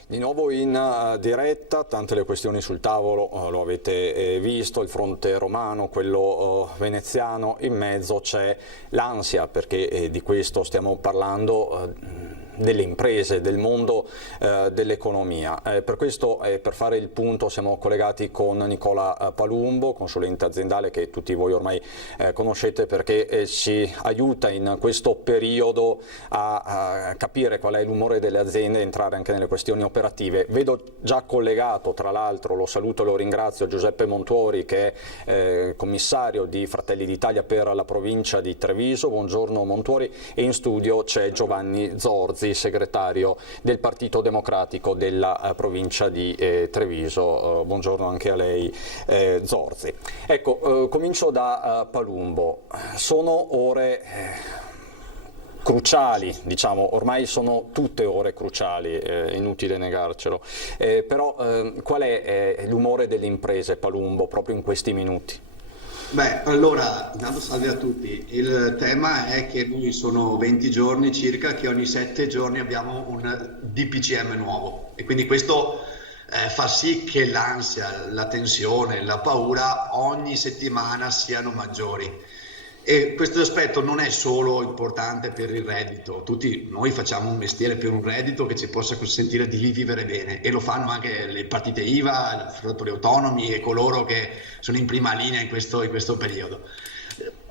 Di nuovo in diretta, tante le questioni sul tavolo, lo avete visto, il fronte romano, quello veneziano, in mezzo c'è l'ansia, perché di questo stiamo parlando, delle imprese, del mondo dell'economia. Per questo, per fare il punto, siamo collegati con Nicola Palumbo, consulente aziendale che tutti voi ormai conoscete, perché ci aiuta in questo periodo a capire qual è l'umore delle aziende e entrare anche nelle questioni operative. Vedo già collegato, tra l'altro, lo saluto e lo ringrazio, Giuseppe Montuori, che è commissario di Fratelli d'Italia per la provincia di Treviso. Buongiorno Montuori. E in studio c'è Giovanni Zorzi, segretario del Partito Democratico della provincia di Treviso. Buongiorno anche a lei, Zorzi. Ecco, comincio da Palumbo. Sono ore cruciali, diciamo, ormai sono tutte ore cruciali, è inutile negarcelo, però qual è l'umore delle imprese, Palumbo, proprio in questi minuti? Beh, allora, intanto salve a tutti. Il tema è che noi sono 20 giorni circa che ogni 7 giorni abbiamo un DPCM nuovo e quindi questo fa sì che l'ansia, la tensione, la paura ogni settimana siano maggiori. E questo aspetto non è solo importante per il reddito, tutti noi facciamo un mestiere per un reddito che ci possa consentire di vivere bene e lo fanno anche le partite IVA, i lavoratori autonomi e coloro che sono in prima linea in questo periodo.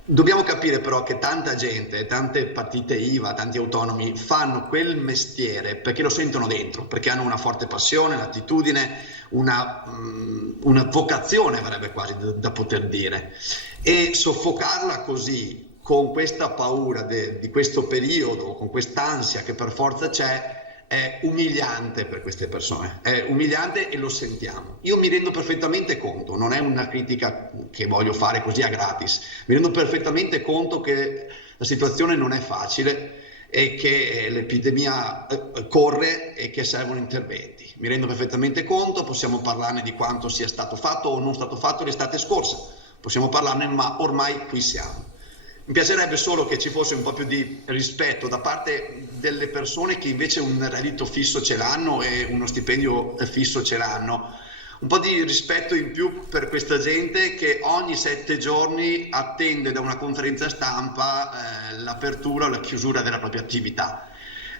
Dobbiamo capire però che tanta gente, tante partite IVA, tanti autonomi fanno quel mestiere perché lo sentono dentro, perché hanno una forte passione, un'attitudine, una vocazione avrebbe quasi da poter dire. E soffocarla così, con questa paura di questo periodo, con quest'ansia che per forza c'è, è umiliante per queste persone, è umiliante e lo sentiamo. Io mi rendo perfettamente conto, non è una critica che voglio fare così a gratis, mi rendo perfettamente conto che la situazione non è facile e che l'epidemia corre e che servono interventi. Mi rendo perfettamente conto, possiamo parlarne di quanto sia stato fatto o non stato fatto l'estate scorsa, possiamo parlarne, ma ormai qui siamo. Mi piacerebbe solo che ci fosse un po' più di rispetto da parte delle persone che invece un reddito fisso ce l'hanno e uno stipendio fisso ce l'hanno. Un po' di rispetto in più per questa gente che ogni 7 giorni attende da una conferenza stampa l'apertura o la chiusura della propria attività.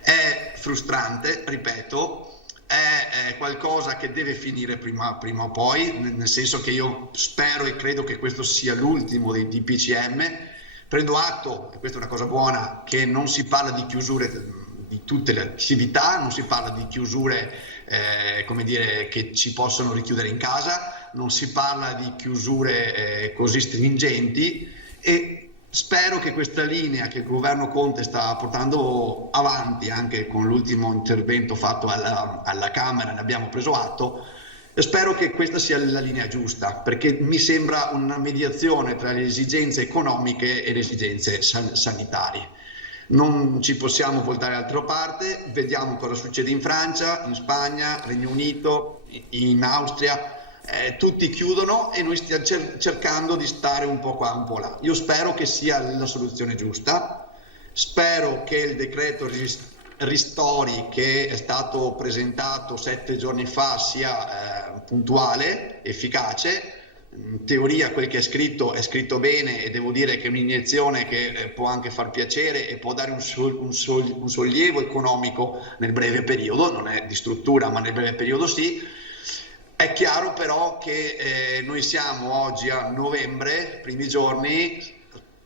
È frustrante, ripeto, è qualcosa che deve finire prima o poi, nel senso che io spero e credo che questo sia l'ultimo dei DPCM. Prendo atto, e questa è una cosa buona, che non si parla di chiusure di tutte le attività, non si parla di chiusure come dire, che ci possono richiudere in casa, non si parla di chiusure così stringenti e spero che questa linea che il governo Conte sta portando avanti, anche con l'ultimo intervento fatto alla Camera, ne abbiamo preso atto. Spero che questa sia la linea giusta, perché mi sembra una mediazione tra le esigenze economiche e le esigenze sanitarie. Non ci possiamo voltare dall'altra parte, vediamo cosa succede in Francia, in Spagna, Regno Unito, in Austria, tutti chiudono e noi stiamo cercando di stare un po' qua, un po' là. Io spero che sia la soluzione giusta, spero che il decreto ristori che è stato presentato 7 giorni fa sia puntuale, efficace. In teoria quel che è scritto bene e devo dire che è un'iniezione che può anche far piacere e può dare un sollievo economico nel breve periodo, non è di struttura ma nel breve periodo sì. È chiaro però che noi siamo oggi a novembre, primi giorni,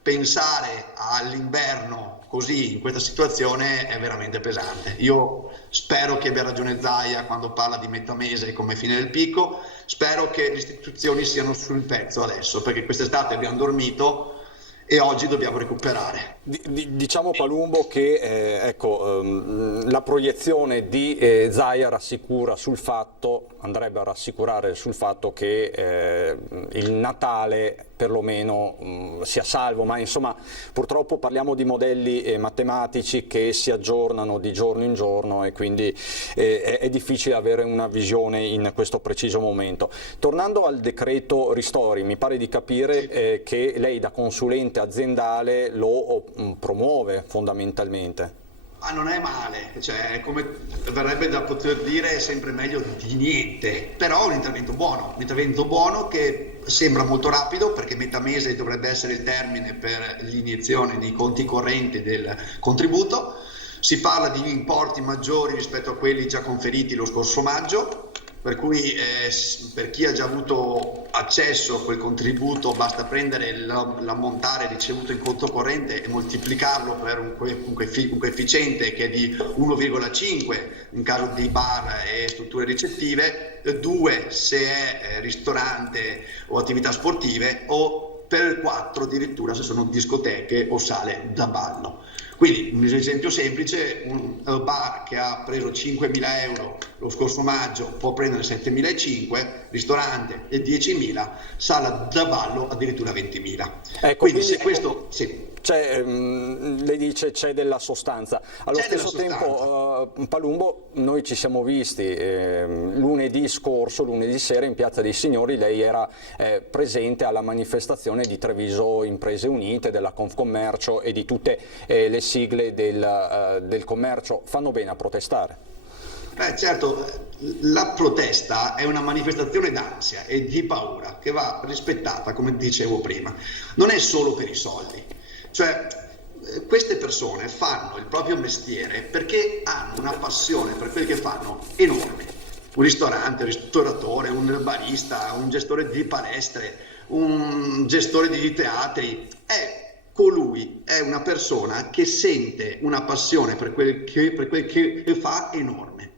pensare all'inverno così in questa situazione è veramente pesante. Io spero che abbia ragione Zaia quando parla di metà mese come fine del picco, spero che le istituzioni siano sul pezzo adesso, perché quest'estate abbiamo dormito e oggi dobbiamo recuperare. Diciamo Palumbo che la proiezione di Zaia rassicura sul fatto, andrebbe a rassicurare sul fatto che il Natale perlomeno sia salvo, ma insomma purtroppo parliamo di modelli matematici che si aggiornano di giorno in giorno e quindi è difficile avere una visione in questo preciso momento. Tornando al decreto ristori, mi pare di capire che lei da consulente aziendale lo promuove fondamentalmente. Ma non è male, cioè come verrebbe da poter dire è sempre meglio di niente, però è un intervento buono che sembra molto rapido perché metà mese dovrebbe essere il termine per l'iniezione dei conti correnti del contributo, si parla di importi maggiori rispetto a quelli già conferiti lo scorso maggio, per cui per chi ha già avuto accesso a quel contributo basta prendere l'ammontare ricevuto in conto corrente e moltiplicarlo per un coefficiente che è di 1,5 in caso di bar e strutture ricettive, 2 se è ristorante o attività sportive o per 4 addirittura se sono discoteche o sale da ballo. Quindi un esempio semplice, un bar che ha preso 5.000 euro lo scorso maggio può prendere 7.500, ristorante 10.000, sala da ballo addirittura 20.000. Ecco, quindi se questo... Sì. Lei dice c'è della sostanza. Allo stesso tempo, Palumbo, noi ci siamo visti lunedì scorso, lunedì sera in Piazza dei Signori, lei era presente alla manifestazione di Treviso Imprese Unite, della Confcommercio e di tutte le sigle del commercio. Fanno bene a protestare? Certo, la protesta è una manifestazione d'ansia e di paura che va rispettata, come dicevo prima. Non è solo per i soldi. Cioè, queste persone fanno il proprio mestiere perché hanno una passione per quel che fanno enorme. Un ristorante, un ristoratore, un barista, un gestore di palestre, un gestore di teatri, è una persona che sente una passione per quel che fa enorme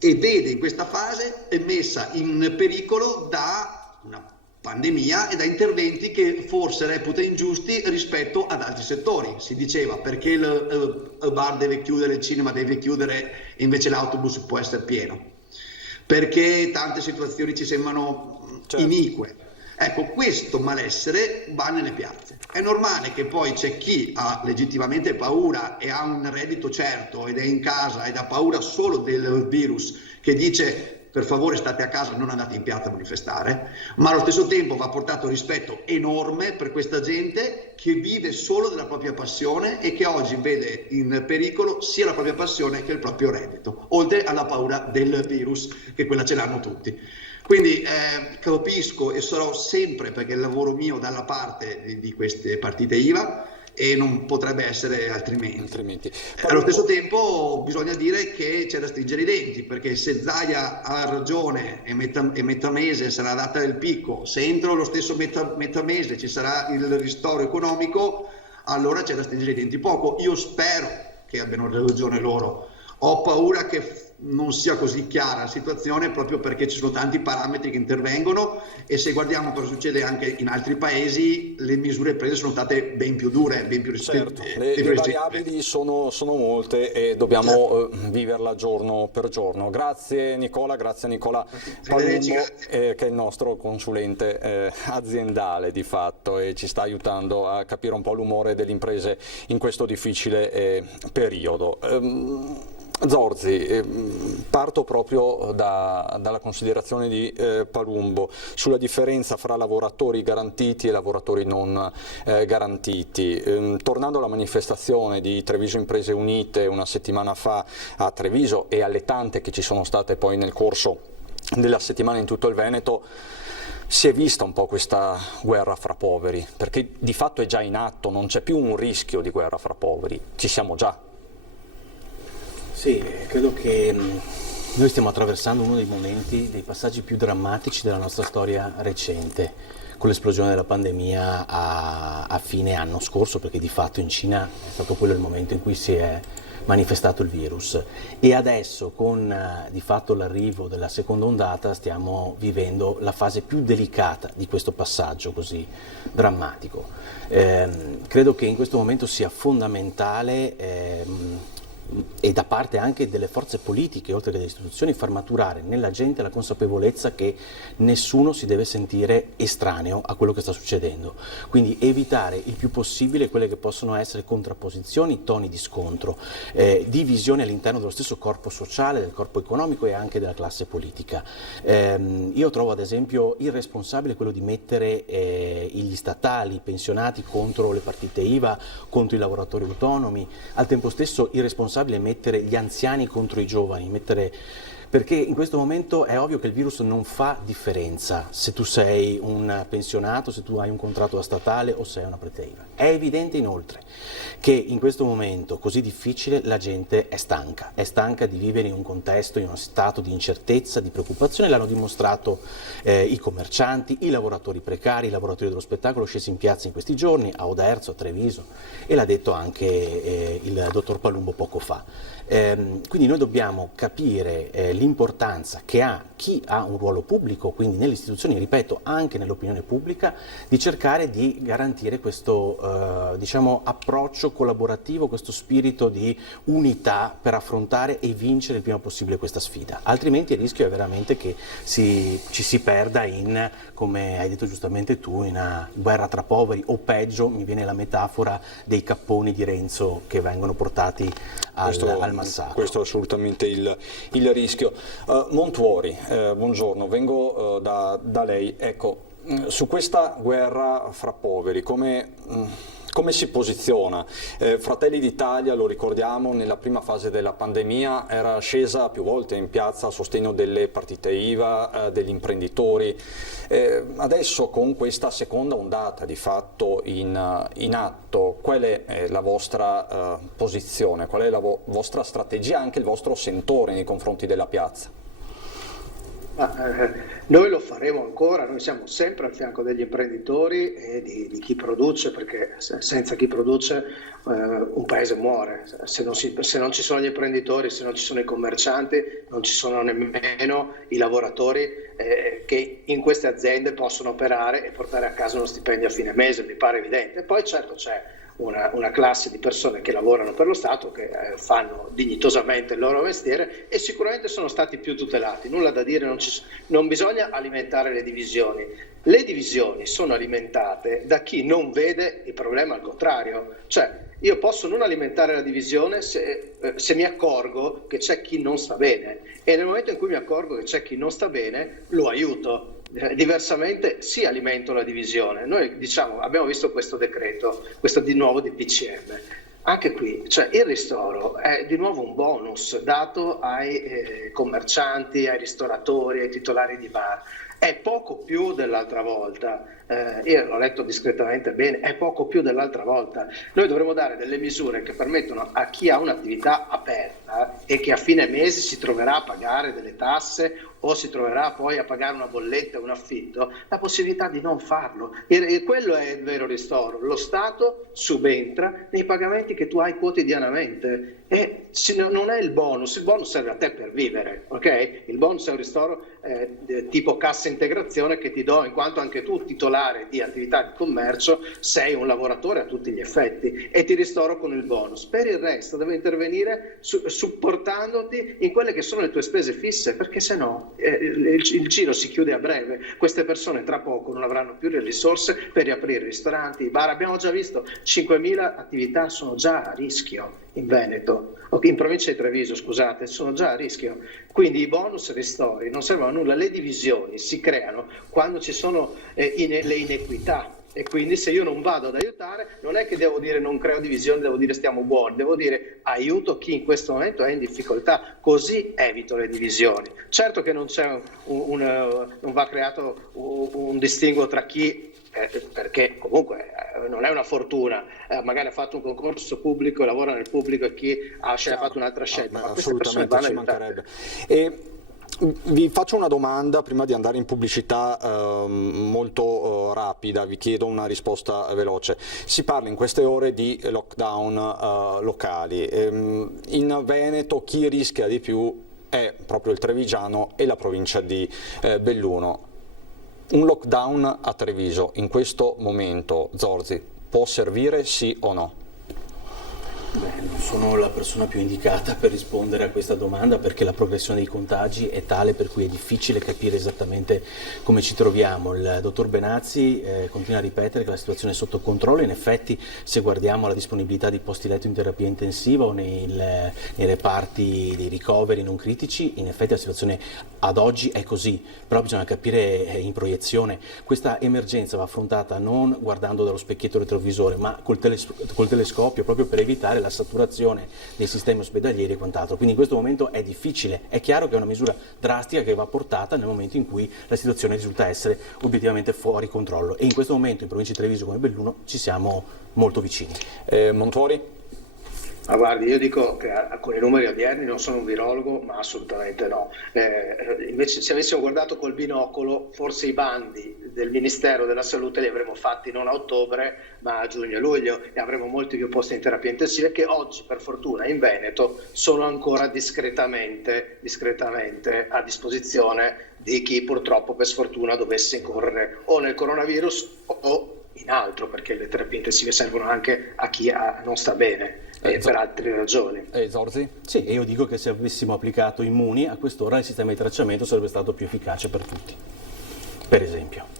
e vede in questa fase messa in pericolo da una pandemia e da interventi che forse reputa ingiusti rispetto ad altri settori. Si diceva perché il bar deve chiudere, il cinema deve chiudere e invece l'autobus può essere pieno, perché tante situazioni ci sembrano inique. Ecco, questo malessere va nelle piazze. È normale che poi c'è chi ha legittimamente paura e ha un reddito certo ed è in casa ed ha paura solo del virus, che dice per favore state a casa, non andate in piazza a manifestare, ma allo stesso tempo va portato rispetto enorme per questa gente che vive solo della propria passione e che oggi vede in pericolo sia la propria passione che il proprio reddito, oltre alla paura del virus, che quella ce l'hanno tutti. Quindi capisco e sarò sempre, perché il lavoro mio, dalla parte di queste partite IVA, e non potrebbe essere altrimenti. Allo stesso tempo bisogna dire che c'è da stringere i denti, perché se Zaia ha ragione e metà mese sarà la data del picco, se entro lo stesso metà mese ci sarà il ristoro economico, allora c'è da stringere i denti poco. Io spero che abbiano ragione loro. Ho paura che non sia così chiara la situazione, proprio perché ci sono tanti parametri che intervengono, e se guardiamo cosa succede anche in altri paesi, le misure prese sono state ben più dure, ben più restrittive. Certo, le variabili sono molte e dobbiamo viverla giorno per giorno. Grazie Nicola Palumbo, che è il nostro consulente aziendale di fatto e ci sta aiutando a capire un po' l'umore delle imprese in questo difficile periodo. Zorzi, parto proprio dalla considerazione di Palumbo sulla differenza fra lavoratori garantiti e lavoratori non garantiti. Tornando alla manifestazione di Treviso Imprese Unite una settimana fa a Treviso e alle tante che ci sono state poi nel corso della settimana in tutto il Veneto, si è vista un po' questa guerra fra poveri, perché di fatto è già in atto, non c'è più un rischio di guerra fra poveri, ci siamo già. Sì, credo che noi stiamo attraversando uno dei momenti, dei passaggi più drammatici della nostra storia recente, con l'esplosione della pandemia a fine anno scorso, perché di fatto in Cina è stato quello il momento in cui si è manifestato il virus, e adesso con di fatto l'arrivo della seconda ondata stiamo vivendo la fase più delicata di questo passaggio così drammatico. Credo che in questo momento sia fondamentale e da parte anche delle forze politiche, oltre che delle istituzioni, far maturare nella gente la consapevolezza che nessuno si deve sentire estraneo a quello che sta succedendo. Quindi evitare il più possibile quelle che possono essere contrapposizioni, toni di scontro, divisioni all'interno dello stesso corpo sociale, del corpo economico e anche della classe politica. Io trovo ad esempio irresponsabile quello di mettere gli statali, i pensionati contro le partite IVA, contro i lavoratori autonomi, al tempo stesso irresponsabile mettere gli anziani contro i giovani, perché in questo momento è ovvio che il virus non fa differenza se tu sei un pensionato, se tu hai un contratto da statale o se hai una partita IVA. È evidente inoltre che in questo momento così difficile la gente è stanca di vivere in un contesto, in uno stato di incertezza, di preoccupazione. L'hanno dimostrato i commercianti, i lavoratori precari, i lavoratori dello spettacolo scesi in piazza in questi giorni, a Oderzo, a Treviso, e l'ha detto anche il dottor Palumbo poco fa. Quindi noi dobbiamo capire l'importanza che ha chi ha un ruolo pubblico, quindi nelle istituzioni, ripeto, anche nell'opinione pubblica, di cercare di garantire questo diciamo, approccio collaborativo, questo spirito di unità per affrontare e vincere il prima possibile questa sfida. Altrimenti il rischio è veramente che ci si perda in, come hai detto giustamente tu, in una guerra tra poveri, o peggio, mi viene la metafora dei capponi di Renzo che vengono portati al massacro. Questo è assolutamente il rischio. Montuori, buongiorno, vengo da lei. Ecco, su questa guerra fra poveri, come si posiziona? Fratelli d'Italia, lo ricordiamo, nella prima fase della pandemia era scesa più volte in piazza a sostegno delle partite IVA, degli imprenditori. Adesso con questa seconda ondata di fatto in atto, qual è la vostra posizione, qual è la vostra strategia, anche il vostro sentore nei confronti della piazza? Noi lo faremo ancora, noi siamo sempre al fianco degli imprenditori e di chi produce, perché senza chi produce un paese muore. Se non ci sono gli imprenditori, se non ci sono i commercianti, non ci sono nemmeno i lavoratori che in queste aziende possono operare e portare a casa uno stipendio a fine mese, mi pare evidente. Poi certo c'è una classe di persone che lavorano per lo Stato, che fanno dignitosamente il loro mestiere e sicuramente sono stati più tutelati, nulla da dire, non bisogna alimentare le divisioni. Le divisioni sono alimentate da chi non vede il problema al contrario, cioè io posso non alimentare la divisione se mi accorgo che c'è chi non sta bene, e nel momento in cui mi accorgo che c'è chi non sta bene lo aiuto. Diversamente sì, alimento la divisione. Noi abbiamo visto questo decreto, questo di nuovo di DPCM. Anche qui, cioè, il ristoro è di nuovo un bonus dato ai commercianti, ai ristoratori, ai titolari di bar. È poco più dell'altra volta. Io l'ho letto discretamente bene, è poco più dell'altra volta. Noi dovremmo dare delle misure che permettono a chi ha un'attività aperta e che a fine mese si troverà a pagare delle tasse o si troverà poi a pagare una bolletta o un affitto, la possibilità di non farlo. E quello è il vero ristoro. Lo Stato subentra nei pagamenti che tu hai quotidianamente e non è il bonus serve a te per vivere, ok? Il bonus è un ristoro tipo cassa integrazione che ti do in quanto anche tu titolare di attività di commercio sei un lavoratore a tutti gli effetti e ti ristoro con il bonus. Per il resto devo intervenire supportandoti in quelle che sono le tue spese fisse, perché se no il giro si chiude a breve. Queste persone tra poco non avranno più le risorse per riaprire ristoranti, bar. Abbiamo già visto 5.000 attività sono già a rischio in Veneto, in provincia di Treviso, scusate, sono già a rischio. Quindi i bonus ristori non servono a nulla, le divisioni si creano quando ci sono le inequità. E quindi se io non vado ad aiutare, non è che devo dire non creo divisioni, devo dire stiamo buoni, devo dire aiuto chi in questo momento è in difficoltà, così evito le divisioni. Certo che non c'è non va creato un distinguo tra chi, perché comunque non è una fortuna, magari ha fatto un concorso pubblico, lavora nel pubblico e chi ha fatto un'altra scelta. Ma assolutamente, ci mancherebbe. Vi faccio una domanda prima di andare in pubblicità molto rapida, vi chiedo una risposta veloce. Si parla in queste ore di lockdown locali. In Veneto chi rischia di più è proprio il Trevigiano e la provincia di Belluno. Un lockdown a Treviso in questo momento, Zorzi, può servire sì o no? Beh, non sono la persona più indicata per rispondere a questa domanda, perché la progressione dei contagi è tale per cui è difficile capire esattamente come ci troviamo. Il dottor Benazzi continua a ripetere che la situazione è sotto controllo. In effetti, se guardiamo la disponibilità di posti letto in terapia intensiva o nei reparti dei ricoveri non critici, in effetti la situazione ad oggi è così, però bisogna capire in proiezione. Questa emergenza va affrontata non guardando dallo specchietto retrovisore, ma col telescopio, proprio per evitare la saturazione dei sistemi ospedalieri e quant'altro. Quindi in questo momento è difficile. È chiaro che è una misura drastica che va portata nel momento in cui la situazione risulta essere obiettivamente fuori controllo, e in questo momento in provincia di Treviso come Belluno ci siamo molto vicini. Montuori? Ma guardi, io dico che con i numeri odierni non sono un virologo, ma assolutamente no. Invece se avessimo guardato col binocolo, forse i bandi del Ministero della Salute li avremmo fatti non a ottobre, ma a giugno-luglio, e avremo molti più posti in terapia intensiva che oggi, per fortuna, in Veneto sono ancora discretamente a disposizione di chi purtroppo per sfortuna dovesse incorrere o nel coronavirus o in altro, perché le terapie intensive servono anche a chi non sta bene. Per altre ragioni. Zorzi? Sì, e io dico che se avessimo applicato Immuni, a quest'ora il sistema di tracciamento sarebbe stato più efficace per tutti, per esempio.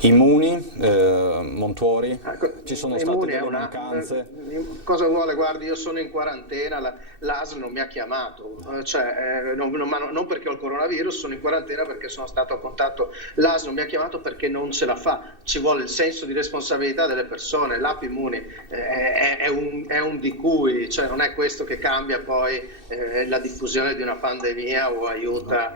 Immuni, Montuori, ci sono state delle mancanze? Cosa vuole? Guardi, io sono in quarantena, l'ASL non mi ha chiamato, non perché ho il coronavirus, sono in quarantena perché sono stato a contatto, l'ASL non mi ha chiamato perché non ce la fa, ci vuole il senso di responsabilità delle persone, l'app Immuni è un di cui, cioè non è questo che cambia poi la diffusione di una pandemia o aiuta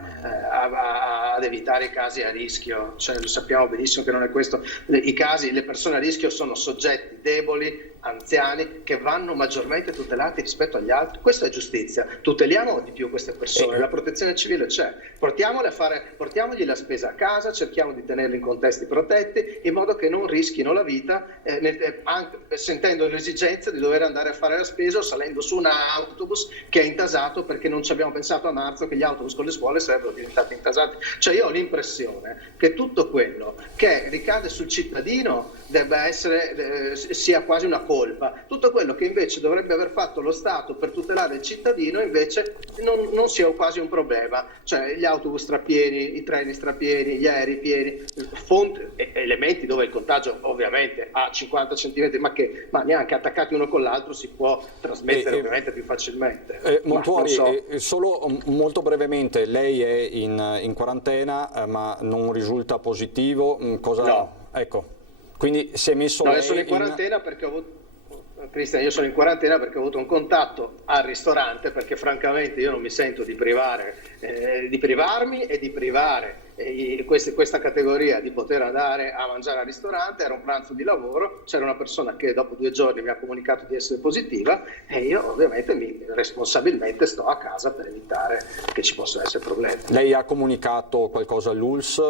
ad evitare i casi a rischio, cioè lo sappiamo benissimo che non è questo. Le persone a rischio sono soggetti deboli, anziani, che vanno maggiormente tutelati rispetto agli altri. Questa è giustizia, tuteliamo di più queste persone, la protezione civile c'è, portiamogli la spesa a casa, cerchiamo di tenerli in contesti protetti in modo che non rischino la vita anche sentendo l'esigenza di dover andare a fare la spesa o salendo su un autobus che è intasato, perché non ci abbiamo pensato a marzo che gli autobus con le scuole sarebbero diventati intasati. Cioè io ho l'impressione che tutto quello che ricade sul cittadino sia quasi una colpa, tutto quello che invece dovrebbe aver fatto lo Stato per tutelare il cittadino invece non sia quasi un problema, cioè gli autobus strapieni, i treni strapieni, gli aerei pieni, elementi dove il contagio ovviamente a 50 cm ma neanche attaccati uno con l'altro si può trasmettere ovviamente più facilmente. Montuori, solo molto brevemente, lei è in quarantena ma non risulta positivo, No. Ecco, quindi si è messo io sono in quarantena perché ho avuto Cristian, io sono in quarantena perché ho avuto un contatto al ristorante, perché francamente io non mi sento di privarmi e di privare questa categoria di poter andare a mangiare al ristorante. Era un pranzo di lavoro, c'era una persona che dopo 2 giorni mi ha comunicato di essere positiva e io ovviamente responsabilmente sto a casa per evitare che ci possano essere problemi. Lei ha comunicato qualcosa all'ULSS?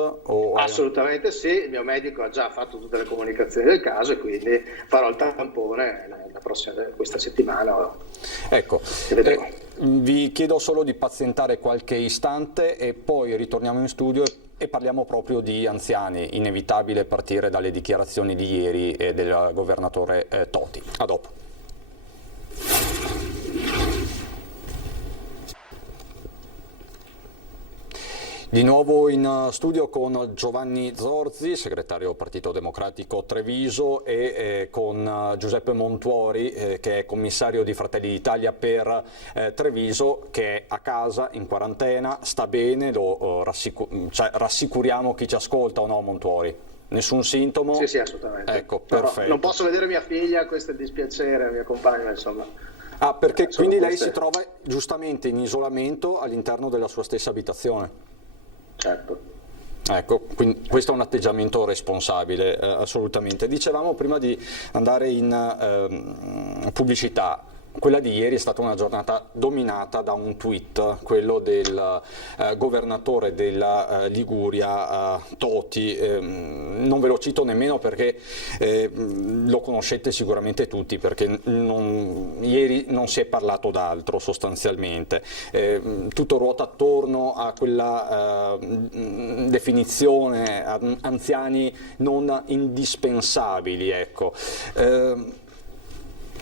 Assolutamente sì, il mio medico ha già fatto tutte le comunicazioni del caso e quindi farò il tampone questa settimana. Ecco, vi chiedo solo di pazientare qualche istante e poi ritorniamo in studio e parliamo proprio di anziani, inevitabile partire dalle dichiarazioni di ieri del governatore Toti. A dopo. Di nuovo in studio con Giovanni Zorzi, segretario Partito Democratico Treviso, e con Giuseppe Montuori, che è commissario di Fratelli d'Italia per Treviso, che è a casa in quarantena, sta bene, rassicuriamo chi ci ascolta, o no Montuori? Nessun sintomo? Sì, assolutamente. Ecco, perfetto. Non posso vedere mia figlia, questo è dispiacere, mia compagna, insomma. Perché quindi lei si trova giustamente in isolamento all'interno della sua stessa abitazione? Certo. Ecco, quindi questo è un atteggiamento responsabile, assolutamente. Dicevamo prima di andare in pubblicità, quella di ieri è stata una giornata dominata da un tweet, quello del governatore della Liguria, Toti. Non ve lo cito nemmeno perché lo conoscete sicuramente tutti, perché ieri non si è parlato d'altro sostanzialmente. Tutto ruota attorno a quella definizione anziani non indispensabili, ecco.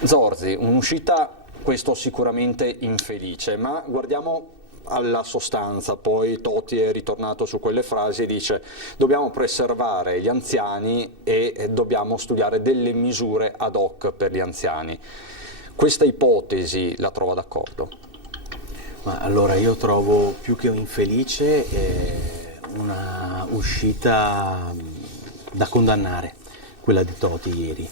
Zorzi, un'uscita, questo sicuramente infelice, ma guardiamo alla sostanza. Poi Toti è ritornato su quelle frasi e dice: dobbiamo preservare gli anziani e dobbiamo studiare delle misure ad hoc per gli anziani. Questa ipotesi la trova d'accordo? Ma allora io trovo più che infelice una uscita da condannare, quella di Toti ieri.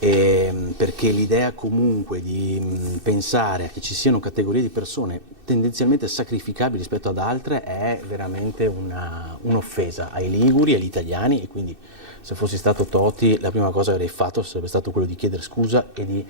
Perché l'idea comunque di pensare a che ci siano categorie di persone tendenzialmente sacrificabili rispetto ad altre è veramente un'offesa ai liguri, agli italiani, e quindi se fossi stato Toti la prima cosa che avrei fatto sarebbe stato quello di chiedere scusa e di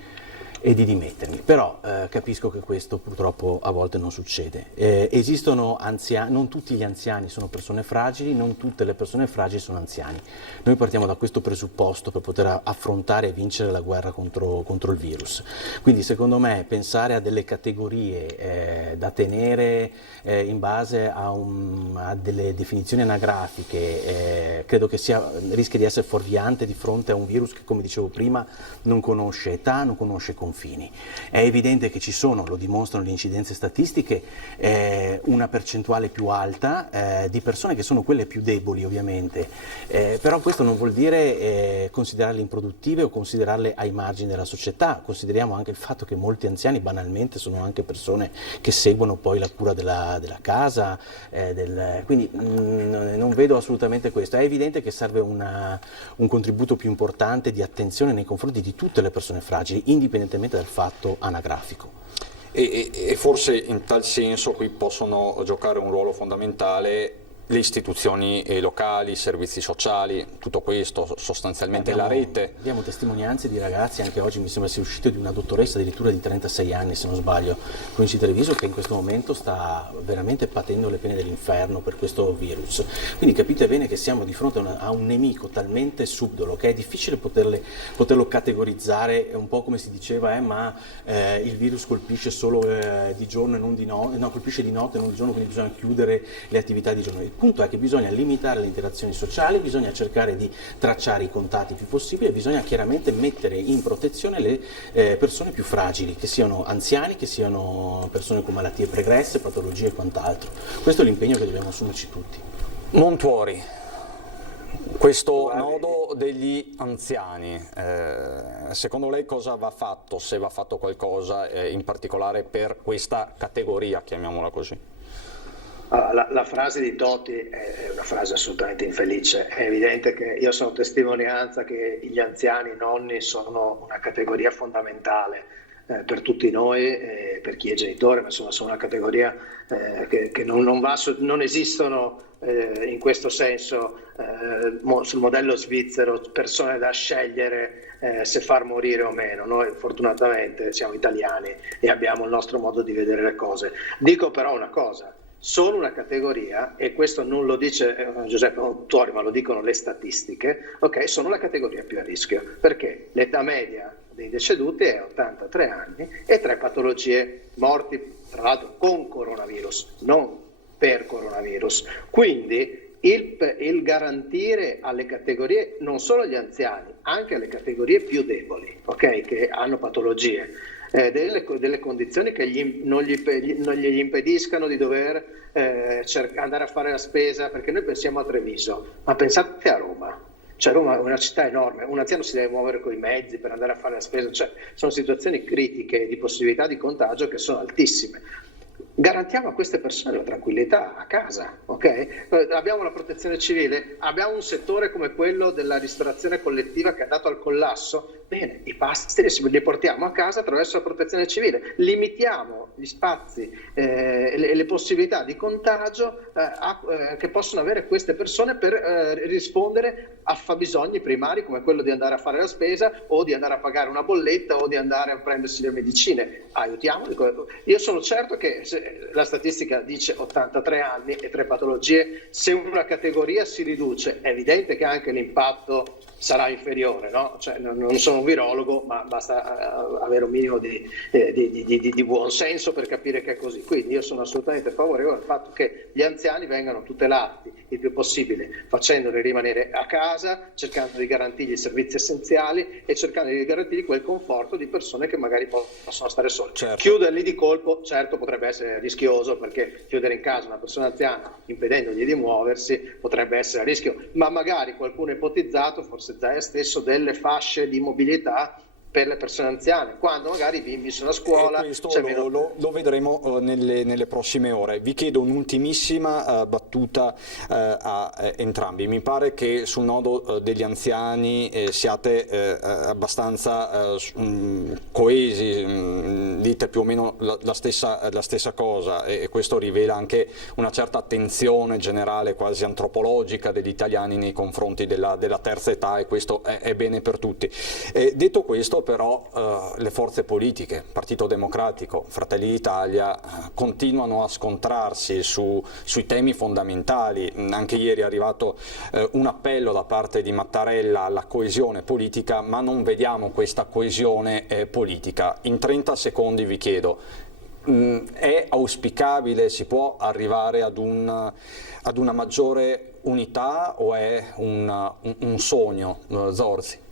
e di dimettermi, però capisco che questo purtroppo a volte non succede. Esistono anziani, non tutti gli anziani sono persone fragili, non tutte le persone fragili sono anziani. Noi partiamo da questo presupposto per poter affrontare e vincere la guerra contro il virus. Quindi secondo me pensare a delle categorie da tenere in base a delle definizioni anagrafiche credo che rischia di essere fuorviante di fronte a un virus che, come dicevo prima, non conosce età, non conosce confini. È evidente che ci sono, lo dimostrano le incidenze statistiche, una percentuale più alta di persone che sono quelle più deboli ovviamente, però questo non vuol dire considerarle improduttive o considerarle ai margini della società. Consideriamo anche il fatto che molti anziani banalmente sono anche persone che seguono poi la cura della casa, quindi non vedo assolutamente questo. È evidente che serve un contributo più importante di attenzione nei confronti di tutte le persone fragili, indipendentemente dal fatto anagrafico. E forse in tal senso qui possono giocare un ruolo fondamentale le istituzioni locali, i servizi sociali, tutto questo, sostanzialmente la rete. Abbiamo testimonianze di ragazzi, anche oggi mi sembra sia uscito di una dottoressa addirittura di 36 anni se non sbaglio, con il Treviso, che in questo momento sta veramente patendo le pene dell'inferno per questo virus. Quindi capite bene che siamo di fronte a un nemico talmente subdolo che è difficile poterlo categorizzare, un po' come si diceva, ma il virus colpisce solo di giorno e non di notte, no, colpisce di notte e non di giorno, quindi bisogna chiudere le attività di giorno. Il punto è che bisogna limitare le interazioni sociali, bisogna cercare di tracciare i contatti più possibile, bisogna chiaramente mettere in protezione le persone più fragili, che siano anziani, che siano persone con malattie pregresse, patologie e quant'altro. Questo è l'impegno che dobbiamo assumerci tutti. Montuori, questo nodo degli anziani, secondo lei cosa va fatto, se va fatto qualcosa in particolare per questa categoria, chiamiamola così? La frase di Totti è una frase assolutamente infelice. È evidente che io sono testimonianza che gli anziani, i nonni, sono una categoria fondamentale per tutti noi, per chi è genitore, ma insomma sono una categoria che non esistono in questo senso sul modello svizzero persone da scegliere se far morire o meno. Noi fortunatamente siamo italiani e abbiamo il nostro modo di vedere le cose. Dico però una cosa: sono una categoria, e questo non lo dice Giuseppe Montuori ma lo dicono le statistiche, ok, sono la categoria più a rischio, perché l'età media dei deceduti è 83 anni e 3 patologie, morti tra l'altro con coronavirus, non per coronavirus. Quindi il garantire alle categorie, non solo agli anziani, anche alle categorie più deboli, ok, che hanno patologie, delle condizioni che non gli impediscano di dover andare a fare la spesa, perché noi pensiamo a Treviso, ma pensate a Roma. Cioè Roma è una città enorme, un anziano si deve muovere coi mezzi per andare a fare la spesa, cioè sono situazioni critiche di possibilità di contagio che sono altissime. Garantiamo a queste persone la tranquillità a casa, ok? Abbiamo la protezione civile, abbiamo un settore come quello della ristorazione collettiva che è andato al collasso. Bene, i pasti li portiamo a casa attraverso la protezione civile, limitiamo gli spazi, le possibilità di contagio che possono avere queste persone per rispondere a fabbisogni primari come quello di andare a fare la spesa o di andare a pagare una bolletta o di andare a prendersi le medicine. Aiutiamoli. Io sono certo che la statistica dice 83 anni e 3 patologie, se una categoria si riduce è evidente che anche l'impatto sarà inferiore, no? Cioè, non sono un virologo, ma basta avere un minimo di buon senso per capire che è così. Quindi io sono assolutamente favorevole al fatto che gli anziani vengano tutelati il più possibile, facendoli rimanere a casa, cercando di garantirgli i servizi essenziali e cercando di garantirgli quel conforto di persone che magari possono stare sole. Certo. Chiuderli di colpo, certo, potrebbe essere rischioso, perché chiudere in casa una persona anziana impedendogli di muoversi potrebbe essere a rischio, ma magari qualcuno ipotizzato, forse Zaia stesso, delle fasce di mobilità per le persone anziane, quando magari i bimbi sono a scuola. Questo lo vedremo nelle prossime ore. Vi chiedo un'ultimissima battuta a entrambi. Mi pare che sul nodo degli anziani siate abbastanza coesi, dite più o meno la stessa cosa, e questo rivela anche una certa attenzione generale, quasi antropologica, degli italiani nei confronti della terza età, e questo è bene per tutti. Detto questo, però le forze politiche, Partito Democratico, Fratelli d'Italia, continuano a scontrarsi sui temi fondamentali. Anche ieri è arrivato un appello da parte di Mattarella alla coesione politica, ma non vediamo questa coesione politica. In 30 secondi vi chiedo, è auspicabile, si può arrivare ad una maggiore unità o è un sogno, Zorzi?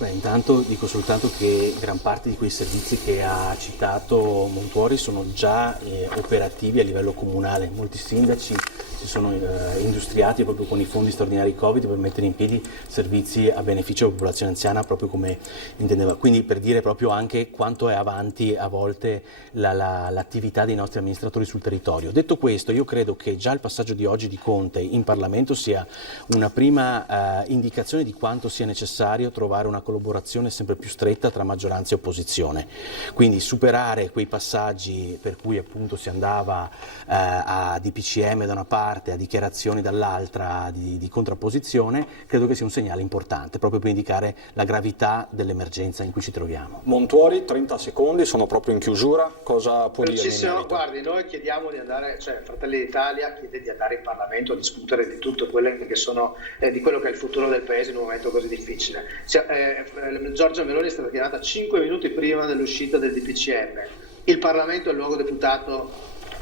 Beh, intanto dico soltanto che gran parte di quei servizi che ha citato Montuori sono già operativi a livello comunale. Molti sindaci si sono industriati proprio con i fondi straordinari Covid per mettere in piedi servizi a beneficio della popolazione anziana, proprio come intendeva. Quindi per dire proprio anche quanto è avanti a volte l'attività dei nostri amministratori sul territorio. Detto questo, io credo che già il passaggio di oggi di Conte in Parlamento sia una prima indicazione di quanto sia necessario trovare una collaborazione sempre più stretta tra maggioranza e opposizione. Quindi superare quei passaggi per cui appunto si andava a DPCM da una parte, a dichiarazioni dall'altra di contrapposizione, credo che sia un segnale importante proprio per indicare la gravità dell'emergenza in cui ci troviamo. Montuori, 30 secondi, sono proprio in chiusura, cosa può dire in merito? Guardi, noi chiediamo di andare, cioè Fratelli d'Italia chiede di andare in Parlamento a discutere di tutto quello che sono di quello che è il futuro del paese in un momento così difficile. Giorgia Meloni è stata chiamata 5 minuti prima dell'uscita del DPCM. Il Parlamento è il luogo deputato,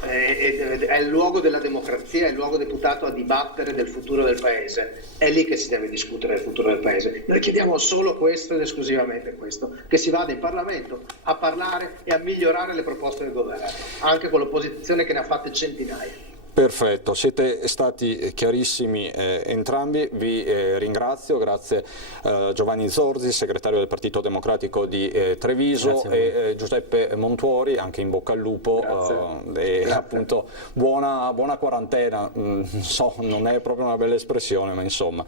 è il luogo della democrazia, è il luogo deputato a dibattere del futuro del paese. È lì che si deve discutere del futuro del paese. Noi chiediamo solo questo ed esclusivamente questo, che si vada in Parlamento a parlare e a migliorare le proposte del governo, anche con l'opposizione che ne ha fatte centinaia. Perfetto, siete stati chiarissimi entrambi, vi ringrazio, grazie Giovanni Zorzi, segretario del Partito Democratico di Treviso, e Giuseppe Montuori, anche in bocca al lupo, e appunto buona quarantena, so, non è proprio una bella espressione, ma insomma,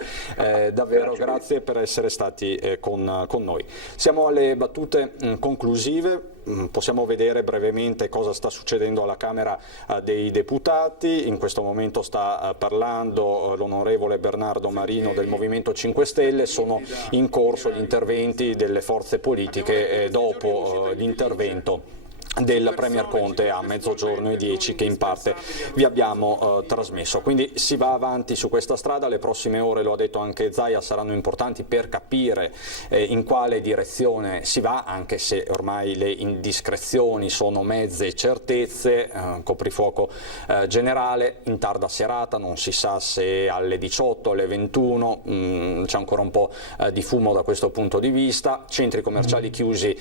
davvero grazie per essere stati con noi. Siamo alle battute conclusive. Possiamo vedere brevemente cosa sta succedendo alla Camera dei Deputati. In questo momento sta parlando l'onorevole Bernardo Marino del Movimento 5 Stelle, sono in corso gli interventi delle forze politiche dopo l'intervento del Premier Conte a 12:10 che in parte vi abbiamo trasmesso. Quindi si va avanti su questa strada, le prossime ore, lo ha detto anche Zaia, saranno importanti per capire in quale direzione si va, anche se ormai le indiscrezioni sono mezze certezze, coprifuoco generale in tarda serata, non si sa se alle 18, alle 21, c'è ancora un po' di fumo da questo punto di vista, centri commerciali chiusi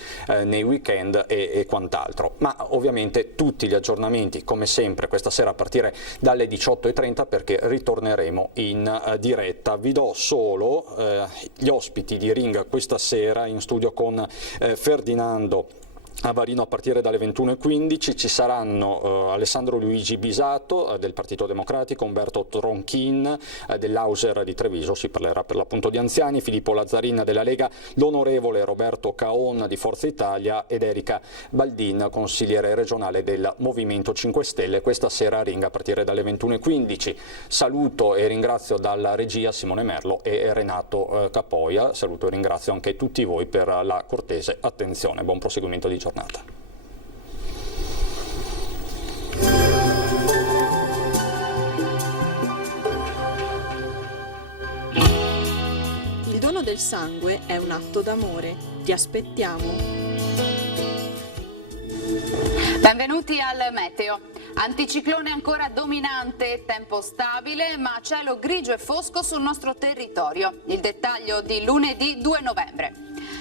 nei weekend e quant'altro. Ma ovviamente tutti gli aggiornamenti come sempre questa sera a partire dalle 18:30 perché ritorneremo in diretta. Vi do solo gli ospiti di Ring questa sera in studio con Ferdinando Avarino a partire dalle 21:15, ci saranno Alessandro Luigi Bisato del Partito Democratico, Umberto Tronchin dell'Auser di Treviso, si parlerà per l'appunto di anziani, Filippo Lazzarin della Lega, l'onorevole Roberto Caon di Forza Italia ed Erika Baldin, consigliere regionale del Movimento 5 Stelle, questa sera a Ring a partire dalle 21:15. Saluto e ringrazio dalla regia Simone Merlo e Renato Capoia, saluto e ringrazio anche tutti voi per la cortese attenzione, buon proseguimento di giornata. Il dono del sangue è un atto d'amore. Ti aspettiamo. Benvenuti al meteo. Anticiclone ancora dominante, tempo stabile, ma cielo grigio e fosco sul nostro territorio. Il dettaglio di lunedì 2 novembre.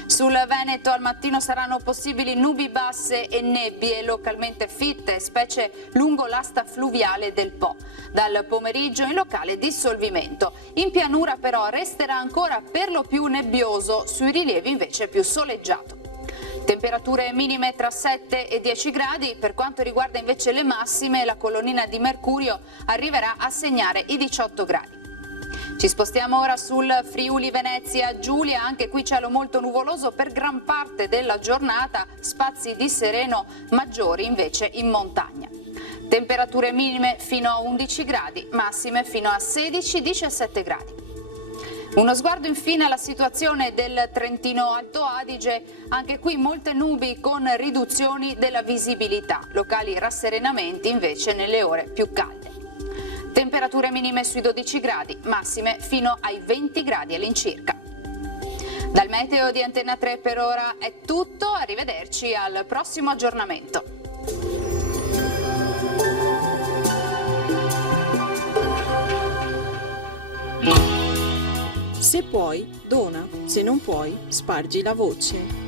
Sul Veneto al mattino saranno possibili nubi basse e nebbie localmente fitte, specie lungo l'asta fluviale del Po. Dal pomeriggio in locale dissolvimento. In pianura però resterà ancora per lo più nebbioso, sui rilievi invece più soleggiato. Temperature minime tra 7 e 10 gradi, per quanto riguarda invece le massime la colonnina di Mercurio arriverà a segnare i 18 gradi. Ci spostiamo ora sul Friuli Venezia Giulia, anche qui cielo molto nuvoloso per gran parte della giornata, spazi di sereno maggiori invece in montagna. Temperature minime fino a 11 gradi, massime fino a 16-17 gradi. Uno sguardo infine alla situazione del Trentino Alto Adige, anche qui molte nubi con riduzioni della visibilità, locali rasserenamenti invece nelle ore più calde. Temperature minime sui 12 gradi, massime fino ai 20 gradi all'incirca. Dal meteo di Antenna 3 per ora è tutto, arrivederci al prossimo aggiornamento. Se puoi, dona, se non puoi, spargi la voce.